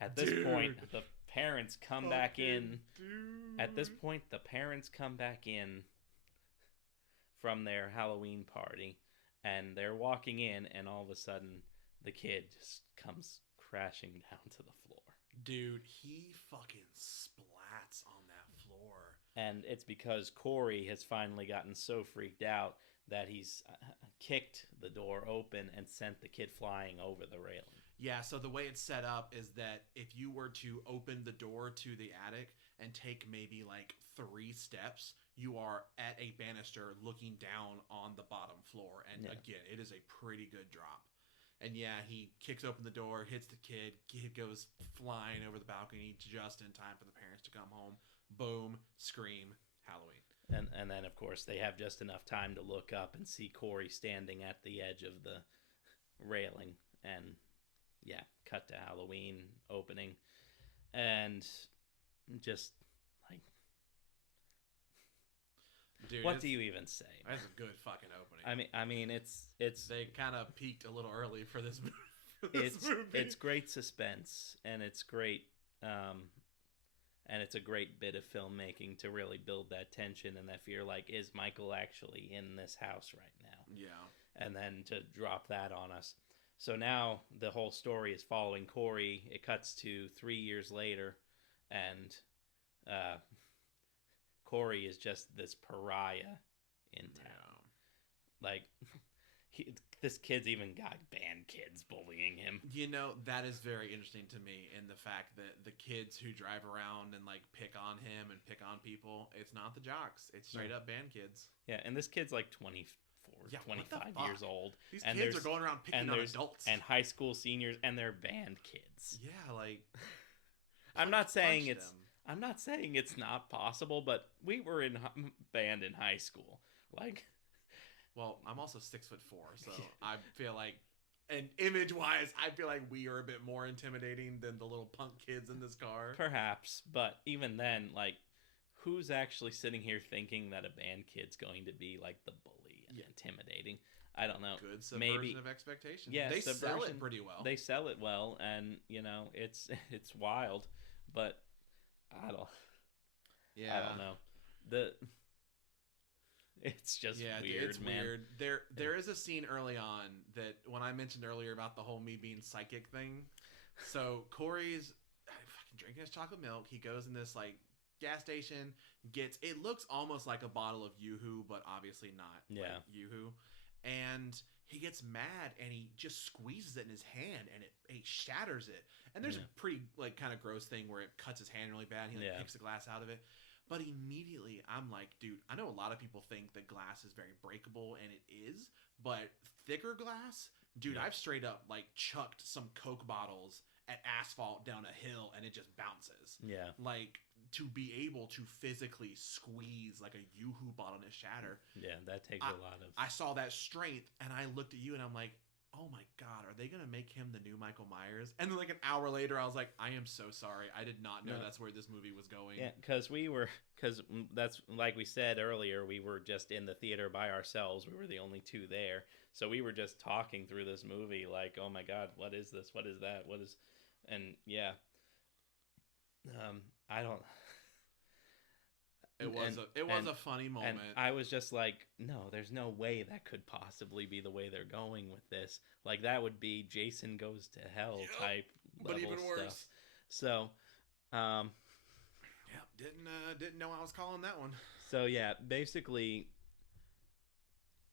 at this point, the parents come back in. At this point, the parents come back in from their Halloween party. And they're walking in, and all of a sudden, the kid just comes crashing down to the floor. Dude, he fucking splats on that floor. And it's because Corey has finally gotten so freaked out that he's kicked the door open and sent the kid flying over the railing. Yeah, so the way it's set up is that if you were to open the door to the attic and take maybe like 3 steps, you are at a banister looking down on the bottom floor. And again, it is a pretty good drop. And yeah, he kicks open the door, hits the kid goes flying over the balcony just in time for the parents to come home. Boom, scream, Halloween. And then, of course, they have just enough time to look up and see Corey standing at the edge of the railing. And, yeah, cut to Halloween opening. And just, like... Dude, what do you even say? That's a good fucking opening. I mean, it's they kind of peaked a little early for this movie. It's great suspense, and it's great, and it's a great bit of filmmaking to really build that tension and that fear. Like, is Michael actually in this house right now? Yeah. And then to drop that on us. So now the whole story is following Corey. It cuts to 3 years later, and Corey is just this pariah in town. Yeah. Like, this kid's even got band kids bullying him. You know, that is very interesting to me, in the fact that the kids who drive around and, like, pick on him and pick on people, it's not the jocks. It's straight up band kids. Yeah, and this kid's like 25 years old. These kids are going around picking on adults. And high school seniors, and they're band kids. Yeah, like... I'm not saying it's not possible, but we were in band in high school. Like... Well, I'm also 6'4", so I feel like, and image-wise, I feel like we are a bit more intimidating than the little punk kids in this car. Perhaps, but even then, like, who's actually sitting here thinking that a band kid's going to be, like, the bully and intimidating? I don't know. Good subversion of expectations. Yeah, they sell it pretty well. They sell it well, and, you know, it's wild, but I don't know. It's just weird, it's man. Weird. There is a scene early on that, when I mentioned earlier about the whole me being psychic thing. So Corey's fucking drinking his chocolate milk. He goes in this like gas station, it looks almost like a bottle of Yoo-Hoo, but obviously not. Yeah. Like Yoo-Hoo. And he gets mad and he just squeezes it in his hand and he shatters it. And there's a pretty like kind of gross thing where it cuts his hand really bad. And he picks the glass out of it. But immediately, I'm like, dude, I know a lot of people think that glass is very breakable, and it is. But thicker glass, dude, I've straight up, like, chucked some Coke bottles at asphalt down a hill, and it just bounces. Yeah. Like, to be able to physically squeeze, like, a Yoo-Hoo bottle and shatter. Yeah, that takes a lot of... I saw that strength, and I looked at you, and I'm like, oh my God, are they going to make him the new Michael Myers? And then like an hour later, I was like, I am so sorry. I did not know that's where this movie was going. Yeah, because that's, like we said earlier, we were just in the theater by ourselves. We were the only two there. So we were just talking through this movie like, oh my God, what is this? What is that? What is... And yeah. I don't... It was a funny moment. And I was just like, no, there's no way that could possibly be the way they're going with this. Like, that would be Jason Goes to Hell type level but even worse. Stuff. So, didn't know I was calling that one. So yeah, basically,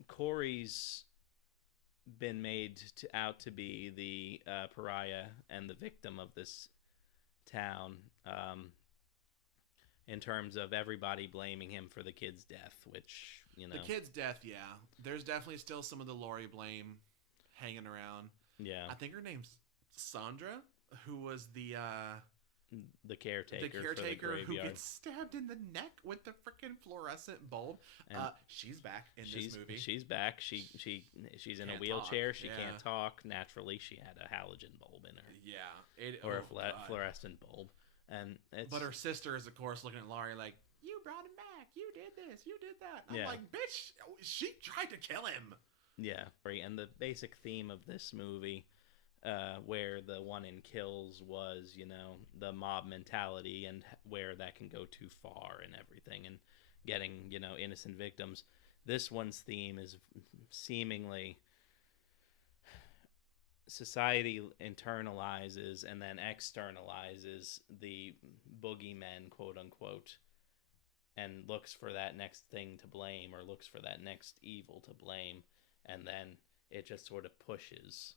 Corey's been made out to be the pariah and the victim of this town. In terms of everybody blaming him for the kid's death, which, you know... The kid's death, yeah. There's definitely still some of the Laurie blame hanging around. Yeah. I think her name's Sandra, who was the caretaker. The caretaker for the who gets stabbed in the neck with the freaking fluorescent bulb. She's back in this movie. She's back. She's in a wheelchair. She can't talk. Naturally, she had a halogen bulb in her. Yeah. Or a fluorescent bulb. And but her sister is, of course, looking at Laurie like, you brought him back. You did this. You did that. I'm Yeah. like, bitch, she tried to kill him. Yeah, right. And the basic theme of this movie, where the one in kills was, the mob mentality and where that can go too far and everything, and getting, innocent victims. This one's theme is seemingly society internalizes and then externalizes the boogeyman, quote unquote, and looks for that next thing to blame, or looks for that next evil to blame, and then it just sort of pushes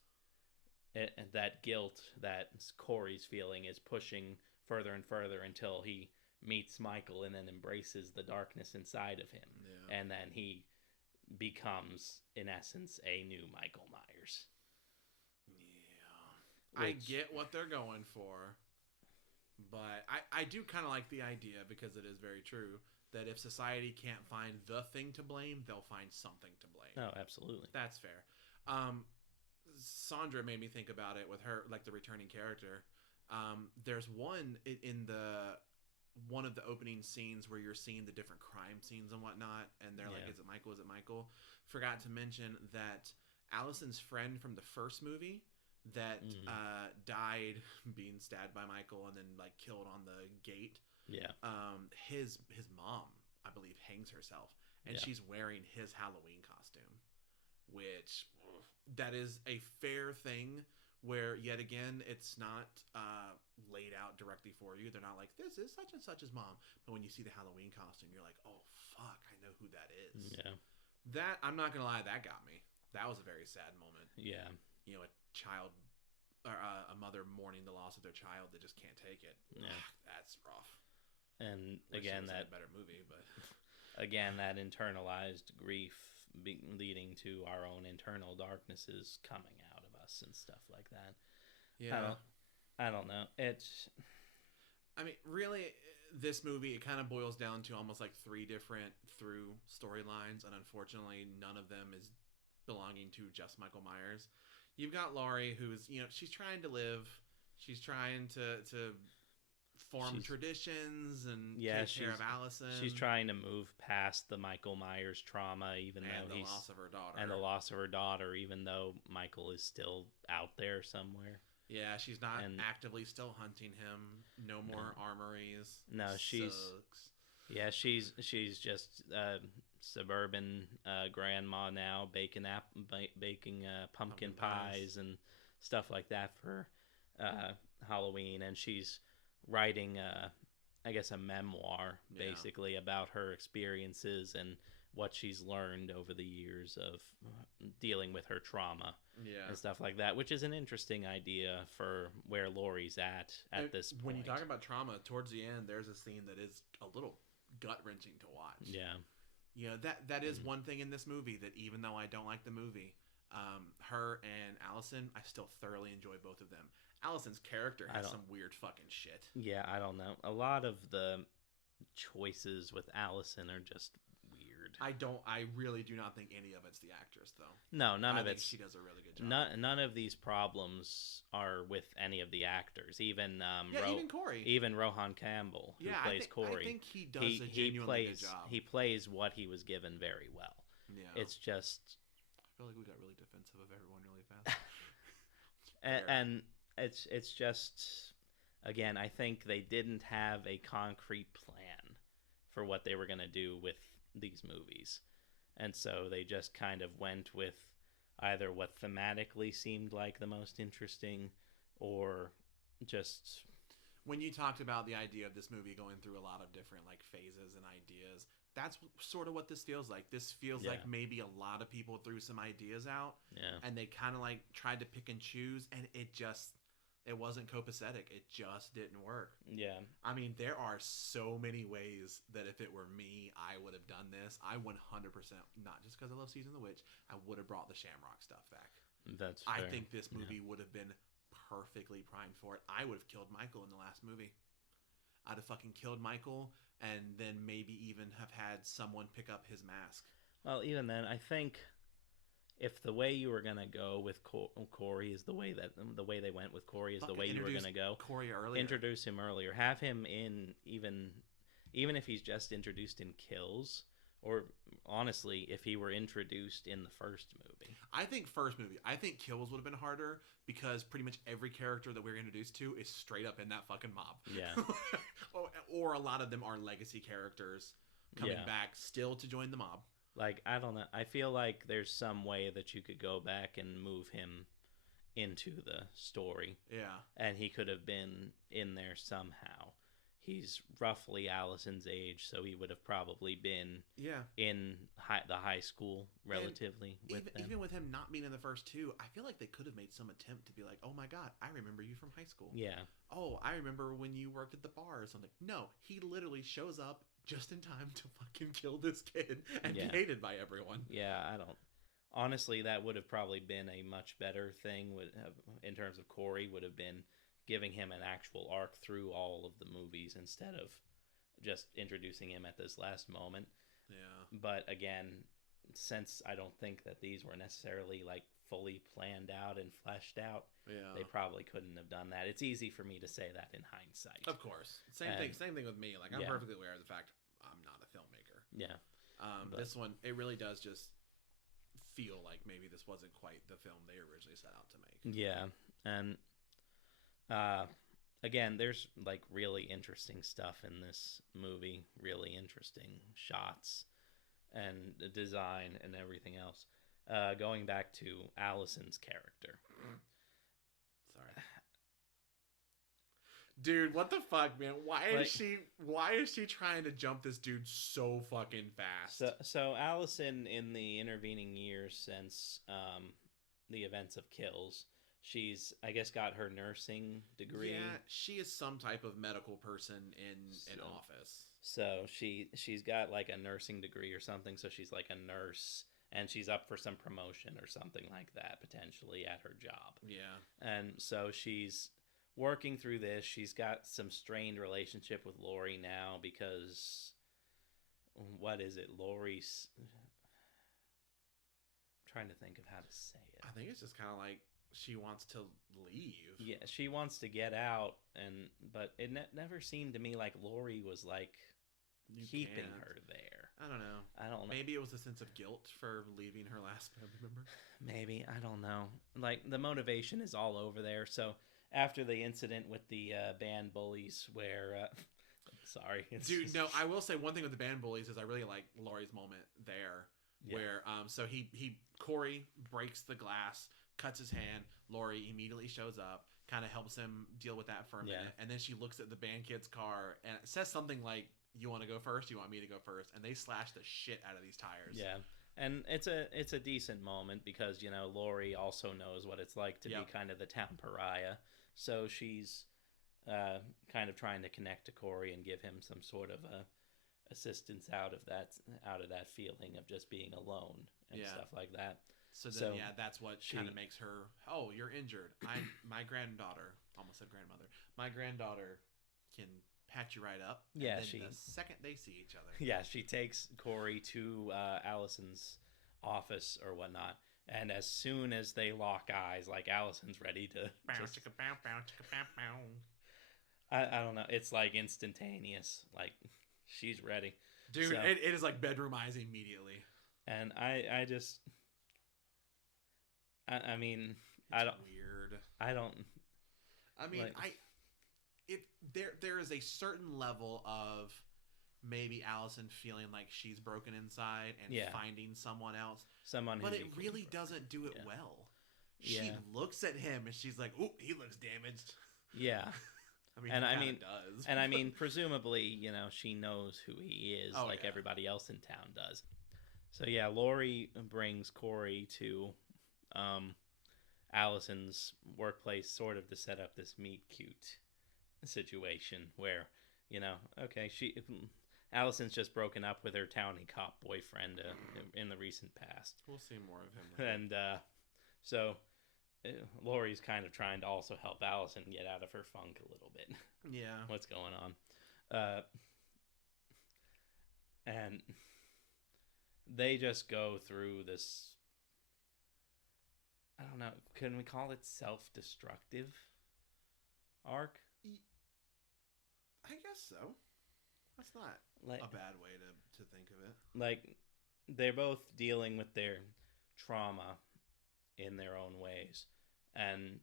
that guilt that Corey's feeling is pushing further and further until he meets Michael and then embraces the darkness inside of him. Yeah. And then he becomes, in essence, a new Michael Myers. Yeah. I get what they're going for, but I do kind of like the idea, because it is very true, that if society can't find the thing to blame, they'll find something to blame. Oh, absolutely. That's fair. Sandra made me think about it with her, like the returning character. There's one in one of the opening scenes where you're seeing the different crime scenes and whatnot, and they're like, is it Michael? Is it Michael? Forgot to mention that Allison's friend from the first movie that died being stabbed by Michael and then like killed on the gate. Yeah. His mom, I believe, hangs herself, and she's wearing his Halloween costume, which that is a fair thing. Where yet again, it's not laid out directly for you. They're not like, this is such and such's mom. But when you see the Halloween costume, you're like, oh fuck, I know who that is. Yeah. That, I'm not gonna lie, that got me. That was a very sad moment. Yeah. A child, or a mother mourning the loss of their child that just can't take it. Yeah. That's rough. And Wish again, it was that a better movie, but again, that internalized grief leading to our own internal darknesses coming out of us and stuff like that. Yeah. I don't know. I mean, really, this movie, it kind of boils down to almost like 3 different through storylines, and unfortunately, none of them is belonging to just Michael Myers. You've got Laurie, who's, she's trying to live. She's trying to form traditions and take care of Allison. She's trying to move past the Michael Myers trauma, even though the loss of her daughter. And the loss of her daughter, even though Michael is still out there somewhere. Yeah, she's not actively still hunting him. No more armories. No, she's just suburban grandma now, baking pumpkin pies and stuff like that for Halloween, and she's writing I guess a memoir basically about her experiences and what she's learned over the years of dealing with her trauma and stuff like that, which is an interesting idea for where Laurie's at this point. When you talk about trauma, towards the end, there's a scene that is a little gut-wrenching to watch. Yeah. That is one thing in this movie that even though I don't like the movie, her and Allison, I still thoroughly enjoy both of them. Allison's character has some weird fucking shit. Yeah, I don't know. A lot of the choices with Allison are just weird. I really do not think any of it's the actress, though. No, none of it. She does a really good job. None of these problems are with any of the actors. Even even Corey. Even Rohan Campbell, who plays Corey. I think he does a genuinely good job. He plays what he was given very well. Yeah. It's just... I feel like we got really defensive of everyone really fast. and it's just, again, I think they didn't have a concrete plan for what they were going to do with these movies. And so they just kind of went with either what thematically seemed like the most interesting or just... When you talked about the idea of this movie going through a lot of different like phases and ideas, that's sort of what this feels like. This feels like maybe a lot of people threw some ideas out and they kind of like tried to pick and choose, and it wasn't copacetic. It just didn't work. Yeah. I mean, there are so many ways that if it were me, I would have done this. I 100%, not just because I love Season of the Witch, I would have brought the Shamrock stuff back. That's fair. I think this movie would have been perfectly primed for it. I would have killed Michael in the last movie. I'd have fucking killed Michael and then maybe even have had someone pick up his mask. Well, even then, I think... If the way you were gonna go with Corey is the way they went with Corey is the way you were gonna go, Corey earlier. Introduce him earlier. Have him in even even if he's just introduced in Kills, or honestly, if he were introduced in the first movie. I think first movie. I think Kills would have been harder because pretty much every character that we're introduced to is straight up in that fucking mob. Yeah. Or a lot of them are legacy characters coming back still to join the mob. Like, I don't know. I feel like there's some way that you could go back and move him into the story. Yeah. And he could have been in there somehow. He's roughly Allison's age, so he would have probably been in the high school relatively with them. Even with him not being in the first two, I feel like they could have made some attempt to be like, oh my god, I remember you from high school. Yeah. Oh, I remember when you worked at the bar or something. No, he literally shows up just in time to fucking kill this kid and be hated by everyone. Yeah, I don't... Honestly, that would have probably been a much better thing in terms of Corey, would have been giving him an actual arc through all of the movies instead of just introducing him at this last moment. Yeah. But again, since I don't think that these were necessarily like fully planned out and fleshed out, they probably couldn't have done that. It's easy for me to say that in hindsight. Of course. Same thing with me. Like, I'm perfectly aware of the fact I'm not a filmmaker. Yeah. This one, it really does just feel like maybe this wasn't quite the film they originally set out to make. Yeah. And again, there's like really interesting stuff in this movie, really interesting shots and the design and everything else. Going back to Allison's character. Sorry. Dude, what the fuck, man? Why is she trying to jump this dude so fucking fast? So Allison, in the intervening years since the events of Kills, she's, I guess, got her nursing degree. Yeah, she is some type of medical person in an office. So she's got like a nursing degree or something, so she's like a nurse, and she's up for some promotion or something like that, potentially, at her job. Yeah. And so she's working through this. She's got some strained relationship with Laurie now because, what is it? Laurie's... I'm trying to think of how to say it. I think it's just kind of like she wants to leave. Yeah, she wants to get out, but it never seemed to me like Laurie was like keeping her there. I don't know. Maybe it was a sense of guilt for leaving her last family member. Maybe. I don't know. Like, the motivation is all over there. So after the incident with the band bullies where... sorry. Dude, no, I will say one thing with the band bullies is I really like Laurie's moment there. Yeah. Where, so Corey breaks the glass, cuts his hand. Laurie immediately shows up, kind of helps him deal with that for a minute. And then she looks at the band kid's car and it says something like, you want to go first? You want me to go first? And they slash the shit out of these tires. Yeah. And it's a decent moment because, you know, Laurie also knows what it's like to be kind of the town pariah. So she's kind of trying to connect to Corey and give him some sort of assistance out of that feeling of just being alone and stuff like that. So then, that's what kind of makes her, oh, you're injured. My granddaughter, almost said grandmother, my granddaughter can patch you right up. Yeah, and then the second they see each other. Yeah, she takes Corey to Allison's office or whatnot, and as soon as they lock eyes, like, Allison's ready to just... I don't know. It's like instantaneous. Like, she's ready. Dude, so, it is like bedroom eyes immediately. And I just... I mean, it's weird. I mean, like, there is a certain level of maybe Allison feeling like she's broken inside and finding someone else. But it really doesn't do it well. She looks at him and she's like, "Ooh, he looks damaged." Yeah. I mean, presumably, you know, she knows who he is, everybody else in town does. So yeah, Laurie brings Corey to Allison's workplace, sort of to set up this meet cute situation where, you know, okay, Allison's just broken up with her townie cop boyfriend in the recent past. We'll see more of him later. And so Laurie's kind of trying to also help Allison get out of her funk a little bit. Yeah. What's going on? And they just go through this, I don't know, can we call it self-destructive arc? I guess so. That's not Like, a bad way to think of it. like they're both dealing with their trauma in their own ways, and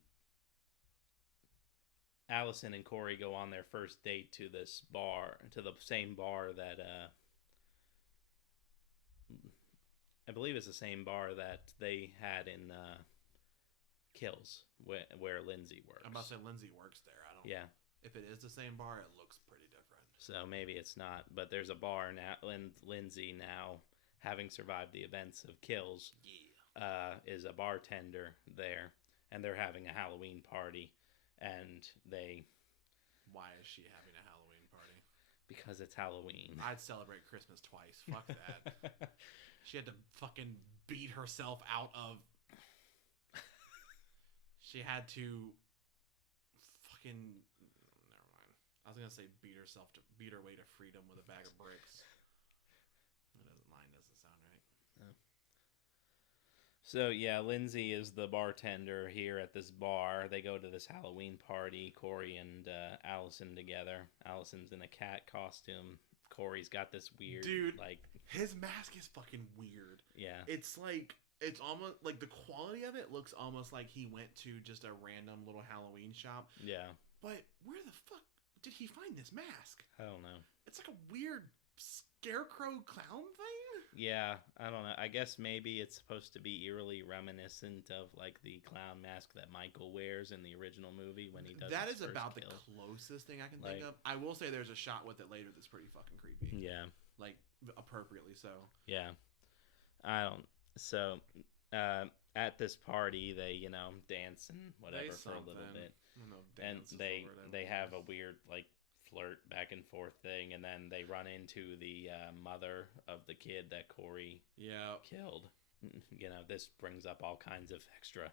Allison and Corey go on their first date to this bar, to the same bar that I believe it's the same bar that they had in Kills, where Lindsay works. I'm about to say Lindsay works there. I don't. Yeah. If it is the same bar, it looks pretty different. So maybe it's not, but there's a bar now. Lindsay, now having survived the events of Kills, is a bartender there, and they're having a Halloween party, and they. Why is she having a Halloween party? Because it's Halloween. I'd celebrate Christmas twice. Fuck that. She had to fucking beat herself out of. She had to fucking. Never mind. I was gonna say beat her way to freedom with a bag of bricks. Line doesn't sound right. Oh. So yeah, Lindsay is the bartender here at this bar. They go to this Halloween party. Corey and Allison together. Allison's in a cat costume. Corey's got this weird, his mask is fucking weird. Yeah. It's almost like the quality of it looks almost like he went to just a random little Halloween shop. Yeah. But where the fuck did he find this mask? I don't know. It's like a weird scarecrow clown thing? Yeah, I don't know. I guess maybe it's supposed to be eerily reminiscent of like the clown mask that Michael wears in the original movie when he does that. His Is first about kill. The closest thing I can think of. I will say there's a shot with it later that's pretty fucking creepy. Yeah. Like appropriately so. Yeah. I don't. So at this party, they dance and whatever for a little bit, and they have a weird like flirt back and forth thing, and then they run into the mother of the kid that Corey killed. This brings up all kinds of extra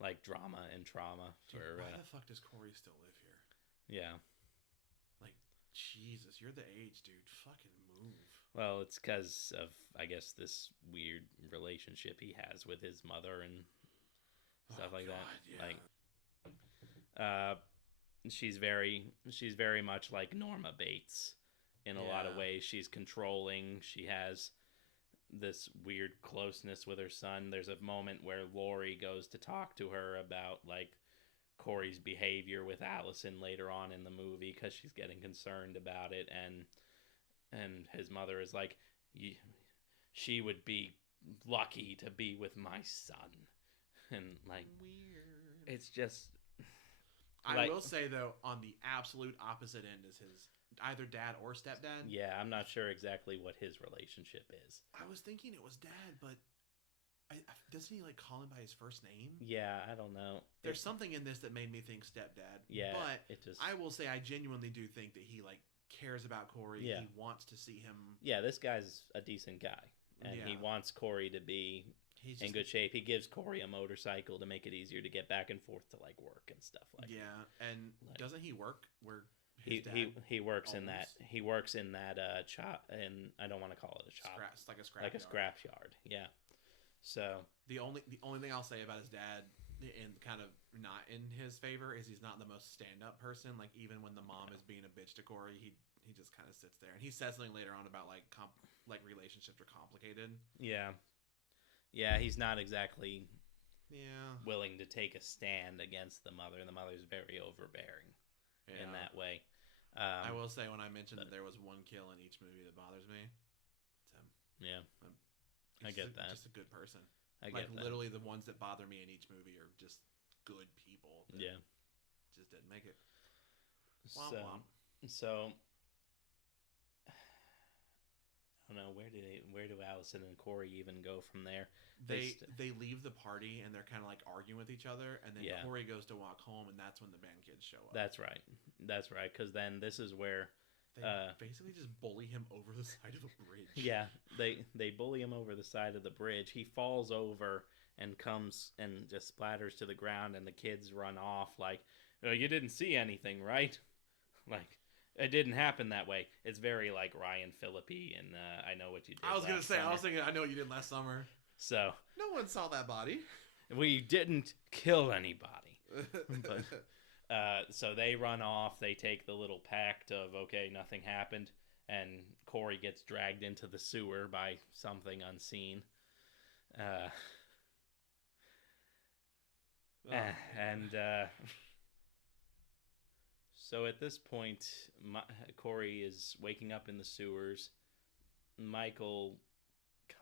like drama and trauma. Dude, why the fuck does Corey still live here? Yeah. Like, Jesus, you're the age, dude. Fucking move. Well, it's because of, I guess, this weird relationship he has with his mother and stuff like that. Yeah. Like, she's very much like Norma Bates in a lot of ways. She's controlling. She has this weird closeness with her son. There's a moment where Lori goes to talk to her about like Corey's behavior with Allison later on in the movie because she's getting concerned about it, and his mother is like, she would be lucky to be with my son, and like weird. It's just. I will say though, on the absolute opposite end is his either dad or stepdad. Yeah, I'm not sure exactly what his relationship is. I was thinking it was dad, but doesn't he like call him by his first name? Yeah, I don't know. There's something in this that made me think stepdad. Yeah, but it just. I will say I genuinely do think that he like cares about Corey. Yeah. He wants to see him. Yeah, this guy's a decent guy, and he wants Corey to be in good shape. He gives Corey a motorcycle to make it easier to get back and forth to like work and stuff like. Yeah, and doesn't he work where? He works in that shop, and I don't want to call it a shop. Like a scrap yard. Yeah. So the only thing I'll say about his dad, and kind of not in his favor, is he's not the most stand up person. Like even when the mom is being a bitch to Corey, he just kind of sits there, and he says something later on about like relationships are complicated. Yeah. Yeah, he's not exactly willing to take a stand against the mother. The mother's very overbearing in that way. I will say when I mentioned that there was one kill in each movie that bothers me, it's him. Yeah. I get that. Just a good person. I get that. Literally the ones that bother me in each movie are just good people. Yeah. Just didn't make it. So I don't know, where do Allison and Corey even go from there? They leave the party and they're kind of like arguing with each other, and then Corey goes to walk home, and that's when the band kids show up. That's right, because then this is where they basically just bully him over the side of a bridge. Yeah, they bully him over the side of the bridge. He falls over and comes and just splatters to the ground, and the kids run off like, "Oh, you didn't see anything, right?" Like. It didn't happen that way. It's very like Ryan Phillippe and I Know What You Did. I was gonna say, summer. I was thinking, I Know What You Did Last Summer. So no one saw that body. We didn't kill anybody. But So they run off. They take the little pact of, okay, nothing happened. And Corey gets dragged into the sewer by something unseen. Uh, and so at this point, Corey is waking up in the sewers. Michael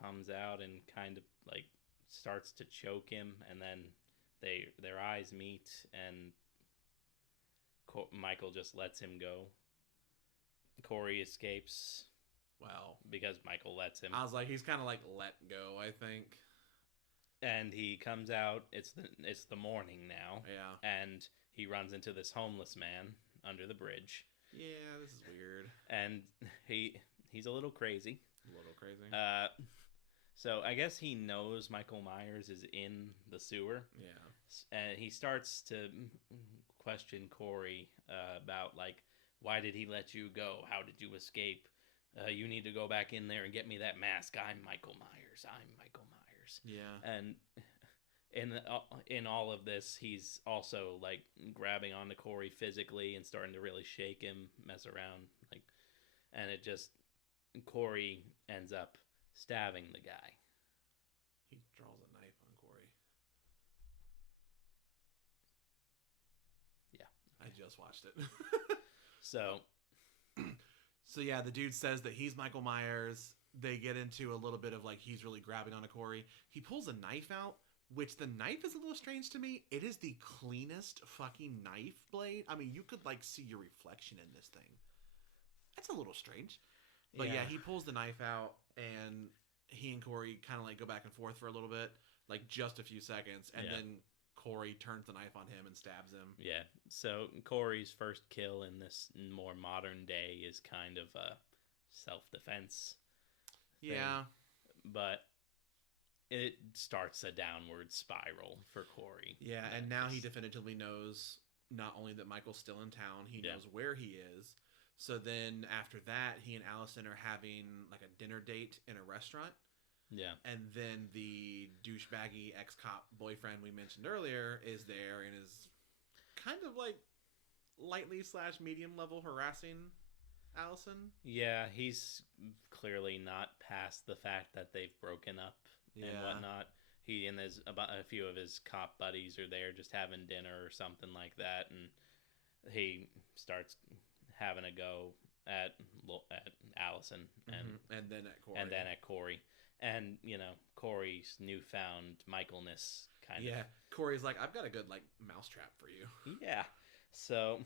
comes out and kind of like starts to choke him, and then their eyes meet, and Michael just lets him go. Corey escapes. Well, because Michael lets him. I was like, he's kind of like let go, I think. And he comes out. It's the morning now. Yeah. And he runs into this homeless man under the bridge. Yeah, this is weird. And he's a little crazy. A little crazy. So I guess he knows Michael Myers is in the sewer. Yeah. And he starts to question Corey about, like, why did he let you go? How did you escape? You need to go back in there and get me that mask. I'm Michael Myers. Yeah. And in all of this, he's also, like, grabbing onto Corey physically and starting to really shake him, mess around, like, and it just Corey ends up stabbing the guy. He draws a knife on Corey. Yeah. I just watched it. So yeah, the dude says that he's Michael Myers. They get into a little bit of like he's really grabbing onto Corey. He pulls a knife out, which the knife is a little strange to me. It is the cleanest fucking knife blade. I mean, you could like see your reflection in this thing. That's a little strange. But yeah, he pulls the knife out, and he and Corey kind of like go back and forth for a little bit, like just a few seconds, and then Corey turns the knife on him and stabs him. Yeah. So Corey's first kill in this more modern day is kind of a self-defense thing. Yeah. But it starts a downward spiral for Corey. Yeah, and now he definitively knows not only that Michael's still in town, he knows where he is. So then after that, he and Allison are having like a dinner date in a restaurant. Yeah. And then the douchebaggy ex-cop boyfriend we mentioned earlier is there and is kind of like lightly / medium level harassing Allison. Yeah, he's clearly not past the fact that they've broken up and whatnot. He and a few of his cop buddies are there just having dinner or something like that, and he starts having a go at Allison and then at Corey. And, you know, Corey's newfound Michaelness kind of. Yeah, Corey's like, I've got a good, like, mousetrap for you. Yeah. So,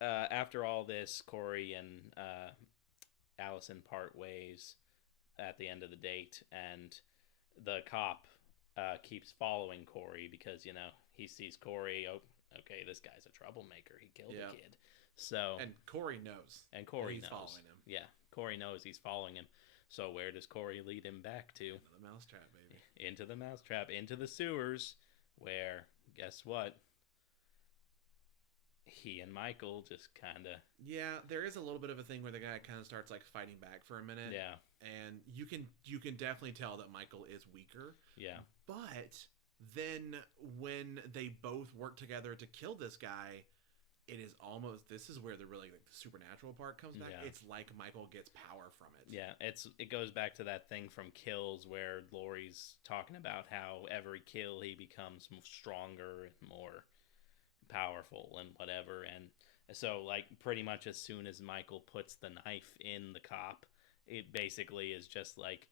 after all this, Corey and Allison part ways at the end of the date. And the cop keeps following Corey because, you know, he sees Corey. Oh, okay, this guy's a troublemaker. He killed a kid. So, and Corey knows. And Corey he's knows. Following him. Yeah, Corey knows he's following him. So where does Corey lead him back to? Into the mousetrap, baby. Into the mousetrap, into the sewers, where, guess what? He and Michael just kind of... Yeah, there is a little bit of a thing where the guy kind of starts like fighting back for a minute. Yeah. And you can definitely tell that Michael is weaker. Yeah. But then when they both work together to kill this guy... This is where the really like the supernatural part comes back. Yeah. It's like Michael gets power from it. Yeah, it goes back to that thing from Kills where Laurie's talking about how every kill he becomes stronger and more powerful and whatever. And so like pretty much as soon as Michael puts the knife in the cop, it basically is just like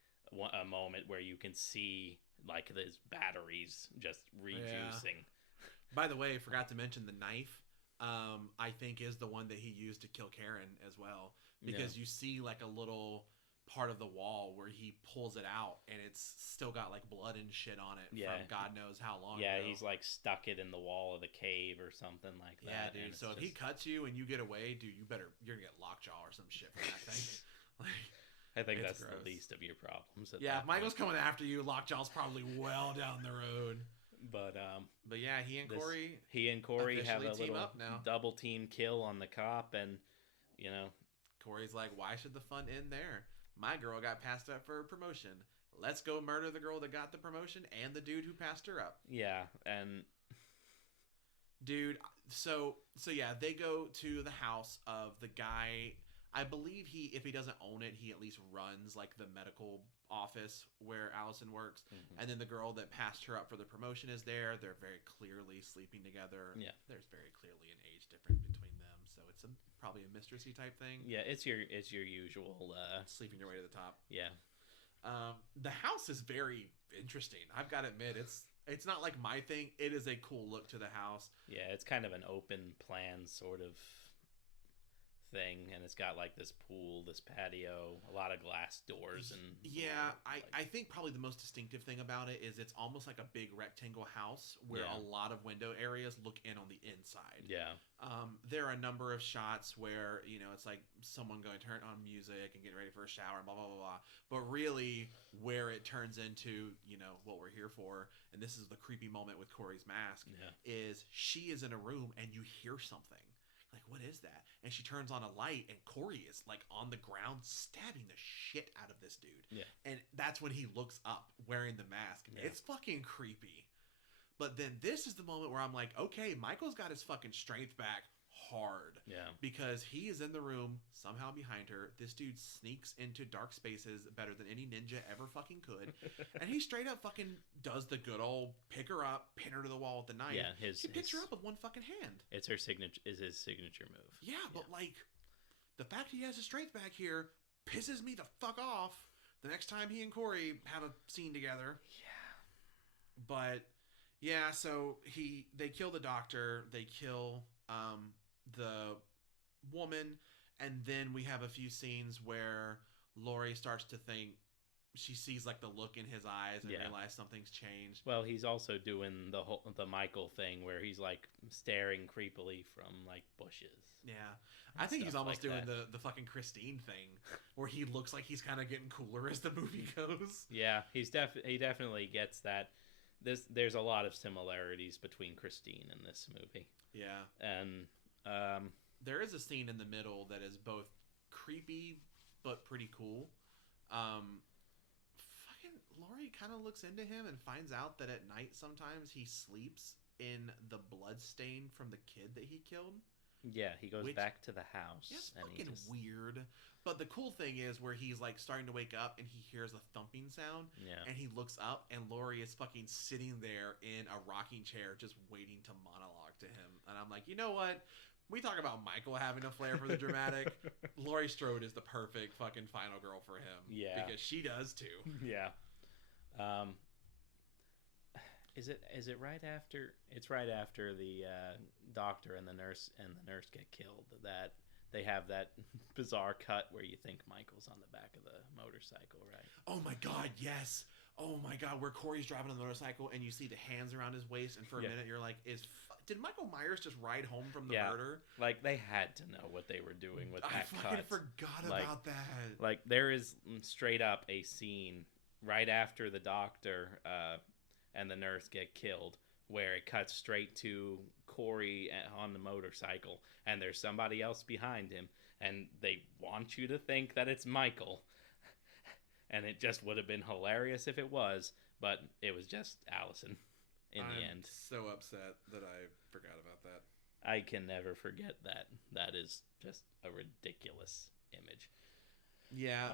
a moment where you can see like his batteries just rejuicing. Yeah. By the way, I forgot to mention the knife. I think is the one that he used to kill Karen as well, because you see like a little part of the wall where he pulls it out and it's still got like blood and shit on it from God knows how long ago. He's like stuck it in the wall of the cave or something like that. Yeah, dude. So if he cuts you and you get away, dude, you're gonna get lockjaw or some shit from that thing. Like, I think that's gross. The least of your problems. If Michael's coming after you, lockjaw's probably well down the road. But yeah, he and Corey have a little double team kill on the cop, and you know, Corey's like, why should the fun end there? My girl got passed up for a promotion. Let's go murder the girl that got the promotion and the dude who passed her up. Yeah, and dude, So yeah, they go to the house of the guy. I believe if he doesn't own it, he at least runs like the medical office where Allison works. Mm-hmm. And then the girl that passed her up for the promotion is there. They're very clearly sleeping together. Yeah. There's very clearly an age difference between them, so it's probably a mistressy type thing. Yeah, it's your usual Sleeping your way to the top. Yeah. The house is very interesting. I've got to admit, it's not like my thing. It is a cool look to the house. Yeah, it's kind of an open plan sort of thing, and it's got like this pool, this patio, a lot of glass doors, and I think probably the most distinctive thing about it is it's almost like a big rectangle house where a lot of window areas look in on the inside. Yeah. There are a number of shots where it's like someone going to turn on music and getting ready for a shower, blah blah blah blah. But really, where it turns into what we're here for, and this is the creepy moment with Corey's mask, is she is in a room and you hear something. Like, what is that? And she turns on a light, and Corey is like on the ground stabbing the shit out of this dude. Yeah. And that's when he looks up wearing the mask. Yeah. It's fucking creepy. But then this is the moment where I'm like, okay, Michael's got his fucking strength back hard. Yeah. Because he is in the room, somehow behind her. This dude sneaks into dark spaces better than any ninja ever fucking could. And he straight up fucking does the good old pick her up, pin her to the wall with the knife. Yeah, he picks her up with one fucking hand. It's his signature move. Yeah, but like the fact he has his strength back here pisses me the fuck off the next time he and Corey have a scene together. Yeah. But yeah, so they kill the doctor, they kill the woman, and then we have a few scenes where Laurie starts to think, she sees like the look in his eyes and realize something's changed. Well, he's also doing the Michael thing where he's like staring creepily from like bushes. Yeah, I think he's almost like doing the fucking Christine thing where he looks like he's kind of getting cooler as the movie goes. Yeah, he definitely gets that. There's a lot of similarities between Christine and this movie. Yeah, and there is a scene in the middle that is both creepy but pretty cool. Fucking Laurie kind of looks into him and finds out that at night sometimes he sleeps in the blood stain from the kid that he killed. Yeah, he goes back to the house. Yeah, it's fucking weird. But the cool thing is where he's like starting to wake up and he hears a thumping sound. Yeah. And he looks up and Laurie is fucking sitting there in a rocking chair just waiting to monologue to him. And I'm like, you know what? We talk about Michael having a flair for the dramatic. Laurie Strode is the perfect fucking final girl for him. Yeah. Because she does too. Yeah. Is it right after? It's right after the doctor and the nurse get killed that they have that bizarre cut where you think Michael's on the back of the motorcycle, right? Oh my god, yes. Oh my god, where Corey's driving on the motorcycle and you see the hands around his waist, and for a minute you're like, did Michael Myers just ride home from the murder? Like they had to know what they were doing with that cut. I fucking forgot about that. Like there is straight up a scene right after the doctor and the nurse get killed where it cuts straight to Corey on the motorcycle and there's somebody else behind him and they want you to think that it's Michael. And it just would have been hilarious if it was, but it was just Allison in the end. I'm so upset that I forgot about that. I can never forget that. That is just a ridiculous image. Yeah.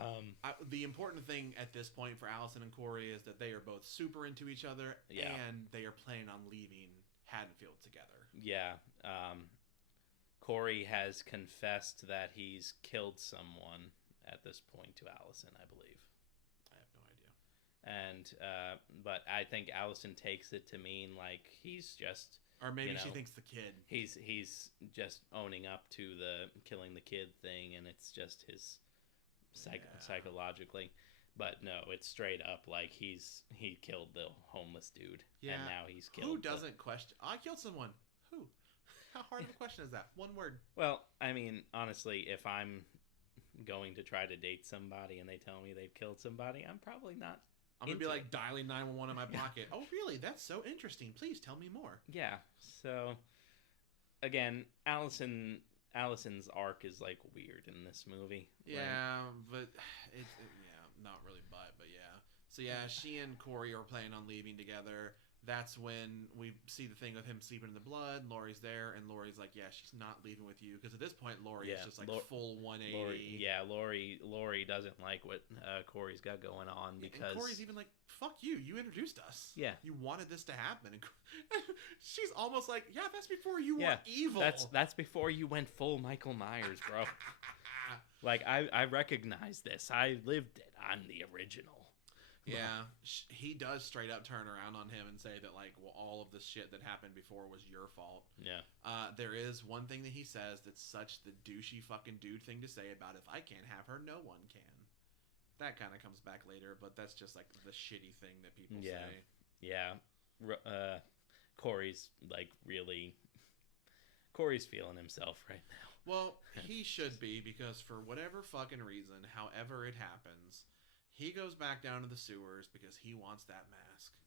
The important thing at this point for Allison and Corey is that they are both super into each other and they are planning on leaving Haddonfield together. Yeah. Corey has confessed that he's killed someone at this point to Allison, I believe. I have no idea. And but I think Allison takes it to mean like he's just, or maybe she thinks the kid. He's just owning up to the killing the kid thing, and it's just his psychologically. But no, it's straight up like he killed the homeless dude, and now he's killed. Who doesn't question? I killed someone. Who? How hard of a question is that? One word. Well, I mean, honestly, if I'm going to try to date somebody and they tell me they've killed somebody, I'm probably not. I'm going to be like dialing 911 in my pocket. Oh, really? That's so interesting. Please tell me more. Yeah. So, again, Allison's arc is like weird in this movie. Yeah, but not really, but yeah. So yeah, she and Corey are planning on leaving together. That's when we see the thing of him sleeping in the blood. Laurie's there, and Laurie's like, "Yeah, she's not leaving with you," because at this point, Laurie is just like full 180. Laurie doesn't like what Corey's got going on because and Corey's even like, "Fuck you! You introduced us. Yeah, you wanted this to happen." And she's almost like, "Yeah, that's before you were evil. That's before you went full Michael Myers, bro." Like I recognize this. I lived it. I'm the original. Yeah, he does straight up turn around on him and say that, like, well, all of the shit that happened before was your fault. Yeah. There is one thing that he says that's such the douchey fucking dude thing to say about, if I can't have her, no one can. That kind of comes back later, but that's just, like, the shitty thing that people say. Yeah. Corey's, like, really... Corey's feeling himself right now. Well, he should be, because for whatever fucking reason, however it happens... He goes back down to the sewers because he wants that mask.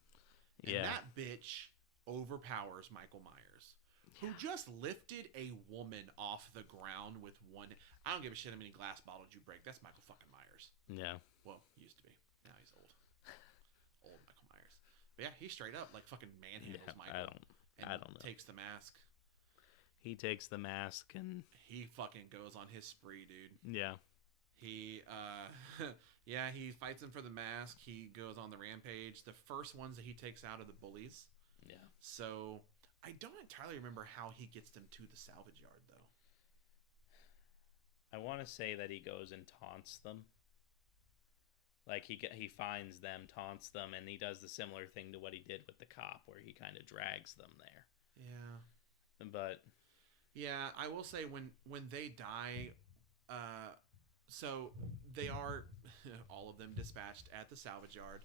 And that bitch overpowers Michael Myers, who just lifted a woman off the ground with one... I don't give a shit how many glass bottles you break. That's Michael fucking Myers. Yeah. Well, used to be. Now he's old. Old Michael Myers. But yeah, he straight up, like, fucking manhandles Michael. I don't know. Takes the mask. He takes the mask and... He fucking goes on his spree, dude. Yeah. He he fights him for the mask. He goes on the rampage. The first ones that he takes out are the bullies. Yeah. So I don't entirely remember how he gets them to the salvage yard, though. I want to say that he goes and taunts them. Like, he finds them, taunts them, and he does the similar thing to what he did with the cop, where he kind of drags them there. Yeah. But... Yeah, I will say when they die... So they are all of them dispatched at the salvage yard.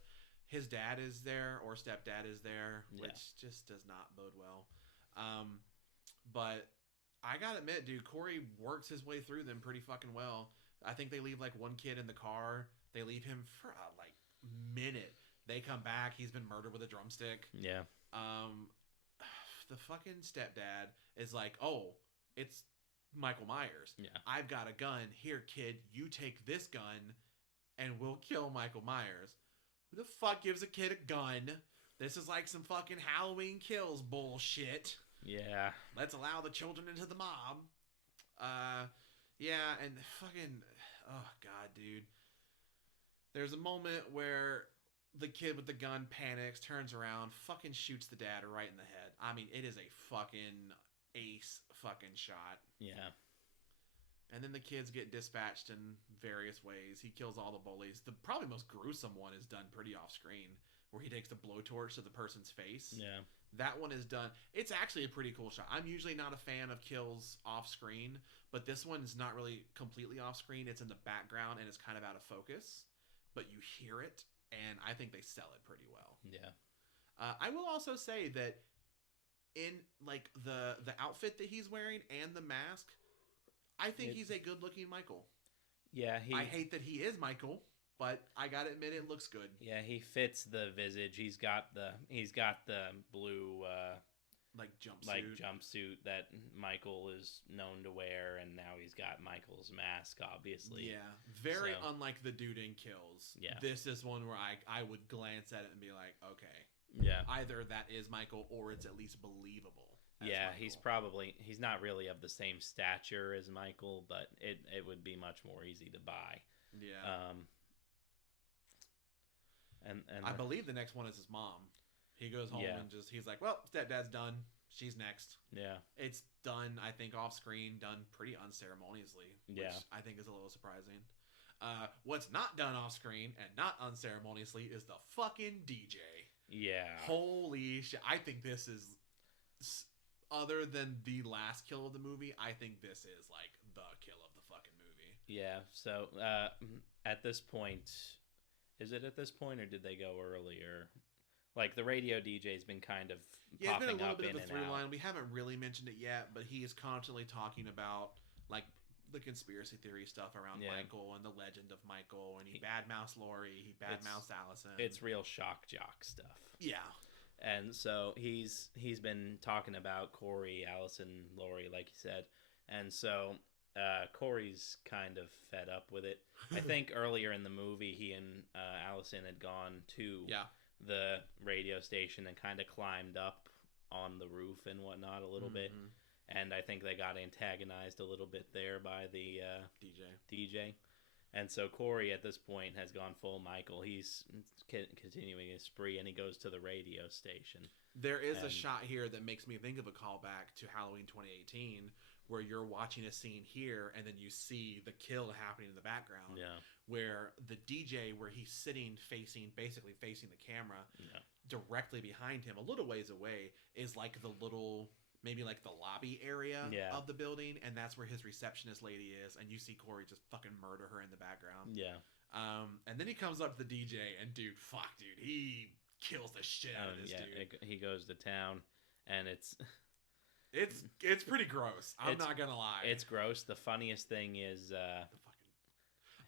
His dad is there, or stepdad is there, which just does not bode well. But I gotta admit, dude, Corey works his way through them pretty fucking well. I think they leave like one kid in the car. They leave him for a minute. They come back. He's been murdered with a drumstick. Yeah. The fucking stepdad is like, "Oh, it's Michael Myers. Yeah. I've got a gun. Here, kid, you take this gun and we'll kill Michael Myers." Who the fuck gives a kid a gun? This is like some fucking Halloween Kills bullshit. Yeah. Let's allow the children into the mob. Yeah, and fucking... Oh, God, dude. There's a moment where the kid with the gun panics, turns around, fucking shoots the dad right in the head. I mean, it is a fucking... ace fucking shot. Yeah. And then the kids get dispatched in various ways. He kills all the bullies. The probably most gruesome one is done pretty off screen, where he takes the blowtorch to the person's face. Yeah. That one is done. It's actually a pretty cool shot. I'm usually not a fan of kills off screen, but this one is not really completely off screen. It's in the background and it's kind of out of focus, but you hear it, and I think they sell it pretty well. Yeah. I will also say that in like the outfit that he's wearing and the mask, I think he's a good-looking Michael. Yeah, I hate that he is Michael, but I gotta admit it looks good. Yeah, he fits the visage. He's got the blue jumpsuit that Michael is known to wear, and now he's got Michael's mask, obviously. Yeah, very unlike the dude in Kills. Yeah, this is one where I would glance at it and be like, okay, yeah, either that is Michael or it's at least believable. Yeah, Michael. he's not really of the same stature as Michael, but it would be much more easy to buy. Yeah. And I believe the next one is his mom. He goes home and he's like, well, stepdad's done. She's next. Yeah. It's done, I think, off screen, done pretty unceremoniously, which I think is a little surprising. What's not done off screen and not unceremoniously is the fucking DJ. Yeah. Holy shit. I think this is, other than the last kill of the movie, I think this is like the kill of the fucking movie. Yeah. So at this point, is it at this point or did they go earlier? Like the radio DJ's been kind of popping up in and out. It's been a little bit of a through line. We haven't really mentioned it yet, but he is constantly talking about like the conspiracy theory stuff around Michael and the legend of Michael, and he badmouths Laurie, he badmouths Allison. It's real shock jock stuff. Yeah. And so he's been talking about Corey, Allison, Laurie, like you said. And so Corey's kind of fed up with it. I think earlier in the movie, he and Allison had gone to the radio station and kind of climbed up on the roof and whatnot a little bit. And I think they got antagonized a little bit there by the DJ. And so Corey at this point has gone full Michael. He's continuing his spree, and he goes to the radio station. There is a shot here that makes me think of a callback to Halloween 2018, where you're watching a scene here, and then you see the kill happening in the background. Yeah. Where the DJ, where he's sitting basically facing the camera, directly behind him, a little ways away, is like the little, maybe like the lobby area of the building, and that's where his receptionist lady is, and you see Corey just fucking murder her in the background. Yeah. And then he comes up to the DJ, and dude, he kills the shit out of this dude. He goes to town, and it's pretty gross. I'm not gonna lie. It's gross. The funniest thing is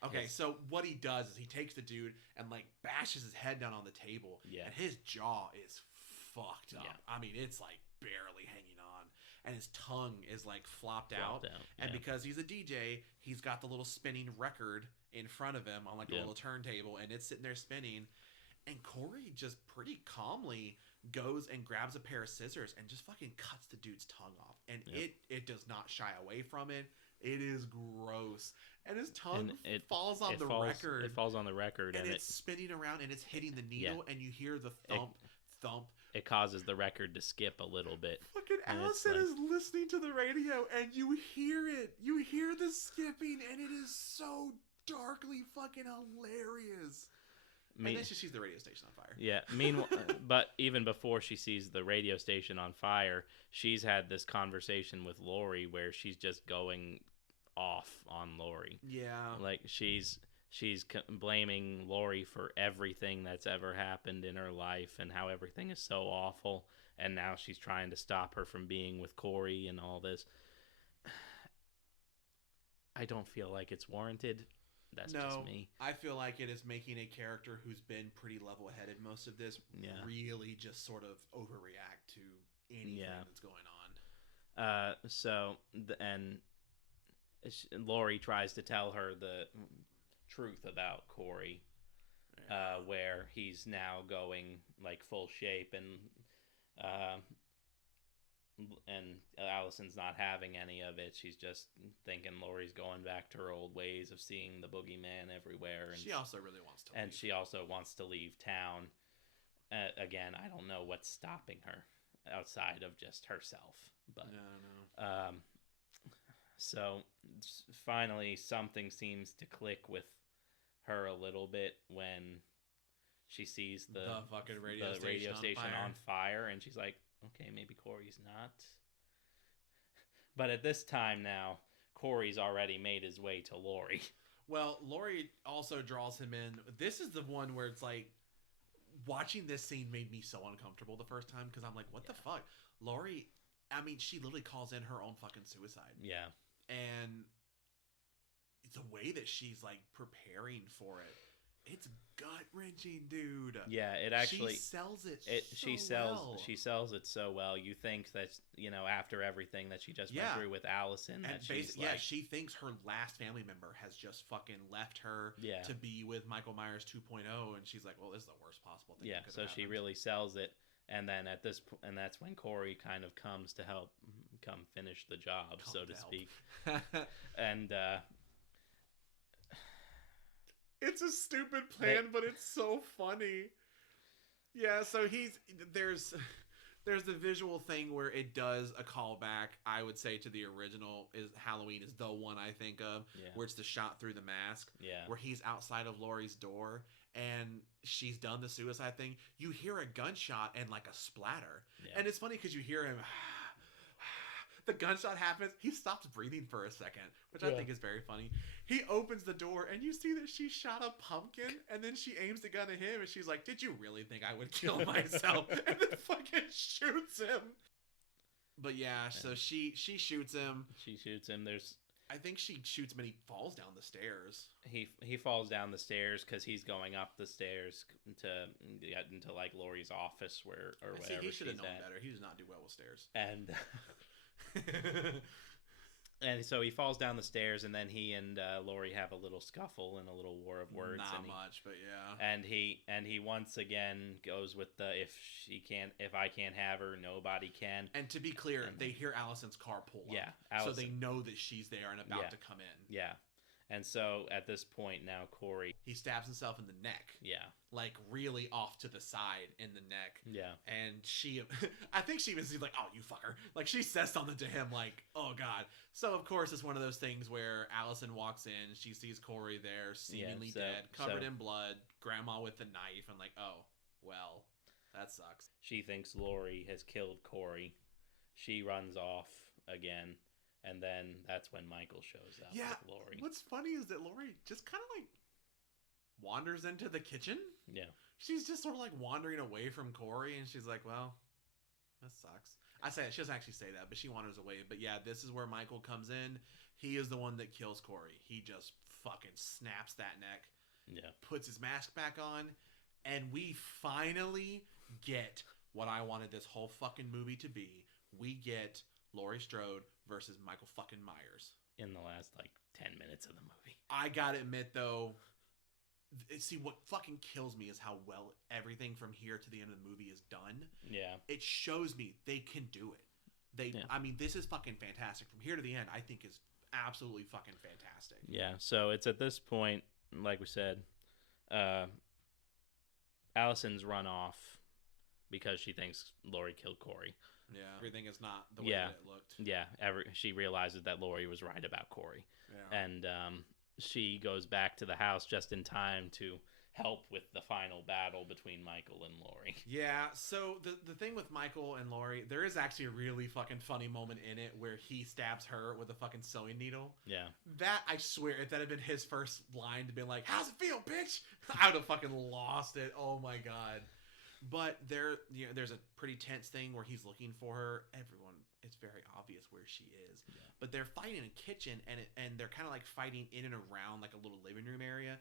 okay, so what he does is he takes the dude and like bashes his head down on the table, and his jaw is fucked up. Yeah. I mean, it's like barely hanging on, and his tongue is like flopped out. And because he's a DJ, he's got the little spinning record in front of him on like a little turntable, and it's sitting there spinning. And Corey just pretty calmly goes and grabs a pair of scissors and just fucking cuts the dude's tongue off. And it does not shy away from it. It is gross. And his tongue falls on the record. It falls on the record. And it's spinning around and it's hitting the needle and you hear the thump. It causes the record to skip a little bit. Fucking Allison is listening to the radio and you hear it. You hear the skipping and it is so darkly fucking hilarious. And then she sees the radio station on fire. Yeah. Meanwhile, but even before she sees the radio station on fire, she's had this conversation with Lori where she's just going off on Lori. Yeah. Like she's blaming Lori for everything that's ever happened in her life and how everything is so awful. And now she's trying to stop her from being with Corey and all this. I don't feel like it's warranted. That's just me. I feel like it is making a character who's been pretty level-headed most of this really just sort of overreact to anything that's going on. And Lori tries to tell her the truth about Corey, where he's now going like full shape and Allison's not having any of it. She's just thinking Lori's going back to her old ways of seeing the boogeyman everywhere. And she also really wants to leave. And she also wants to leave town. Again, I don't know what's stopping her outside of just herself. But I don't know. So finally something seems to click with her a little bit when she sees the fucking radio station on fire, and she's like, okay, maybe Corey's not. But at this time now, Corey's already made his way to Lori. Well, Lori also draws him in. This is the one where it's like, watching this scene made me so uncomfortable the first time because I'm like, what the fuck? Lori, I mean, she literally calls in her own fucking suicide. Yeah. And the way that she's like preparing for it, it's gut-wrenching, dude. Yeah, it actually... She sells it well. She sells it so well. You think that, after everything that she just went through with Allison, that she's like... Yeah, she thinks her last family member has just fucking left her to be with Michael Myers 2.0, and she's like, well, this is the worst possible thing that could have happened. She really sells it, and then and that's when Corey kind of comes to help finish the job, so to speak. And, it's a stupid plan, but it's so funny. Yeah, so there's the visual thing where it does a callback, I would say, to the original. Is Halloween is the one I think of, where it's the shot through the mask, where he's outside of Laurie's door and she's done the suicide thing. You hear a gunshot and like a splatter, and it's funny because you hear him. The gunshot happens. He stops breathing for a second, which I think is very funny. He opens the door, and you see that she shot a pumpkin, and then she aims the gun at him, and she's like, did you really think I would kill myself? And then fucking shoots him. But so she shoots him. She shoots him. I think she shoots him, and he falls down the stairs. He falls down the stairs because he's going up the stairs to get into, like, Laurie's office whatever he should have known better. He does not do well with stairs. And so he falls down the stairs, and then he and Lori have a little scuffle and a little war of words. Not much, but yeah. And he once again goes with the if I can't have her, nobody can. And to be clear, they hear Allison's car pull up. Yeah, so they know that she's there and about to come in. Yeah. And so at this point now, Corey, he stabs himself in the neck. Yeah. Like really off to the side in the neck. Yeah. And she, I think she was like, "Oh, you fucker!" Like she says something to him, like, "Oh God." So of course it's one of those things where Allison walks in, she sees Corey there, seemingly dead, covered in blood, grandma with the knife, and like, "Oh, well, that sucks." She thinks Lori has killed Corey. She runs off again. And then that's when Michael shows up with Lori. What's funny is that Lori just kind of like wanders into the kitchen. Yeah. She's just sort of like wandering away from Corey, and she's like, "Well, that sucks." I say it. She doesn't actually say that, but she wanders away. But yeah, this is where Michael comes in. He is the one that kills Corey. He just fucking snaps that neck. Yeah. Puts his mask back on, and we finally get what I wanted this whole fucking movie to be. We get Laurie Strode versus Michael fucking Myers in the last like 10 minutes of the movie. I gotta admit though, see what fucking kills me is how well everything from here to the end of the movie is done. Yeah, it shows me they can do it. I mean, this is fucking fantastic. From here to the end, I think is absolutely fucking fantastic. Yeah, so it's at this point, like we said, Allison's run off because she thinks Lori killed Corey. Yeah, everything is not the way that it looked. Yeah, she realizes that Lori was right about Corey. Yeah. And she goes back to the house just in time to help with the final battle between Michael and Lori. Yeah, so the thing with Michael and Lori, there is actually a really fucking funny moment in it where he stabs her with a fucking sewing needle. Yeah. That, I swear, if that had been his first line to be like, "How's it feel, bitch?" I would have fucking lost it. Oh my God. But there's a pretty tense thing where he's looking for her. It's very obvious where she is. Yeah. But they're fighting in a kitchen, and they're kind of like fighting in and around like a little living room area.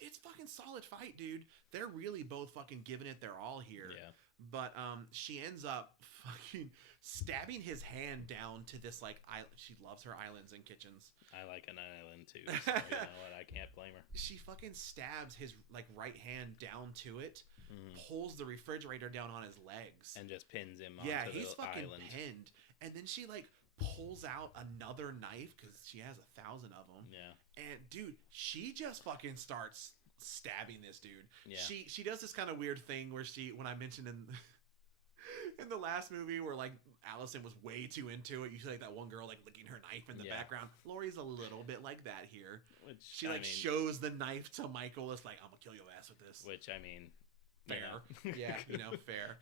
It's fucking solid fight, dude. They're really both fucking giving it their all here. Yeah. But she ends up fucking stabbing his hand down to this like island. She loves her islands and kitchens. I like an island too. So you know what? I can't blame her. She fucking stabs his like right hand down to it. Pulls the refrigerator down on his legs and just pins him onto he's the fucking island. Pinned, and then she like pulls out another knife because she has 1,000 of them. Yeah, and dude, she just fucking starts stabbing this dude. Yeah, she does this kind of weird thing where when I mentioned in the last movie where like Allison was way too into it, you see like that one girl like licking her knife in the background. Lori's a little bit like that here. Which she shows the knife to Michael. It's like, "I'm gonna kill your ass with this." Which I mean. Fair. Yeah, fair.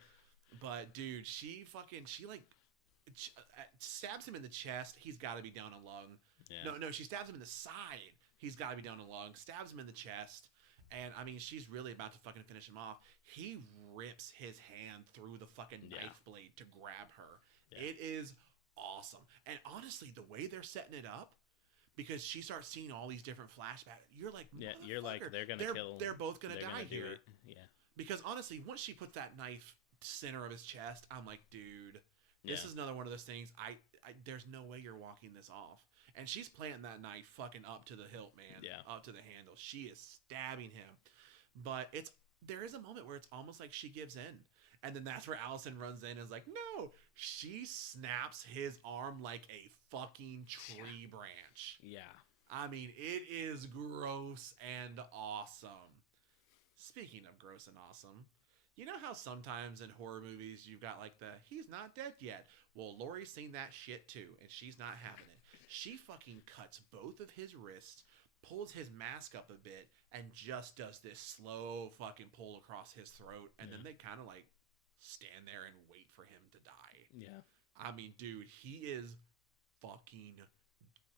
But dude, she like stabs him in the chest. He's got to be down a lung. Yeah. No, she stabs him in the side. He's got to be down a lung. Stabs him in the chest. And I mean, she's really about to fucking finish him off. He rips his hand through the fucking knife blade to grab her. Yeah. It is awesome. And honestly, the way they're setting it up, because she starts seeing all these different flashbacks, you're like, you're like, they're both gonna die here. Yeah. Because honestly, once she puts that knife center of his chest, I'm like, dude, this is another one of those things. There's no way you're walking this off. And she's planting that knife fucking up to the hilt, man. Yeah. Up to the handle. She is stabbing him. But there is a moment where it's almost like she gives in. And then that's where Allison runs in and is like, "No." She snaps his arm like a fucking tree branch. Yeah. I mean, it is gross and awesome. Speaking of gross and awesome, you know how sometimes in horror movies you've got like he's not dead yet? Well, Lori's seen that shit too, and she's not having it. She fucking cuts both of his wrists, pulls his mask up a bit, and just does this slow fucking pull across his throat, and then they kind of like stand there and wait for him to die. Yeah. I mean, dude, he is fucking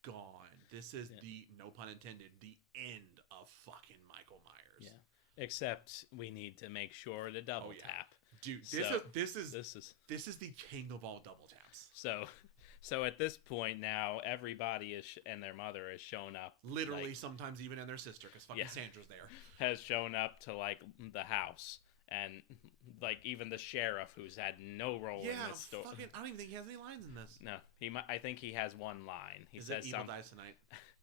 gone. This is the, no pun intended, the end of fucking Michael Myers. Yeah. Except we need to make sure to double tap. Dude, this is the king of all double taps. So at this point now, everybody and their mother has shown up. Literally, sometimes even and their sister, because fucking Sandra's there. Has shown up to like the house, And like even the sheriff, who's had no role in this story. I don't even think he has any lines in this. No, I think he has one line. He says Evil something. dies tonight?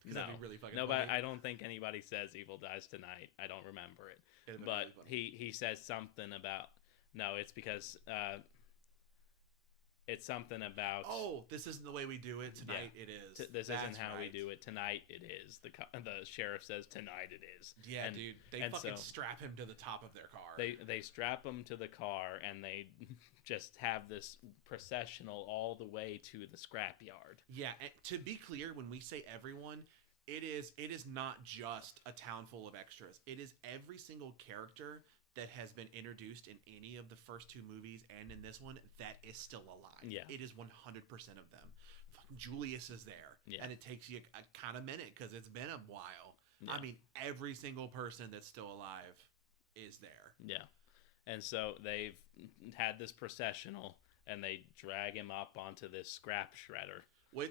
No, that'd be really fucking no, funny. but I don't think anybody says "Evil dies tonight." I don't remember it, but really he says something about. No, it's because it's something about. Oh, this isn't the way we do it tonight. It is. This isn't how we do it tonight. It is. The sheriff says tonight it is. Yeah, dude. They fucking strap him to the top of their car. They strap him to the car and they just have this processional all the way to the scrapyard. Yeah, and to be clear, when we say everyone, it is not just a town full of extras. It is every single character that has been introduced in any of the first two movies and in this one that is still alive. Yeah. It is 100% of them. Fucking Julius is there. Yeah. And it takes you a kind of minute because it's been a while. Yeah. I mean, every single person that's still alive is there. Yeah. And so they've had this processional and they drag him up onto this scrap shredder.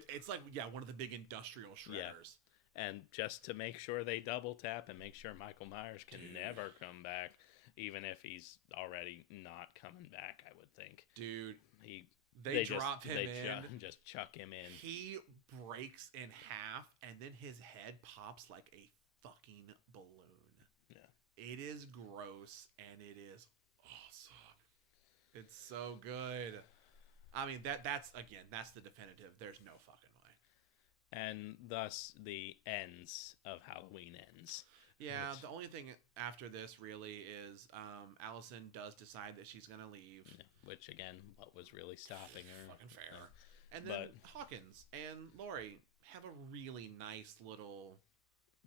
It's like, one of the big industrial shredders. Yeah. And just to make sure they double tap and make sure Michael Myers can never come back, even if he's already not coming back, I would think. Dude, they drop him in. Just chuck him in. He breaks in half, and then his head pops like a fucking balloon. Yeah. It is gross, and it is awesome. It's so good. I mean, that's the definitive. There's no fucking way. And thus, the ends of Halloween ends. Yeah, the only thing after this really is Allison does decide that she's going to leave. Yeah, which, again, what was really stopping her? Fucking fair. And then Hawkins and Laurie have a really nice little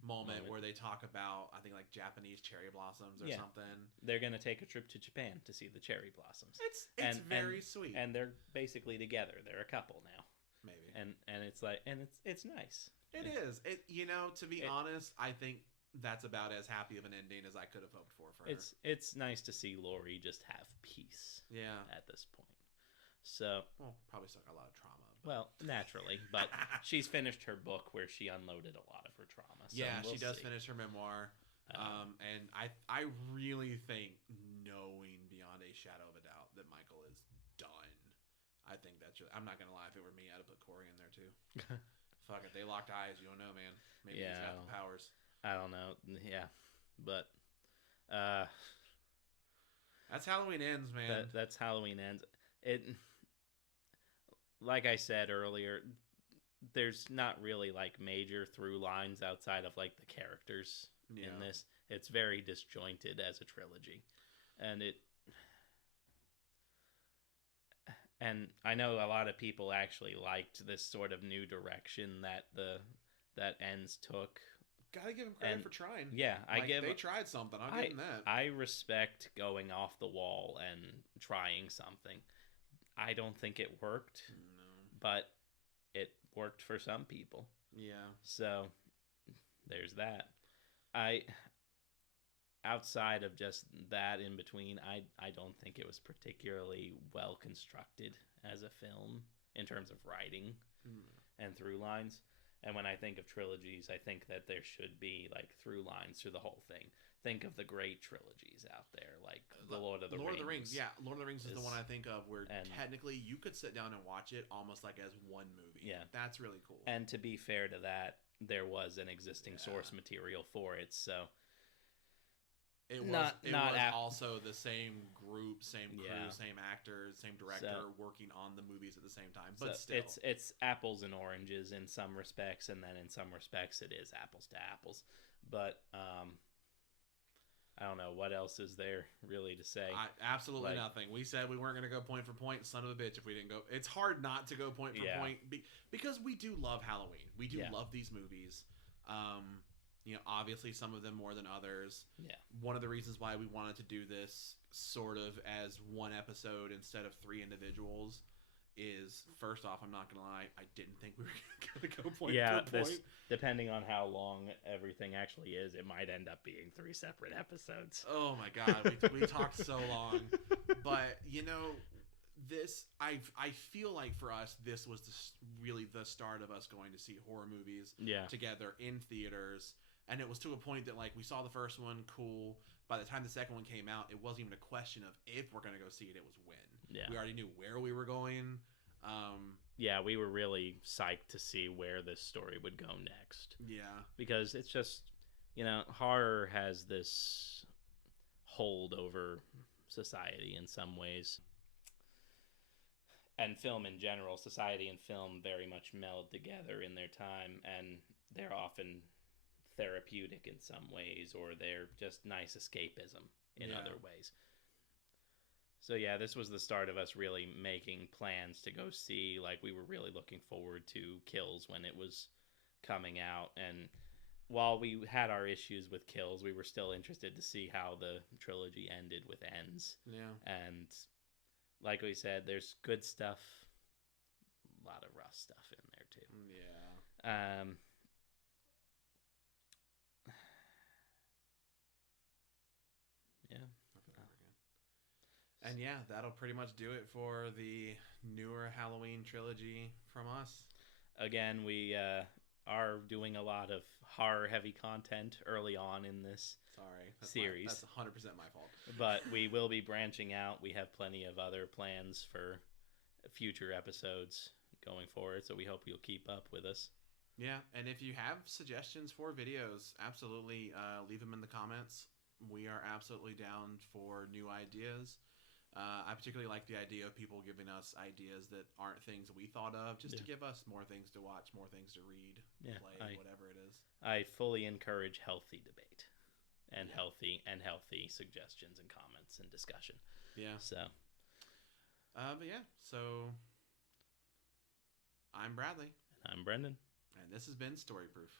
moment where they talk about, I think, like Japanese cherry blossoms or something. They're going to take a trip to Japan to see the cherry blossoms. It's very sweet. And they're basically together. They're a couple now. Maybe. And it's like, and it's nice. It is. To be honest, I think that's about as happy of an ending as I could have hoped for her. It's nice to see Laurie just have peace. Yeah. At this point. So. Well, probably still got a lot of trauma. Well, naturally, but she's finished her book where she unloaded a lot of her trauma. So she does finish her memoir. And I really think, knowing beyond a shadow of a doubt, that Michael is done. I think that's really, I'm not gonna lie, if it were me, I'd have put Corey in there too. Fuck it, they locked eyes. You don't know, man. Maybe he's got the powers. I don't know. Yeah, but that's Halloween Ends, man. That's Halloween Ends. It, like I said earlier, there's not really like major through lines outside of like the characters in this. It's very disjointed as a trilogy, and I know a lot of people actually liked this sort of new direction that Ends took. Gotta give him credit for trying. Yeah, they tried something. I'll give them that. I respect going off the wall and trying something. I don't think it worked, but it worked for some people. Yeah. So there's that. Outside of just that in between, I don't think it was particularly well constructed as a film in terms of writing and through lines. And when I think of trilogies, I think that there should be like through lines through the whole thing. Think of the great trilogies out there, like the Lord of the Rings. Lord of the Rings, yeah. Lord of the Rings is the one I think of where technically you could sit down and watch it almost like as one movie. Yeah. That's really cool. And to be fair to that, there was an existing source material for it, so... It was also the same group, same crew, same actors, same director working on the movies at the same time. But still, it's apples and oranges in some respects, and then in some respects it is apples to apples. But I don't know what else is there really to say. Absolutely nothing. We said we weren't going to go point for point. Son of a bitch, if we didn't go. It's hard not to go point for point because we do love Halloween. We do love these movies. Obviously some of them more than others. Yeah. One of the reasons why we wanted to do this sort of as one episode instead of three individuals is, first off, I'm not going to lie, I didn't think we were going to go point for point. Depending on how long everything actually is, it might end up being 3 separate episodes. Oh my God, we talked so long. But, this, I feel like for us, this was really the start of us going to see horror movies together in theaters. And it was to a point that, like, we saw the first one, cool. By the time the second one came out, it wasn't even a question of if we're going to go see it. It was when. Yeah. We already knew where we were going. Yeah, we were really psyched to see where this story would go next. Yeah. Because it's just, horror has this hold over society in some ways. And film in general, society and film very much meld together in their time, and they're often therapeutic in some ways, or they're just nice escapism in other ways. So yeah, this was the start of us really making plans to go see. Like, we were really looking forward to Kills when it was coming out, and while we had our issues with Kills, we were still interested to see how the trilogy ended with Ends. Yeah. And like we said, there's good stuff, a lot of rough stuff in there too. Yeah. Yeah. And yeah, that'll pretty much do it for the newer Halloween trilogy from us. Again, we are doing a lot of horror-heavy content early on in this series. That's 100% my fault. But we will be branching out. We have plenty of other plans for future episodes going forward, so we hope you'll keep up with us. Yeah, and if you have suggestions for videos, absolutely leave them in the comments. We are absolutely down for new ideas. I particularly like the idea of people giving us ideas that aren't things we thought of, just to give us more things to watch, more things to read, play, whatever it is. I fully encourage healthy debate and healthy suggestions and comments and discussion. Yeah. So. But yeah, so I'm Bradley. And I'm Brendan. And this has been Story Proof.